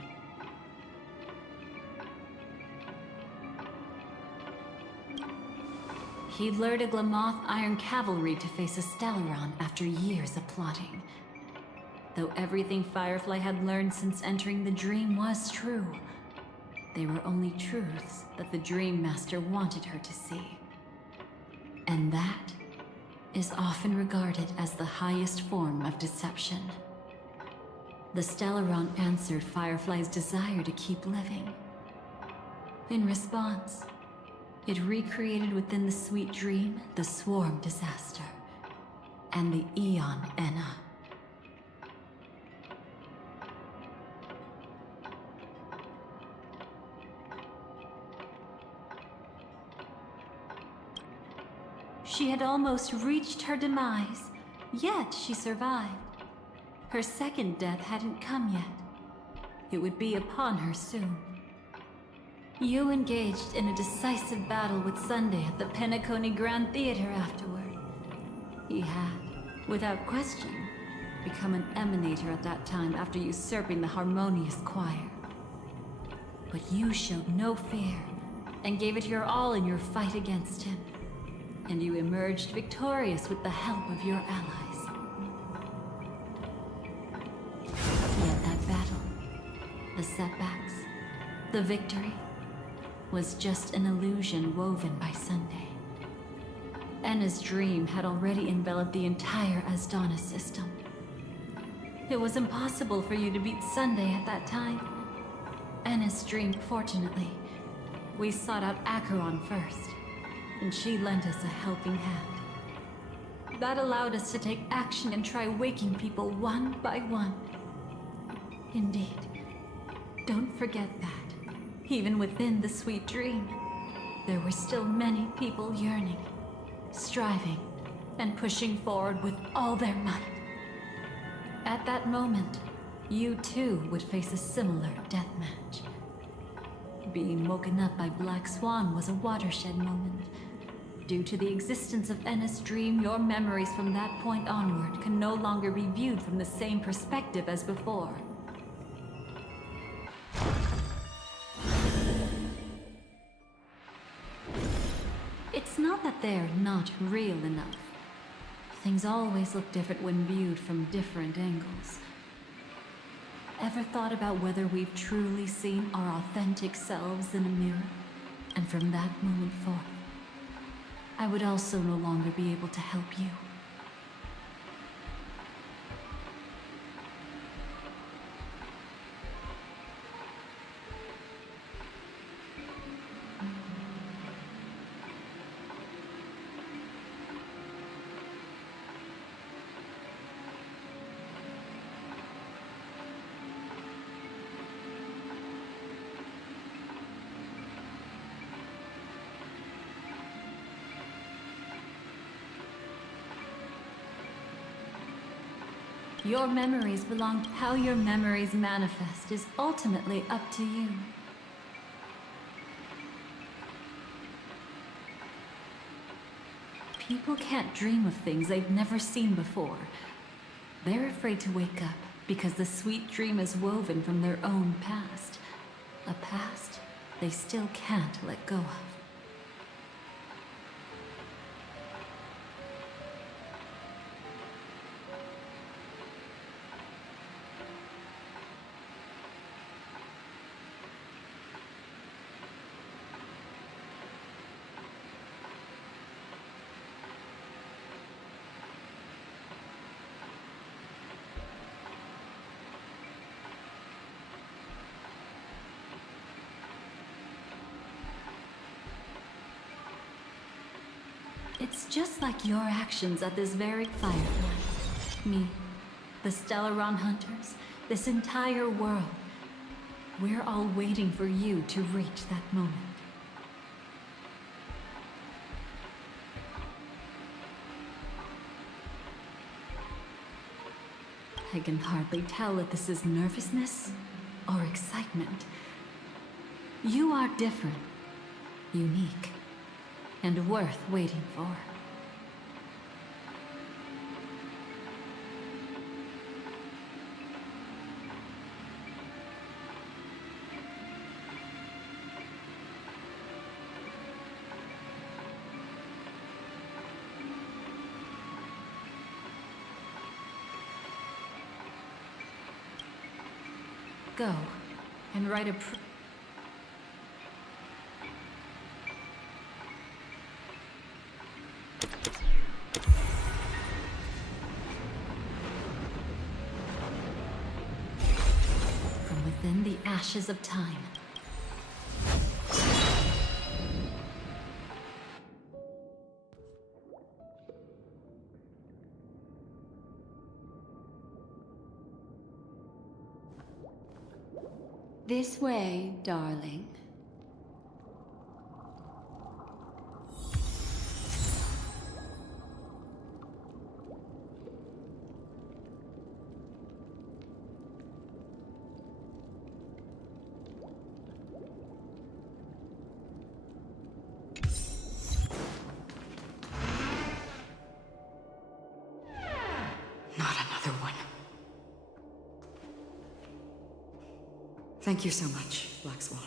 He lured a Glamoth Iron Cavalry to face a Stellaron after years of plotting. Though everything Firefly had learned since entering the dream was true, they were only truths that the Dream Master wanted her to see. And that is often regarded as the highest form of deception. The Stellaron answered Firefly's desire to keep living. In response, it recreated within the sweet dream the swarm disaster and the Eon Enna. She had almost reached her demise, yet she survived. Her second death hadn't come yet. It would be upon her soon. You engaged in a decisive battle with Sunday at the Penacony Grand Theater afterward. He had, without question, become an emanator at that time after usurping the Harmonious Choir. But you showed no fear, and gave it your all in your fight against him. And you emerged victorious with the help of your allies. Yet that battle, the setbacks, the victory, was just an illusion woven by Sunday. Enna's dream had already enveloped the entire Asdana system. It was impossible for you to beat Sunday at that time. Enna's dream, fortunately. We sought out Acheron first, and she lent us a helping hand. That allowed us to take action and try waking people one by one. Indeed. Don't forget that. Even within the sweet dream, there were still many people yearning, striving, and pushing forward with all their might. At that moment, you too would face a similar deathmatch. Being woken up by Black Swan was a watershed moment. Due to the existence of Enna's dream, your memories from that point onward can no longer be viewed from the same perspective as before. It's not that they're not real enough. Things always look different when viewed from different angles. Ever thought about whether we've truly seen our authentic selves in a mirror? And from that moment forth, I would also no longer be able to help you. Your memories belong. How your memories manifest is ultimately up to you. People can't dream of things they've never seen before. They're afraid to wake up because the sweet dream is woven from their own past. A past they still can't let go of. It's just like your actions at this very firefly. Me, the Stellaron Hunters, this entire world. We're all waiting for you to reach that moment. I can hardly tell if this is nervousness or excitement. You are different, unique, and worth waiting for. Go and write a from within the ashes of time. This way, darling. Not another one. Thank you so much, Black Swan.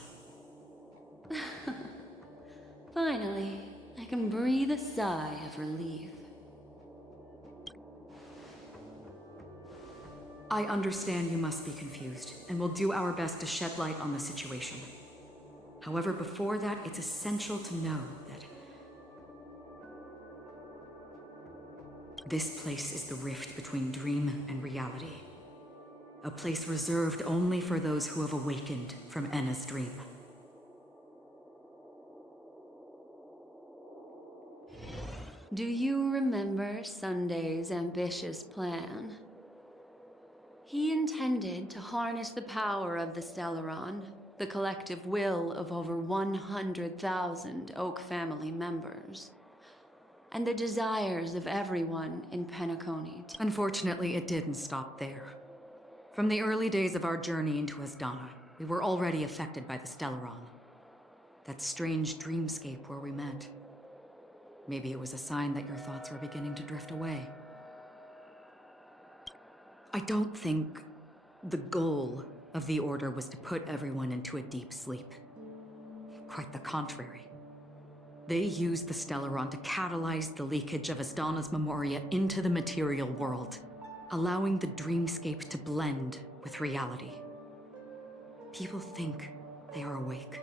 Finally, I can breathe a sigh of relief. I understand you must be confused, and will do our best to shed light on the situation. However, before that, it's essential to know that this place is the rift between dream and reality. A place reserved only for those who have awakened from Enna's dream. Do you remember Sunday's ambitious plan? He intended to harness the power of the Stellaron, the collective will of over 100,000 Oak family members, and the desires of everyone in Penacony. Unfortunately, it didn't stop there. From the early days of our journey into Asdana, we were already affected by the Stellaron. That strange dreamscape where we met. Maybe it was a sign that your thoughts were beginning to drift away. I don't think the goal of the Order was to put everyone into a deep sleep. Quite the contrary. They used the Stellaron to catalyze the leakage of Asdana's Memoria into the material world, allowing the dreamscape to blend with reality. People think they are awake,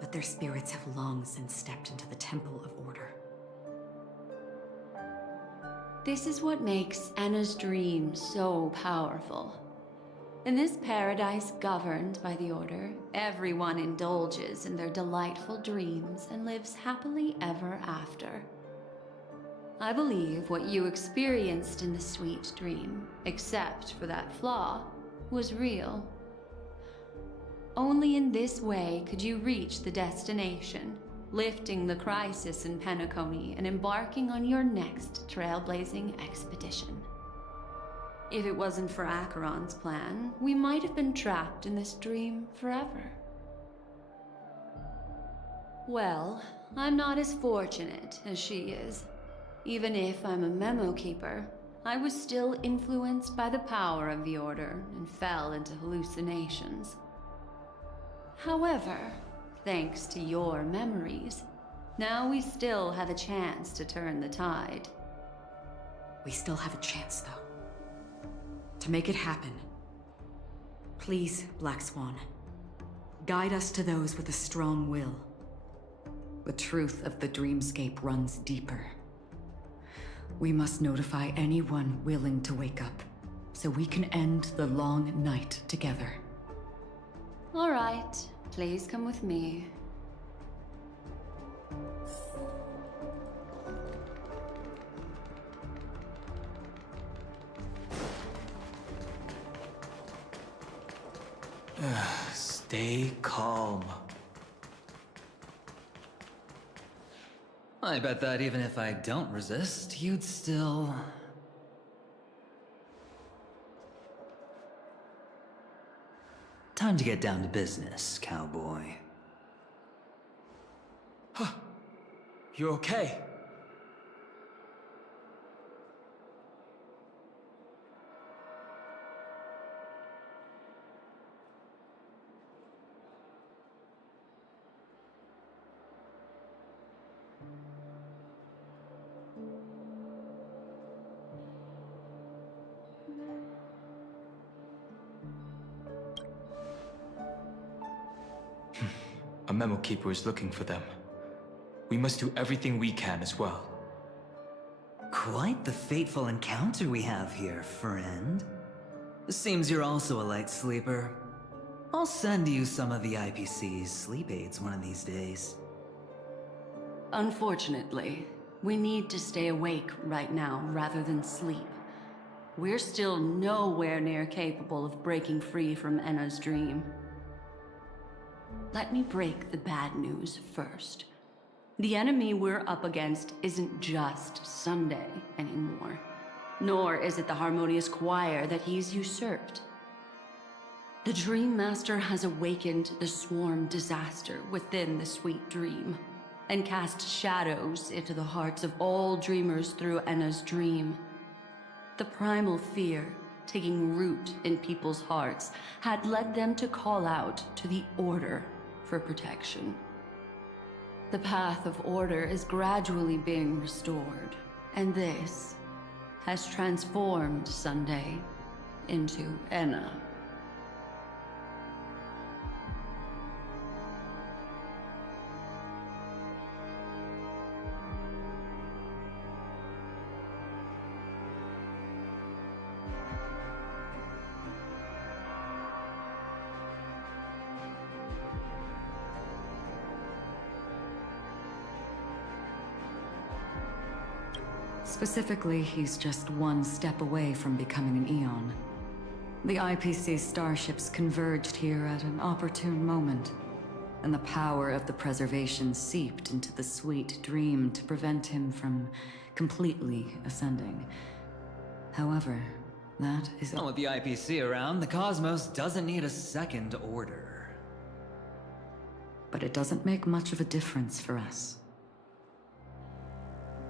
but their spirits have long since stepped into the Temple of Order. This is what makes Anna's dream so powerful. In this paradise governed by the Order, everyone indulges in their delightful dreams and lives happily ever after. I believe what you experienced in the sweet dream, except for that flaw, was real. Only in this way could you reach the destination, lifting the crisis in Penacony and embarking on your next trailblazing expedition. If it wasn't for Acheron's plan, we might have been trapped in this dream forever. Well, I'm not as fortunate as she is. Even if I'm a memo keeper, I was still influenced by the power of the Order and fell into hallucinations. However, thanks to your memories, now we still have a chance to turn the tide. We still have a chance, though. To make it happen. Please, Black Swan, guide us to those with a strong will. The truth of the dreamscape runs deeper. We must notify anyone willing to wake up, so we can end the long night together. All right, please come with me. Stay calm. I bet that even if I don't resist, you'd still... Time to get down to business, cowboy. You okay? A memo keeper is looking for them. We must do everything we can as well. Quite the fateful encounter we have here, friend. Seems you're also a light sleeper. I'll send you some of the IPC's sleep aids one of these days. Unfortunately, we need to stay awake right now rather than sleep. We're still nowhere near capable of breaking free from Enna's dream. Let me break the bad news first. The enemy we're up against isn't just Sunday anymore, nor is it the harmonious choir that he's usurped. The Dream Master has awakened the swarm disaster within the sweet dream, and cast shadows into the hearts of all dreamers through Enna's dream. The primal fear taking root in people's hearts had led them to call out to the Order for protection. The path of order is gradually being restored, and this has transformed Sunday into Enna. Specifically, he's just one step away from becoming an Eon. The IPC starships converged here at an opportune moment, and the power of the preservation seeped into the sweet dream to prevent him from completely ascending. However, that is... With the IPC around, the cosmos doesn't need a second order. But it doesn't make much of a difference for us.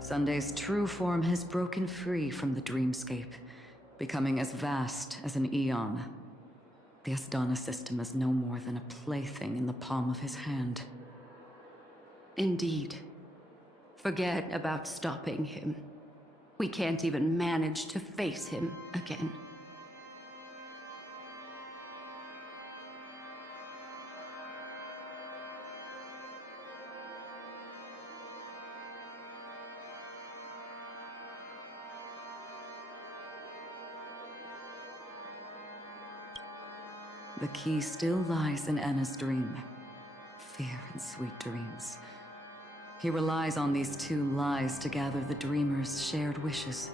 Sunday's true form has broken free from the dreamscape, becoming as vast as an Eon. The Astana system is no more than a plaything in the palm of his hand. Indeed. Forget about stopping him. We can't even manage to face him again. The key still lies in Anna's dream. Fear and sweet dreams. He relies on these two lies to gather the dreamers' shared wishes.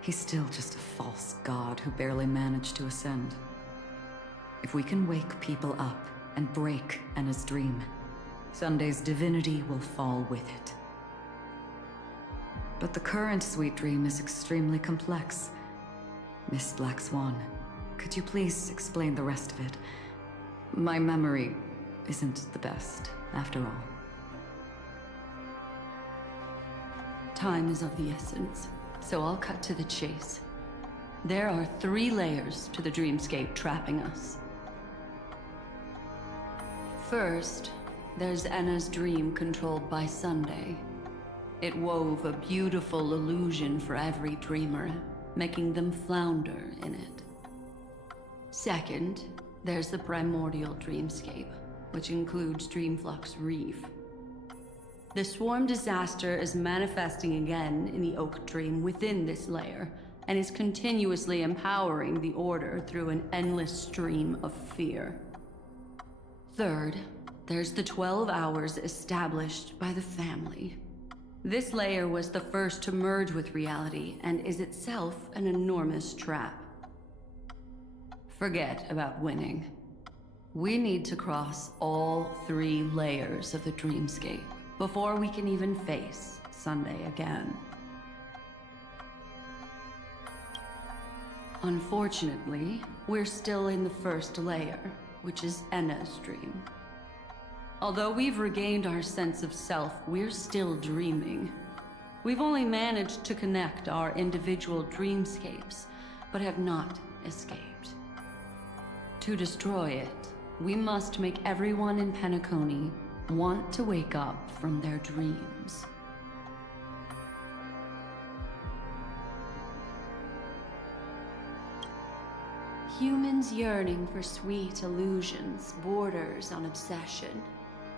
He's still just a false god who barely managed to ascend. If we can wake people up and break Anna's dream, Sunday's divinity will fall with it. But the current sweet dream is extremely complex. Miss Black Swan, could you please explain the rest of it? My memory isn't the best, after all. Time is of the essence, so I'll cut to the chase. There are 3 layers to the dreamscape trapping us. First, there's Anna's dream controlled by Sunday. It wove a beautiful illusion for every dreamer, making them flounder in it. Second, there's the primordial dreamscape, which includes Dreamflux Reef. The swarm disaster is manifesting again in the Oak Dream within this layer, and is continuously empowering the Order through an endless stream of fear. Third, there's the 12 hours established by the family. This layer was the first to merge with reality and is itself an enormous trap. Forget about winning. We need to cross all 3 layers of the dreamscape before we can even face Sunday again. Unfortunately, we're still in the first layer, which is Enna's dream. Although we've regained our sense of self, we're still dreaming. We've only managed to connect our individual dreamscapes, but have not escaped. To destroy it, we must make everyone in Penacony want to wake up from their dreams. Humans yearning for sweet illusions borders on obsession,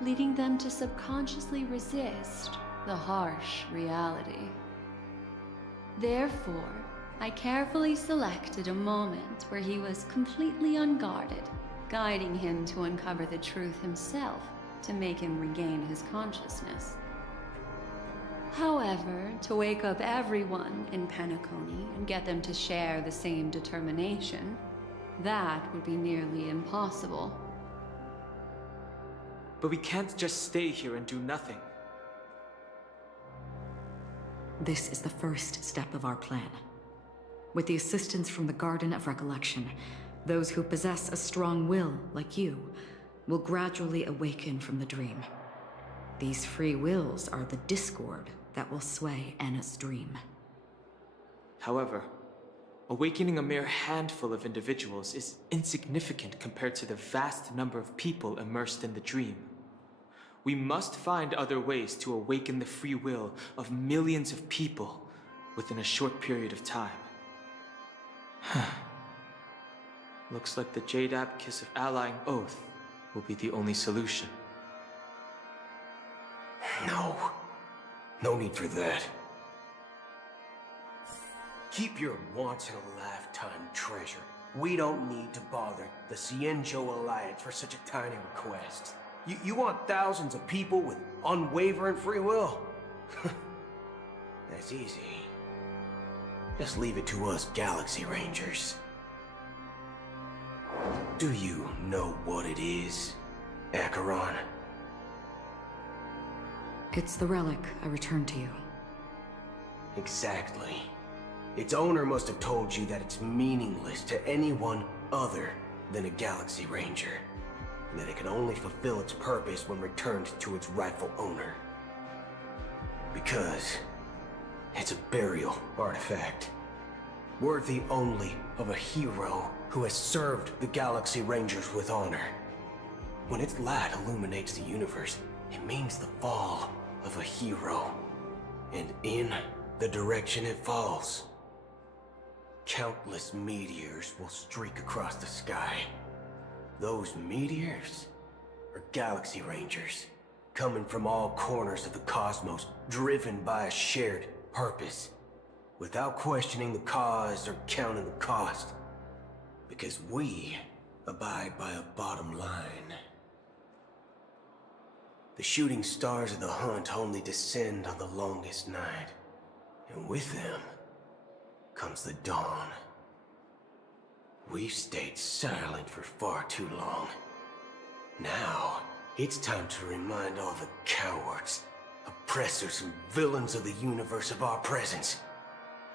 leading them to subconsciously resist the harsh reality. Therefore, I carefully selected a moment where he was completely unguarded, guiding him to uncover the truth himself to make him regain his consciousness. However, to wake up everyone in Penacony and get them to share the same determination, that would be nearly impossible. But we can't just stay here and do nothing. This is the first step of our plan. With the assistance from the Garden of Recollection, those who possess a strong will, like you, will gradually awaken from the dream. These free wills are the discord that will sway Anna's dream. However, awakening a mere handful of individuals is insignificant compared to the vast number of people immersed in the dream. We must find other ways to awaken the free will of millions of people within a short period of time. Looks like the Jade Kiss of Allying Oath will be the only solution. No. No need for that. Keep your once-in-a-lifetime treasure. We don't need to bother the Cienjo Alliance for such a tiny request. You want thousands of people with unwavering free will? That's easy. Just leave it to us Galaxy Rangers. Do you know what it is, Acheron? It's the relic I returned to you. Exactly. Its owner must have told you that it's meaningless to anyone other than a Galaxy Ranger, and that it can only fulfill its purpose when returned to its rightful owner. Because it's a burial artifact, worthy only of a hero who has served the Galaxy Rangers with honor. When its light illuminates the universe, it means the fall of a hero. And in the direction it falls, countless meteors will streak across the sky. Those meteors are Galaxy Rangers, coming from all corners of the cosmos, driven by a shared purpose, without questioning the cause or counting the cost. Because we abide by a bottom line. The shooting stars of the hunt only descend on the longest night, and with them comes the dawn. We've stayed silent for far too long. Now, it's time to remind all the cowards, oppressors, and villains of the universe of our presence.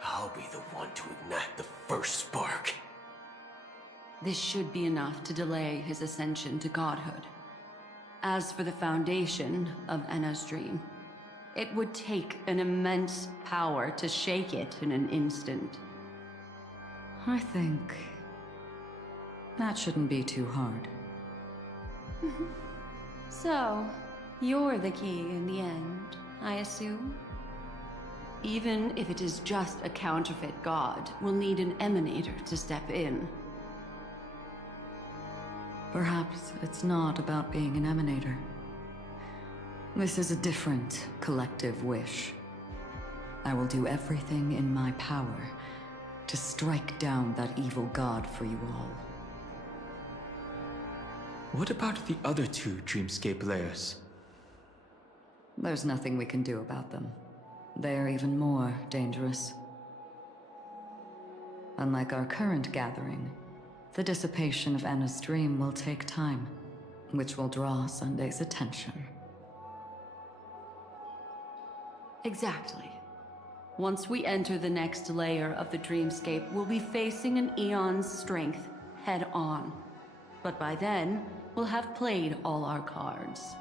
I'll be the one to ignite the first spark. This should be enough to delay his ascension to godhood. As for the foundation of Enna's dream, it would take an immense power to shake it in an instant. I think that shouldn't be too hard. So, you're the key in the end, I assume? Even if it is just a counterfeit god, we'll need an emanator to step in. Perhaps it's not about being an emanator. This is a different collective wish. I will do everything in my power to strike down that evil god for you all. What about the other two dreamscape layers? There's nothing we can do about them. They're even more dangerous. Unlike our current gathering, the dissipation of Anna's dream will take time, which will draw Sunday's attention. Exactly. Once we enter the next layer of the dreamscape, we'll be facing an eon's strength head on. But by then, we'll have played all our cards.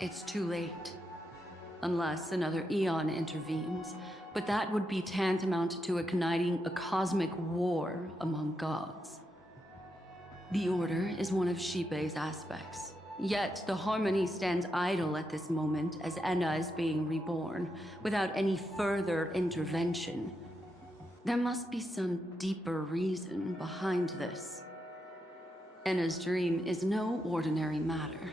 It's too late. Unless another eon intervenes. But that would be tantamount to igniting a cosmic war among gods. The Order is one of Shipei's aspects. Yet the Harmony stands idle at this moment as Enna is being reborn, without any further intervention. There must be some deeper reason behind this. Enna's dream is no ordinary matter.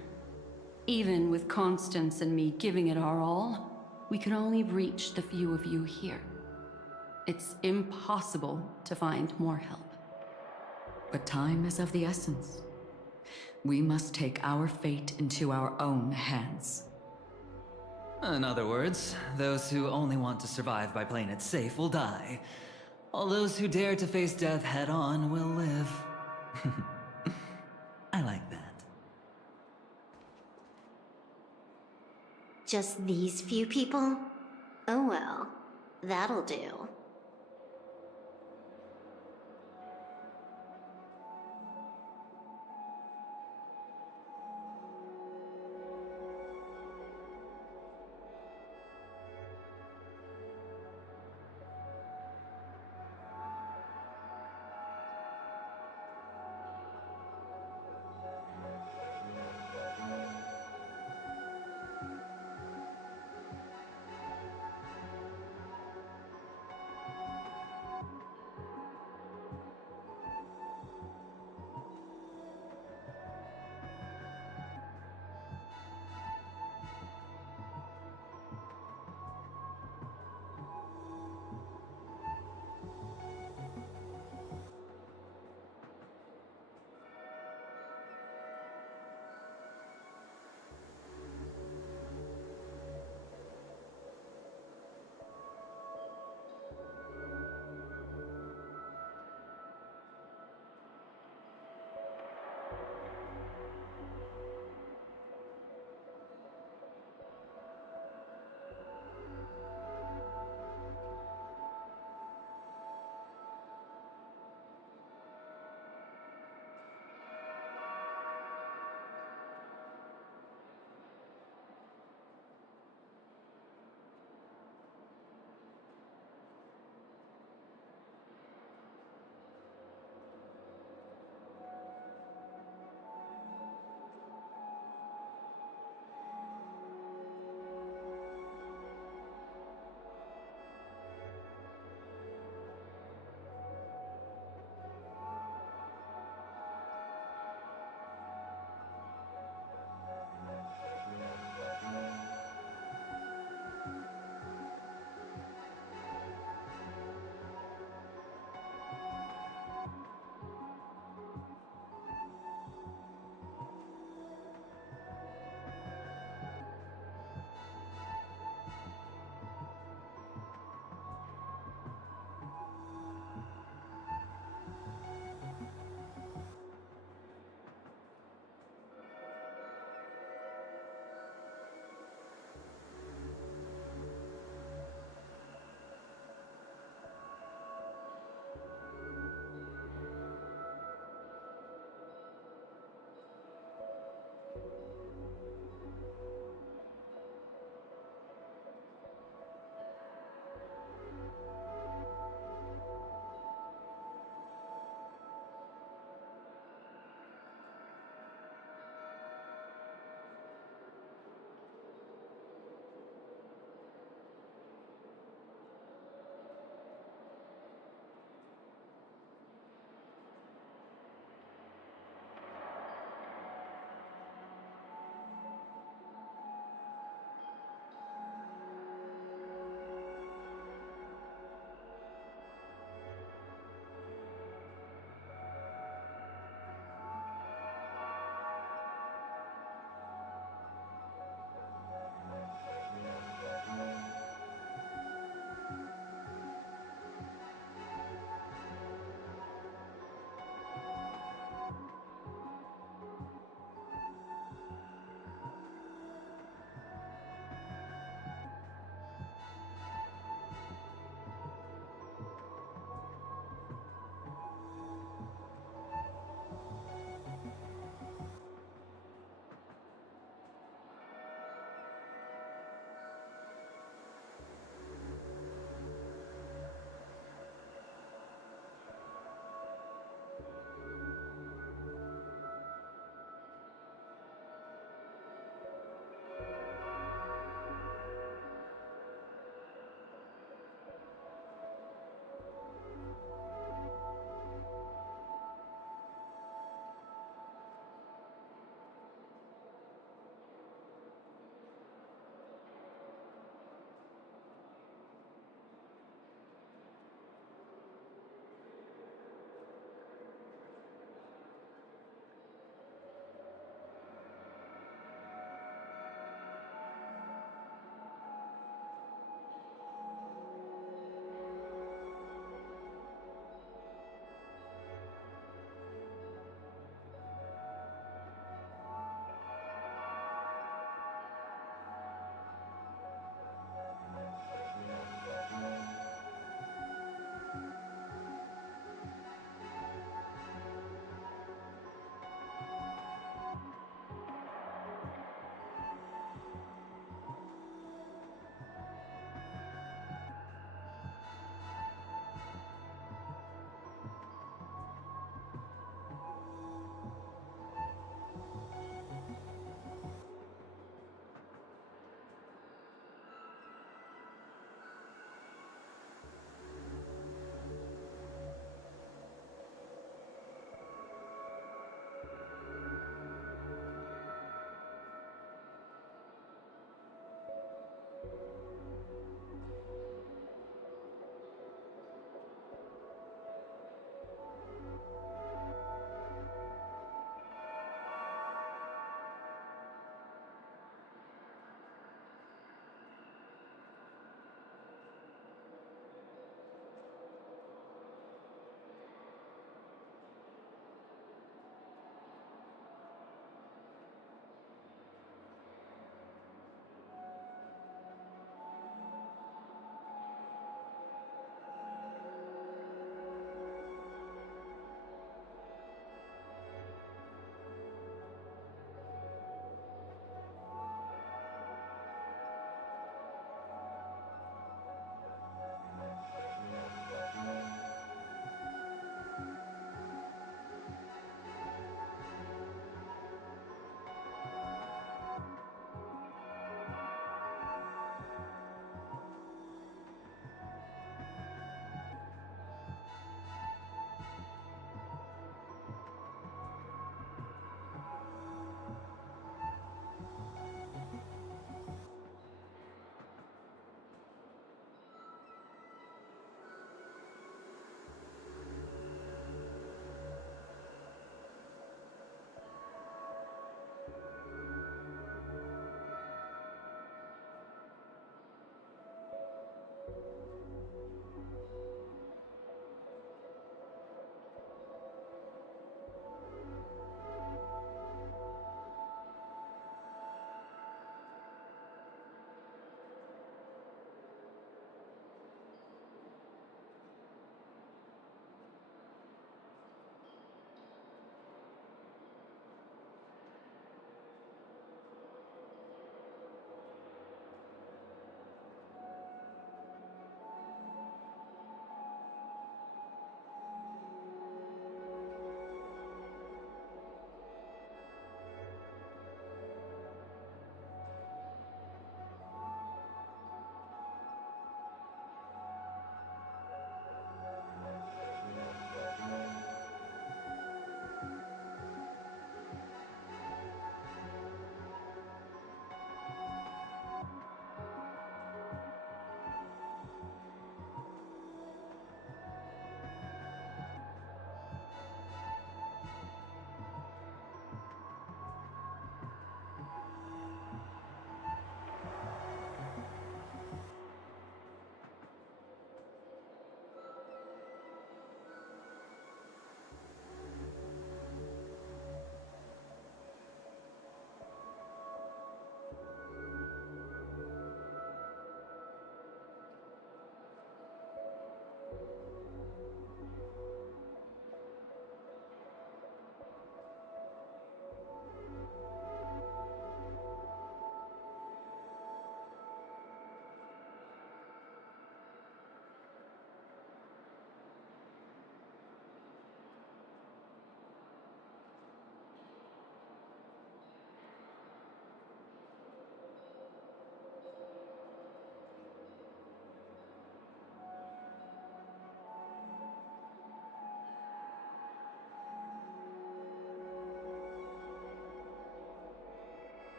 Even with Constance and me giving it our all, we could only reach the few of you here. It's impossible to find more help. But time is of the essence. We must take our fate into our own hands. In other words, those who only want to survive by playing it safe will die. All those who dare to face death head-on will live. I like that. Just these few people? Oh well, that'll do.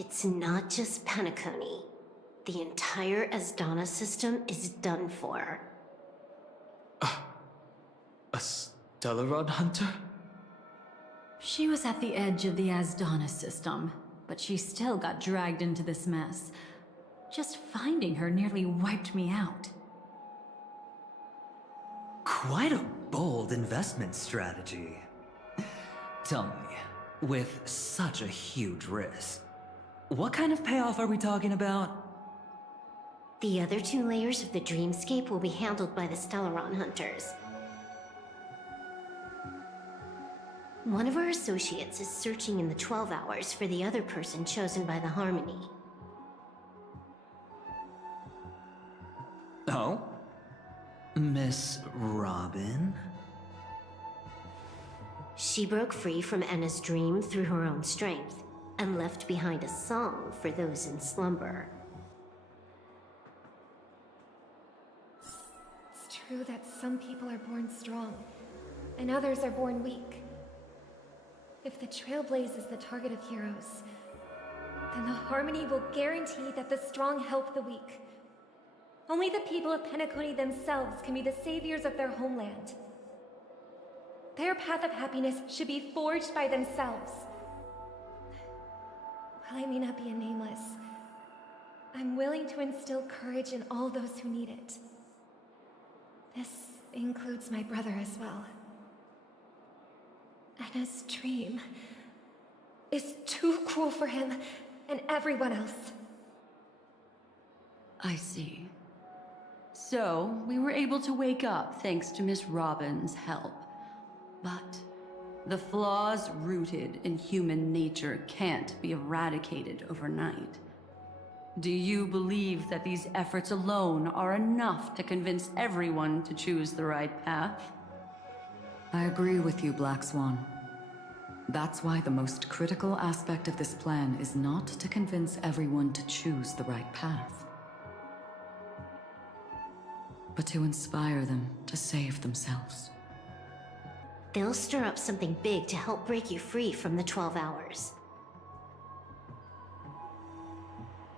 It's not just Penacony. The entire Asdana system is done for. A Stellaron hunter? She was at the edge of the Asdana system, but she still got dragged into this mess. Just finding her nearly wiped me out. Quite a bold investment strategy. Tell me, with such a huge risk, what kind of payoff are we talking about? The other two layers of the dreamscape will be handled by the Stellaron hunters. One of our associates is searching in the 12 hours for the other person chosen by the Harmony. Oh? Miss Robin? She broke free from Enna's dream through her own strength, and left behind a song for those in slumber. It's true that some people are born strong, and others are born weak. If the Trailblaze is the target of heroes, then the Harmony will guarantee that the strong help the weak. Only the people of Penacony themselves can be the saviors of their homeland. Their path of happiness should be forged by themselves. While I may not be a nameless, I'm willing to instill courage in all those who need it. This includes my brother as well. Anna's dream is too cruel for him and everyone else. I see. So, we were able to wake up thanks to Miss Robin's help. But the flaws rooted in human nature can't be eradicated overnight. Do you believe that these efforts alone are enough to convince everyone to choose the right path? I agree with you, Black Swan. That's why the most critical aspect of this plan is not to convince everyone to choose the right path, but to inspire them to save themselves. They'll stir up something big to help break you free from the 12 hours.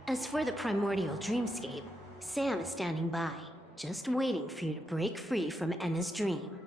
As for the primordial dreamscape, Sam is standing by, just waiting for you to break free from Enna's dream.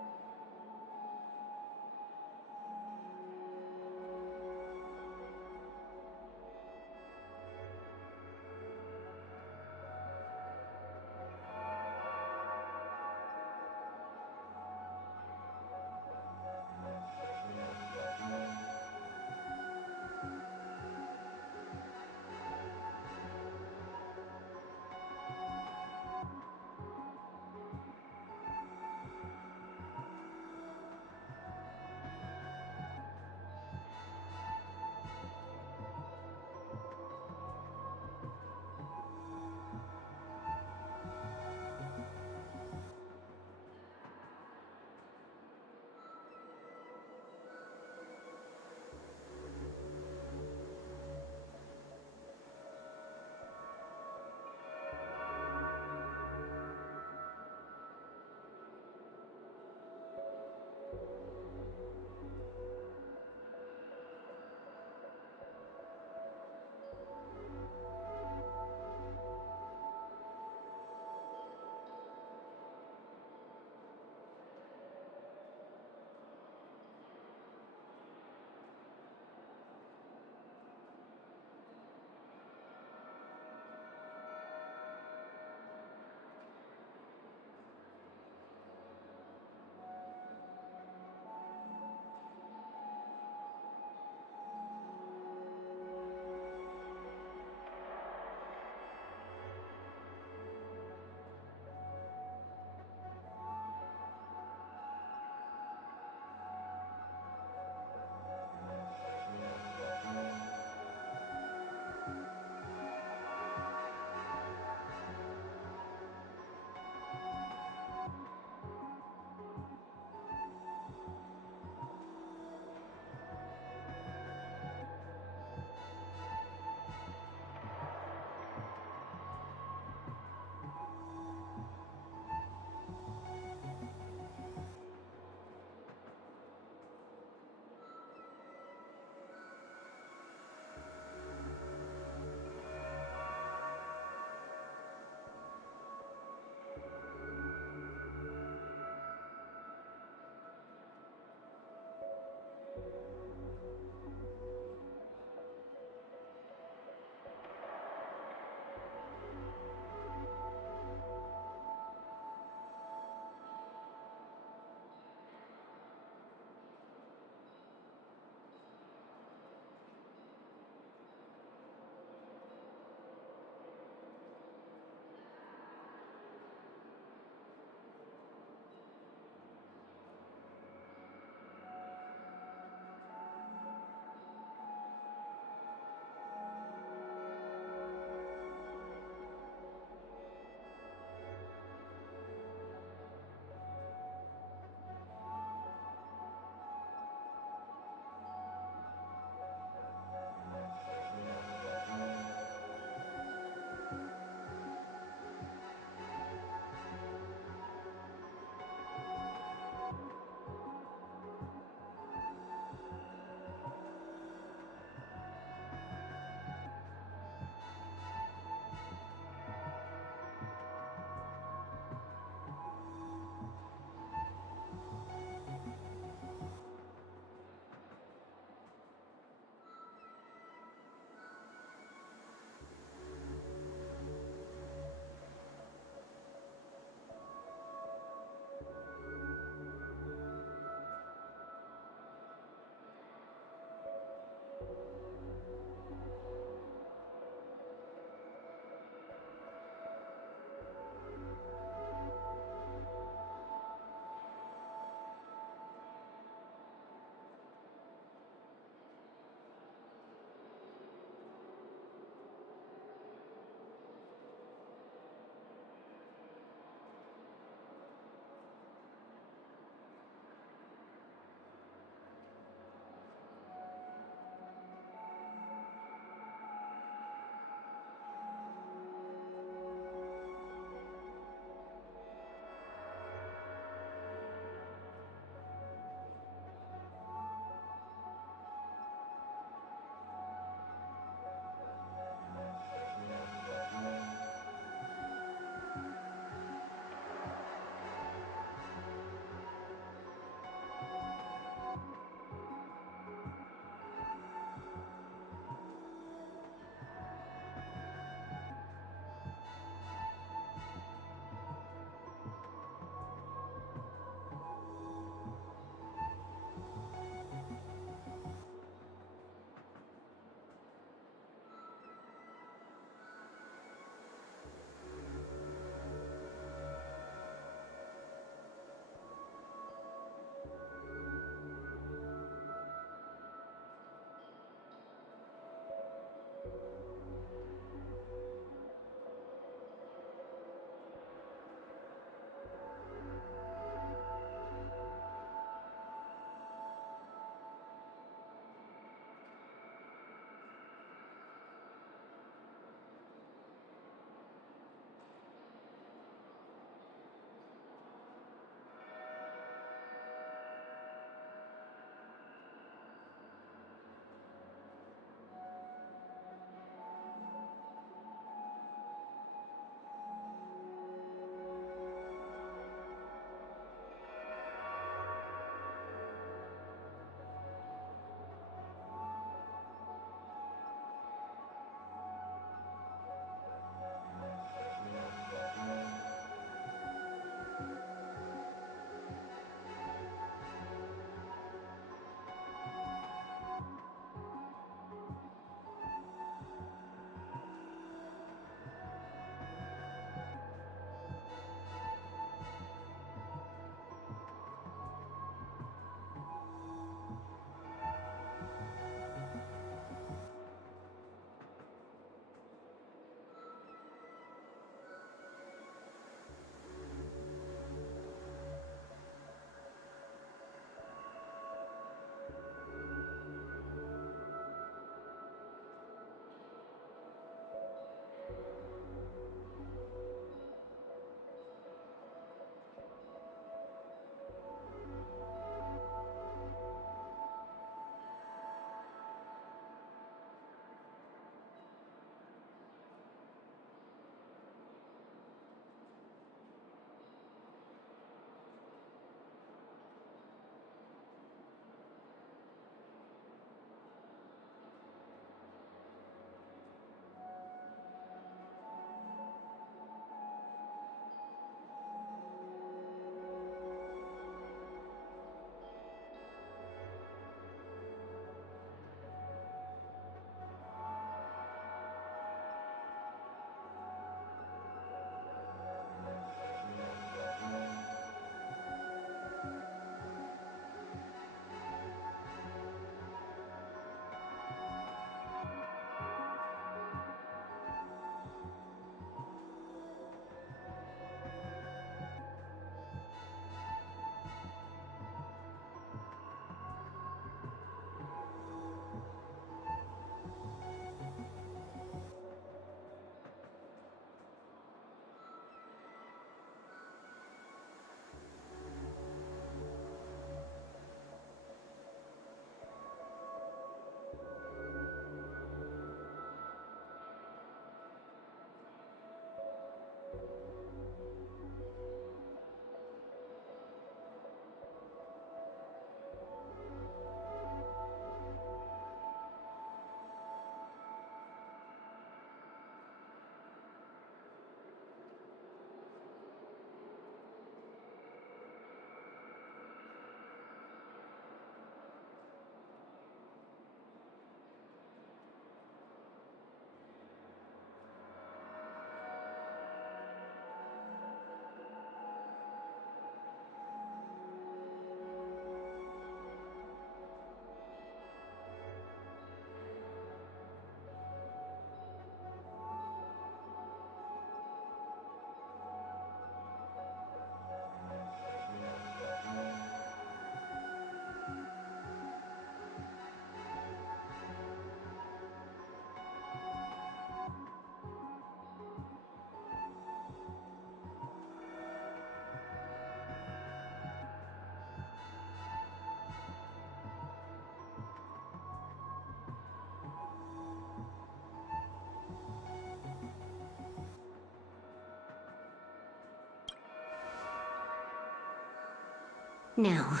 Now,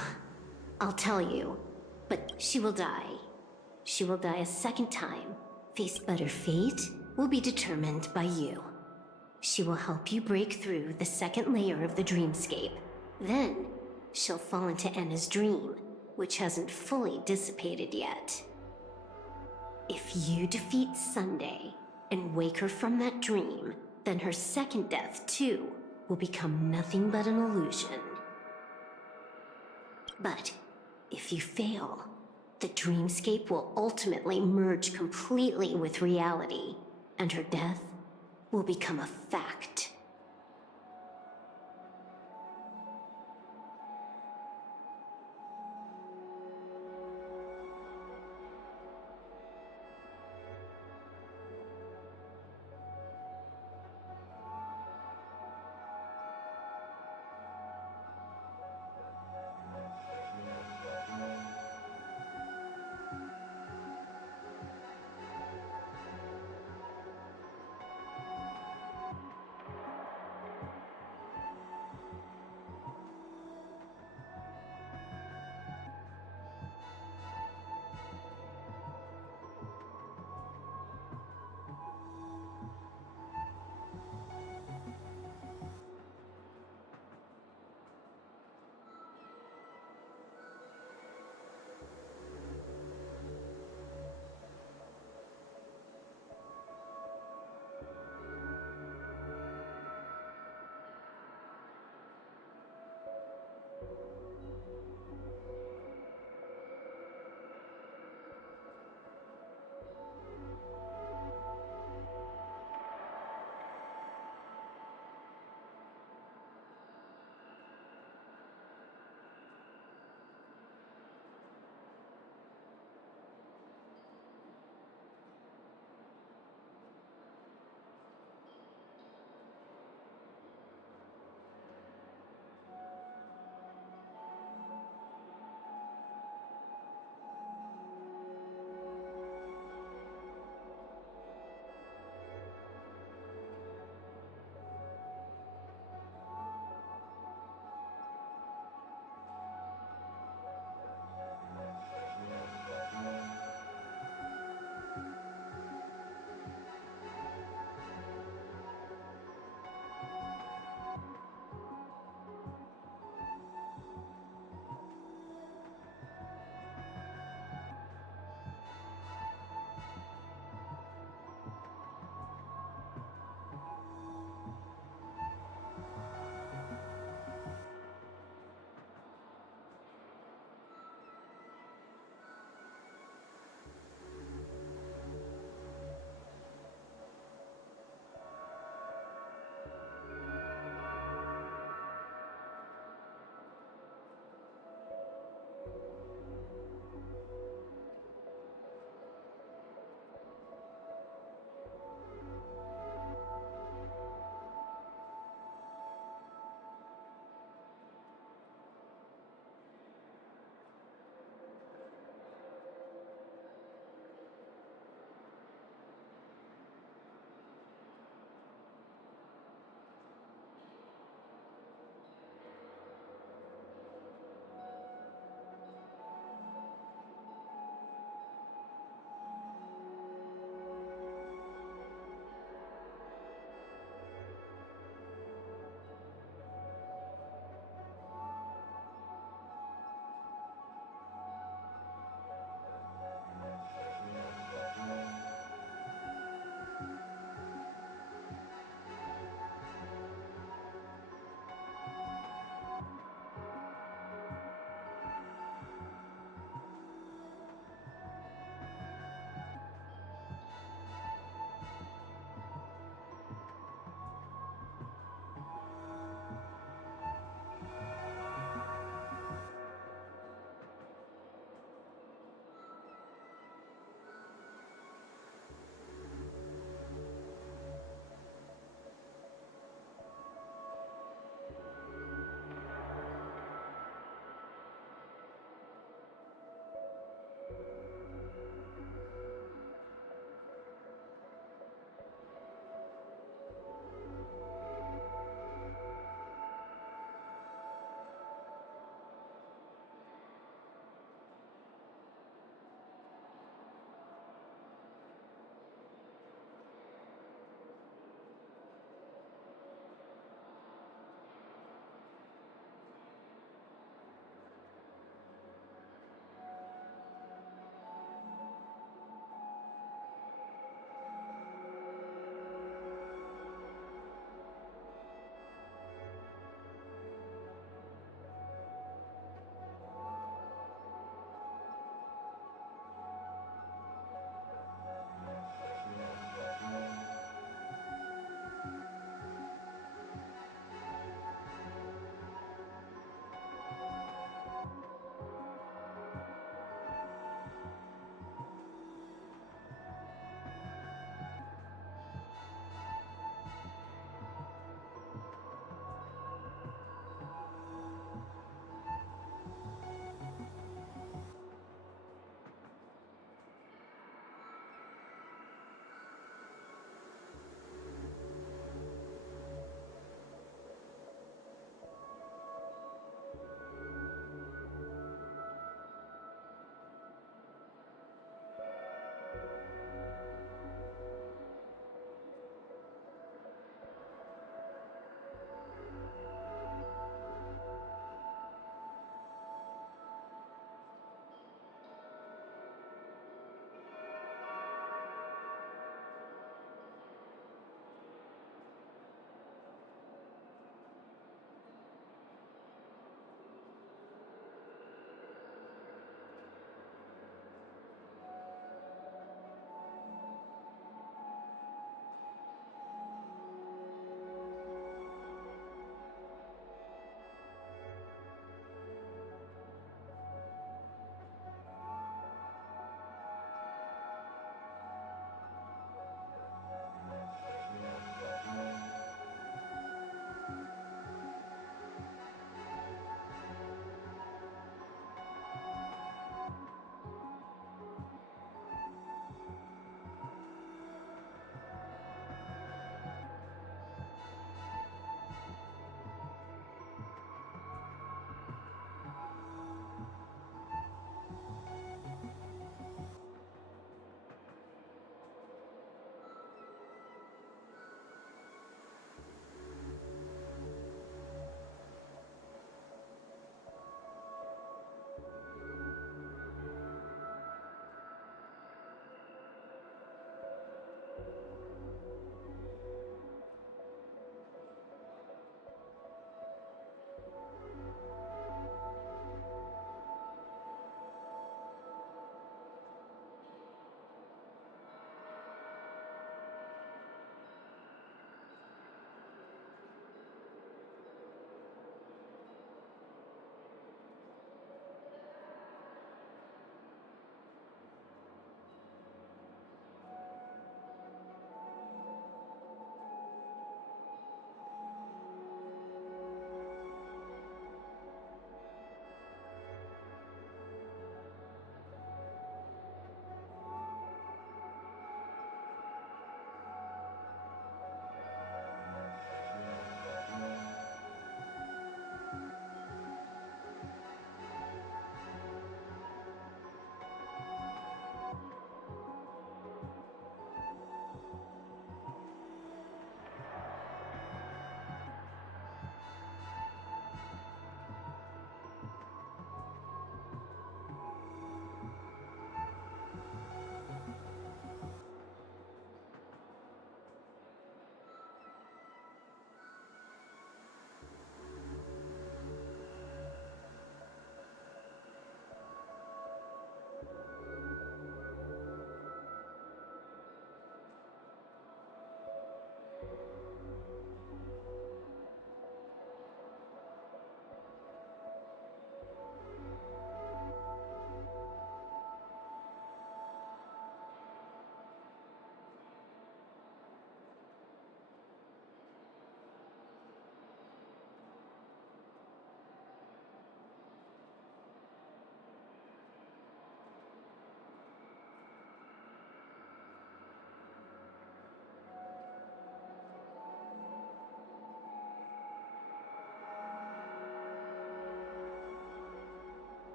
I'll tell you, but she will die. She will die a second time. But her fate will be determined by you. She will help you break through the second layer of the dreamscape. Then, she'll fall into Anna's dream, which hasn't fully dissipated yet. If you defeat Sunday and wake her from that dream, then her second death, too, will become nothing but an illusion. But if you fail, the dreamscape will ultimately merge completely with reality, and her death will become a fact.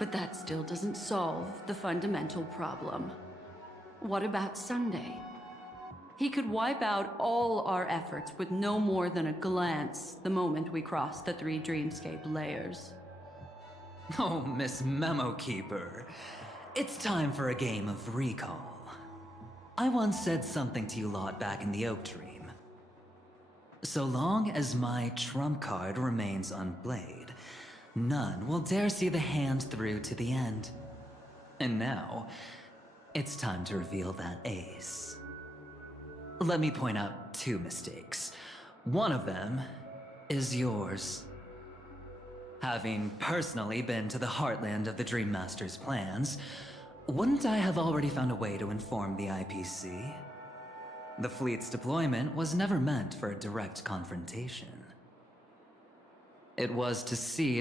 But that still doesn't solve the fundamental problem. What about Sunday? He could wipe out all our efforts with no more than a glance the moment we cross the 3 dreamscape layers. Oh, Miss Memo Keeper. It's time for a game of recall. I once said something to you lot back in the Oak Dream. So long as my trump card remains unplayed, none will dare see the hand through to the end. And now, it's time to reveal that ace. Let me point out 2 mistakes. One of them is yours. Having personally been to the heartland of the Dream Master's plans, wouldn't I have already found a way to inform the IPC? The fleet's deployment was never meant for a direct confrontation. It was to seed